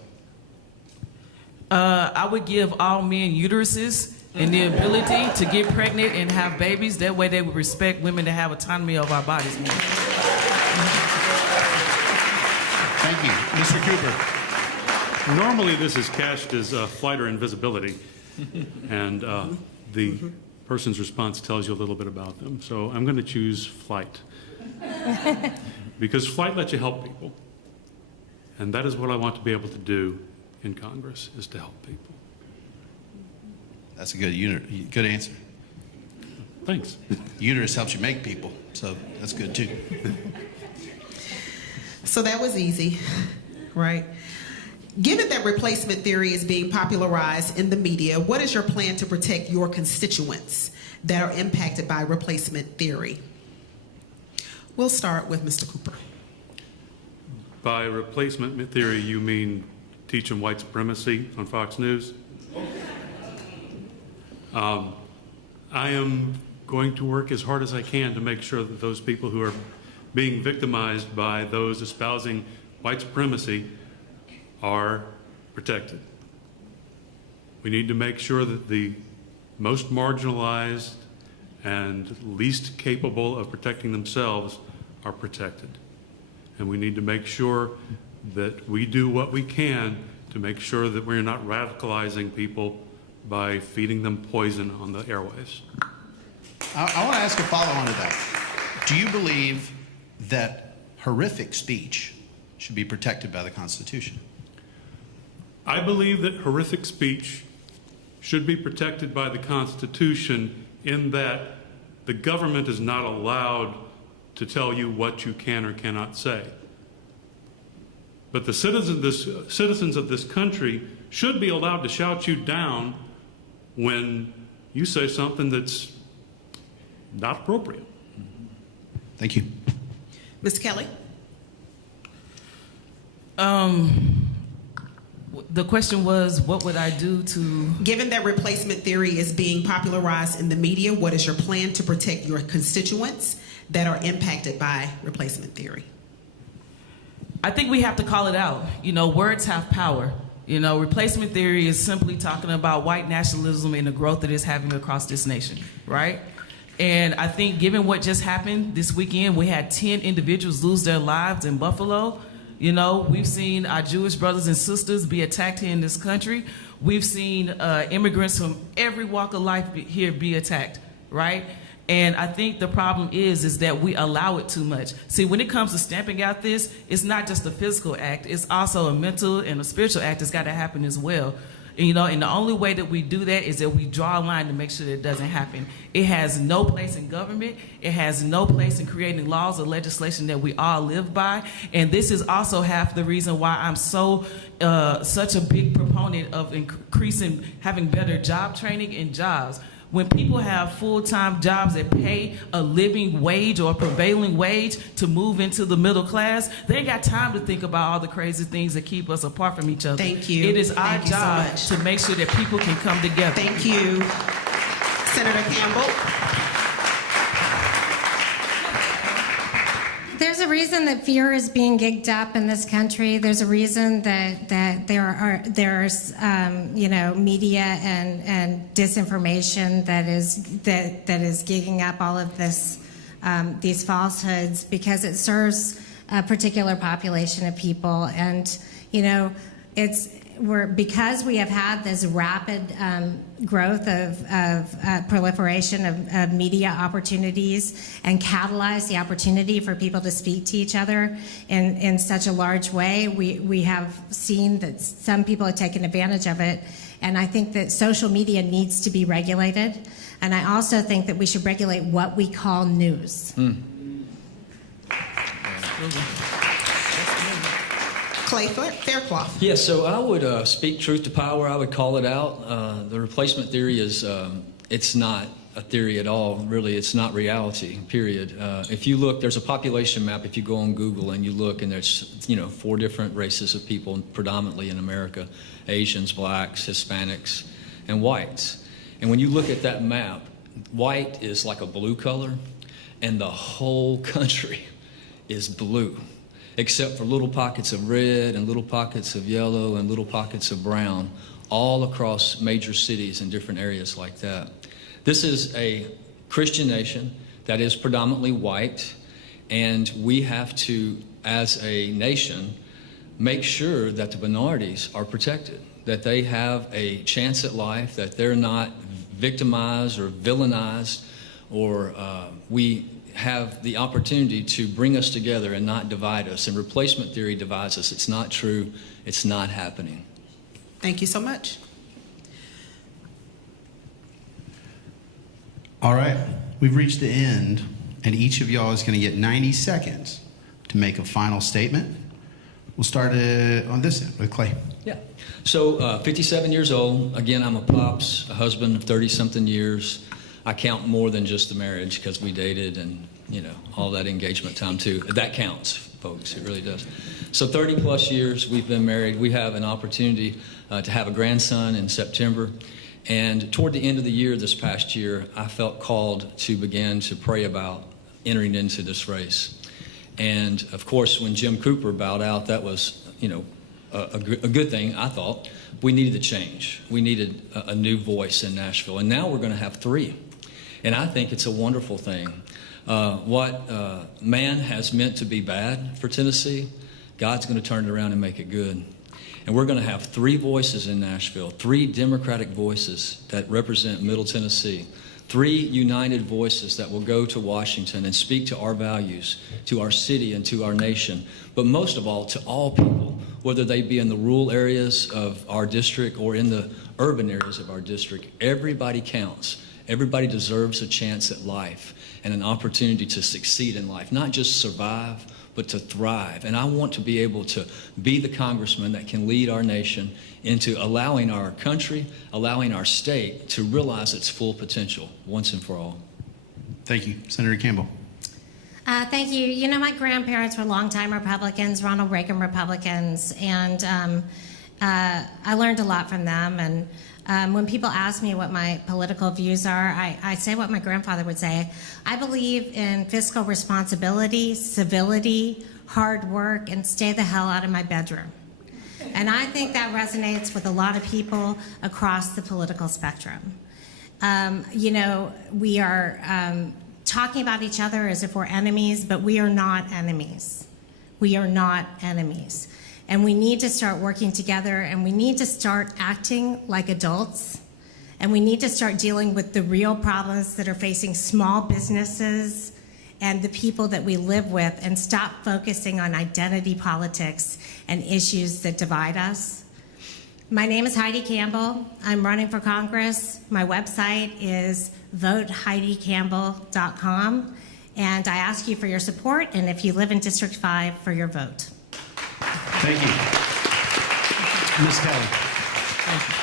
I would give all men uteruses and the ability to get pregnant and have babies. That way they would respect women to have autonomy of our bodies more. Thank you. Mr. Cooper. Normally this is cast as flight or invisibility, and the person's response tells you a little bit about them. So I'm going to choose flight, because flight lets you help people, and that is what I want to be able to do in Congress, is to help people. That's a good answer. Thanks. Uterus helps you make people, so that's good too. So that was easy, right? Given that replacement theory is being popularized in the media, what is your plan to protect your constituents that are impacted by replacement theory? We'll start with Mr. Cooper. By replacement theory, you mean teaching white supremacy on Fox News? I am going to work as hard as I can to make sure that those people who are being victimized by those espousing white supremacy are protected. We need to make sure that the most marginalized and least capable of protecting themselves are protected. And we need to make sure that we do what we can to make sure that we're not radicalizing people by feeding them poison on the airwaves. I want to ask a follow-on to that. Do you believe that horrific speech should be protected by the Constitution? I believe that horrific speech should be protected by the Constitution in that the government is not allowed to tell you what you can or cannot say. But the citizens of this country should be allowed to shout you down when you say something that's not appropriate. Thank you. Ms. Kelly? The question was, what would I do to... Given that replacement theory is being popularized in the media, what is your plan to protect your constituents that are impacted by replacement theory? I think we have to call it out. You know, words have power. You know, replacement theory is simply talking about white nationalism and the growth that it's having across this nation, right? And I think given what just happened this weekend, we had 10 individuals lose their lives in Buffalo. You know, we've seen our Jewish brothers and sisters be attacked here in this country. We've seen immigrants from every walk of life here be attacked, right? And I think the problem is that we allow it too much. See, when it comes to stamping out this, it's not just a physical act, it's also a mental and a spiritual act that's got to happen as well. And, you know, and the only way that we do that is that we draw a line to make sure that it doesn't happen. It has no place in government. It has no place in creating laws or legislation that we all live by. And this is also half the reason why I'm such a big proponent of increasing, having better job training and jobs. When people have full-time jobs that pay a living wage or a prevailing wage to move into the middle class, they ain't got time to think about all the crazy things that keep us apart from each other. Thank you. It is our job to make sure that people can come together. Thank you. Senator Campbell. There's a reason that fear is being gigged up in this country. There's a reason that there's media and disinformation that is gigging up all of this these falsehoods because it serves a particular population of people. And you know, because we have had this rapid growth of proliferation of media opportunities and catalyzed the opportunity for people to speak to each other in such a large way, we have seen that some people have taken advantage of it. And I think that social media needs to be regulated. And I also think that we should regulate what we call news. Clay Faircloth. Yeah, so I would speak truth to power. I would call it out. The replacement theory is, it's not a theory at all. Really, it's not reality, period. If you look, there's a population map. If you go on Google and you look, and there's 4 different races of people, predominantly in America: Asians, blacks, Hispanics, and whites. And when you look at that map, white is like a blue color, and the whole country is blue, except for little pockets of red and little pockets of yellow and little pockets of brown, all across major cities and different areas like that. This is a Christian nation that is predominantly white, and we have to, as a nation, make sure that the minorities are protected, that they have a chance at life, that they're not victimized or villainized, or we have the opportunity to bring us together and not divide us. And replacement theory divides us. It's not true. It's not happening. Thank you so much. All right, we've reached the end, and each of y'all is going to get 90 seconds to make a final statement. We'll start on this end with Clay. Yeah. So 57 years old. Again, I'm a pops, a husband of 30-something years. I count more than just the marriage because we dated and, all that engagement time too. That counts, folks. It really does. So 30-plus years we've been married. We have an opportunity to have a grandson in September. And toward the end of the year, this past year, I felt called to begin to pray about entering into this race. And of course, when Jim Cooper bowed out, that was, a good thing, I thought. We needed a change. We needed a new voice in Nashville. And now we're going to have 3. And I think it's a wonderful thing. What man has meant to be bad for Tennessee, God's going to turn it around and make it good. And we're going to have 3 voices in Nashville, 3 Democratic voices that represent Middle Tennessee, 3 united voices that will go to Washington and speak to our values, to our city and to our nation, but most of all to all people, whether they be in the rural areas of our district or in the urban areas of our district. Everybody counts. Everybody deserves a chance at life and an opportunity to succeed in life, not just survive, but to thrive. And I want to be able to be the congressman that can lead our nation into allowing our country, allowing our state to realize its full potential once and for all. Thank you. Senator Campbell. Thank you. My grandparents were longtime Republicans, Ronald Reagan Republicans, and I learned a lot from them. And when people ask me what my political views are, I say what my grandfather would say. I believe in fiscal responsibility, civility, hard work, and stay the hell out of my bedroom. And I think that resonates with a lot of people across the political spectrum. We are talking about each other as if we're enemies, but we are not enemies. We are not enemies. And we need to start working together, and we need to start acting like adults, and we need to start dealing with the real problems that are facing small businesses and the people that we live with, and stop focusing on identity politics and issues that divide us. My name is Heidi Campbell. I'm running for Congress. My website is voteheidicampbell.com, and I ask you for your support, and if you live in District 5, for your vote. Thank you. Ms. Kelly. Thank you.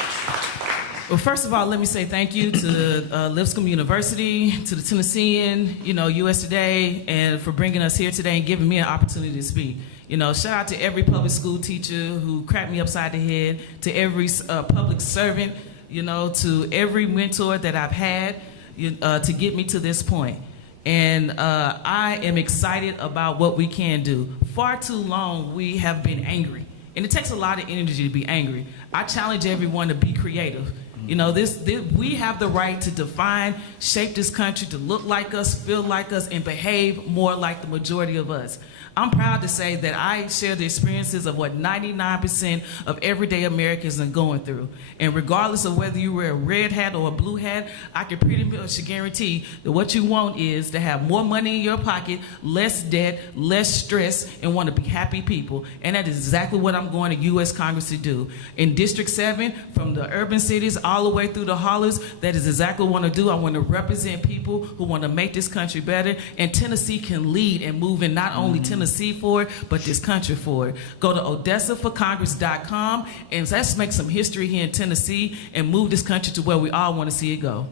Well, first of all, let me say thank you to Lipscomb University, to the Tennessean, US Today, and for bringing us here today and giving me an opportunity to speak. Shout out to every public school teacher who cracked me upside the head, to every public servant, to every mentor that I've had to get me to this point. And I am excited about what we can do. Far too long, we have been angry. And it takes a lot of energy to be angry. I challenge everyone to be creative. We have the right to define, shape this country to look like us, feel like us, and behave more like the majority of us. I'm proud to say that I share the experiences of what 99% of everyday Americans are going through. And regardless of whether you wear a red hat or a blue hat, I can pretty much guarantee that what you want is to have more money in your pocket, less debt, less stress, and want to be happy people. And that is exactly what I'm going to U.S. Congress to do. In District 7, from the urban cities all the way through the hollers, that is exactly what I want to do. I want to represent people who want to make this country better. And Tennessee can lead and move in not only Tennessee forward, but this country forward. Go to OdessaForCongress.com and let's make some history here in Tennessee and move this country to where we all want to see it go.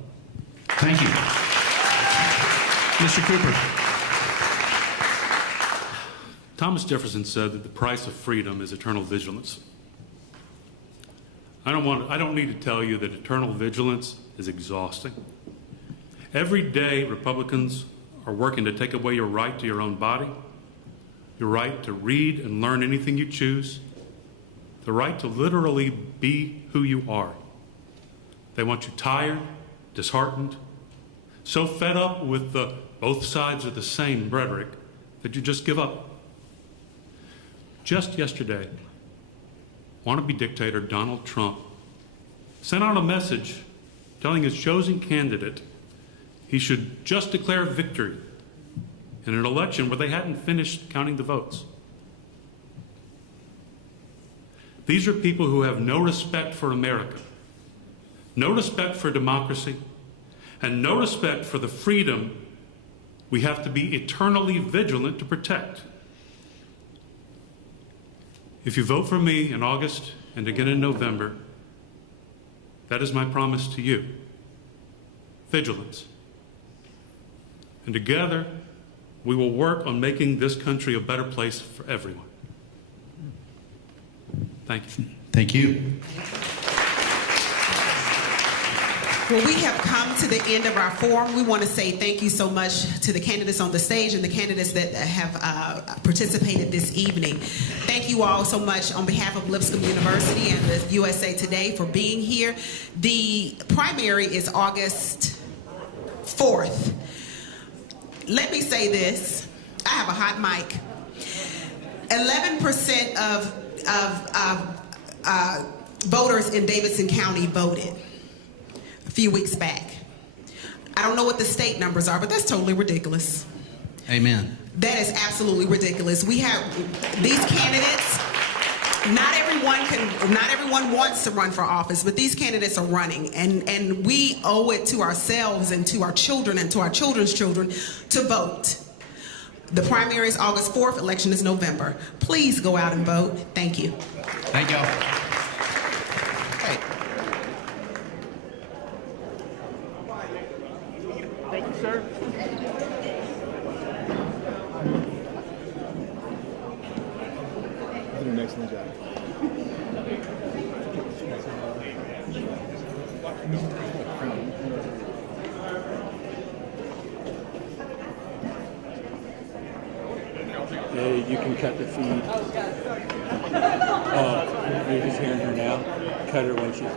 Thank you. Mr. Cooper. Thomas Jefferson said that the price of freedom is eternal vigilance. I don't need to tell you that eternal vigilance is exhausting. Every day, Republicans are working to take away your right to your own body, your right to read and learn anything you choose, the right to literally be who you are. They want you tired, disheartened, so fed up with the both sides of the same rhetoric that you just give up. Just yesterday, wannabe dictator Donald Trump sent out a message telling his chosen candidate he should just declare victory in an election where they hadn't finished counting the votes. These are people who have no respect for America, no respect for democracy, and no respect for the freedom we have to be eternally vigilant to protect. If you vote for me in August and again in November, that is my promise to you. Vigilance. And together, we will work on making this country a better place for everyone. Thank you. Thank you. Well, we have come to the end of our forum. We want to say thank you so much to the candidates on the stage and the candidates that have participated this evening. Thank you all so much on behalf of Lipscomb University and the USA Today for being here. The primary is August 4th. Let me say this. I have a hot mic. 11% of voters in Davidson County voted a few weeks back. I don't know what the state numbers are, but that's totally ridiculous. Amen. That is absolutely ridiculous. We have these candidates. Not everyone wants to run for office, but these candidates are running, and we owe it to ourselves and to our children and to our children's children to vote. The primary is August 4th, election is November. Please go out and vote. Thank you. Thank y'all. Hey. Thank you, sir. You did an excellent job. Hey, you can cut the feed. Oh, you're just hearing her now. Cut her when she's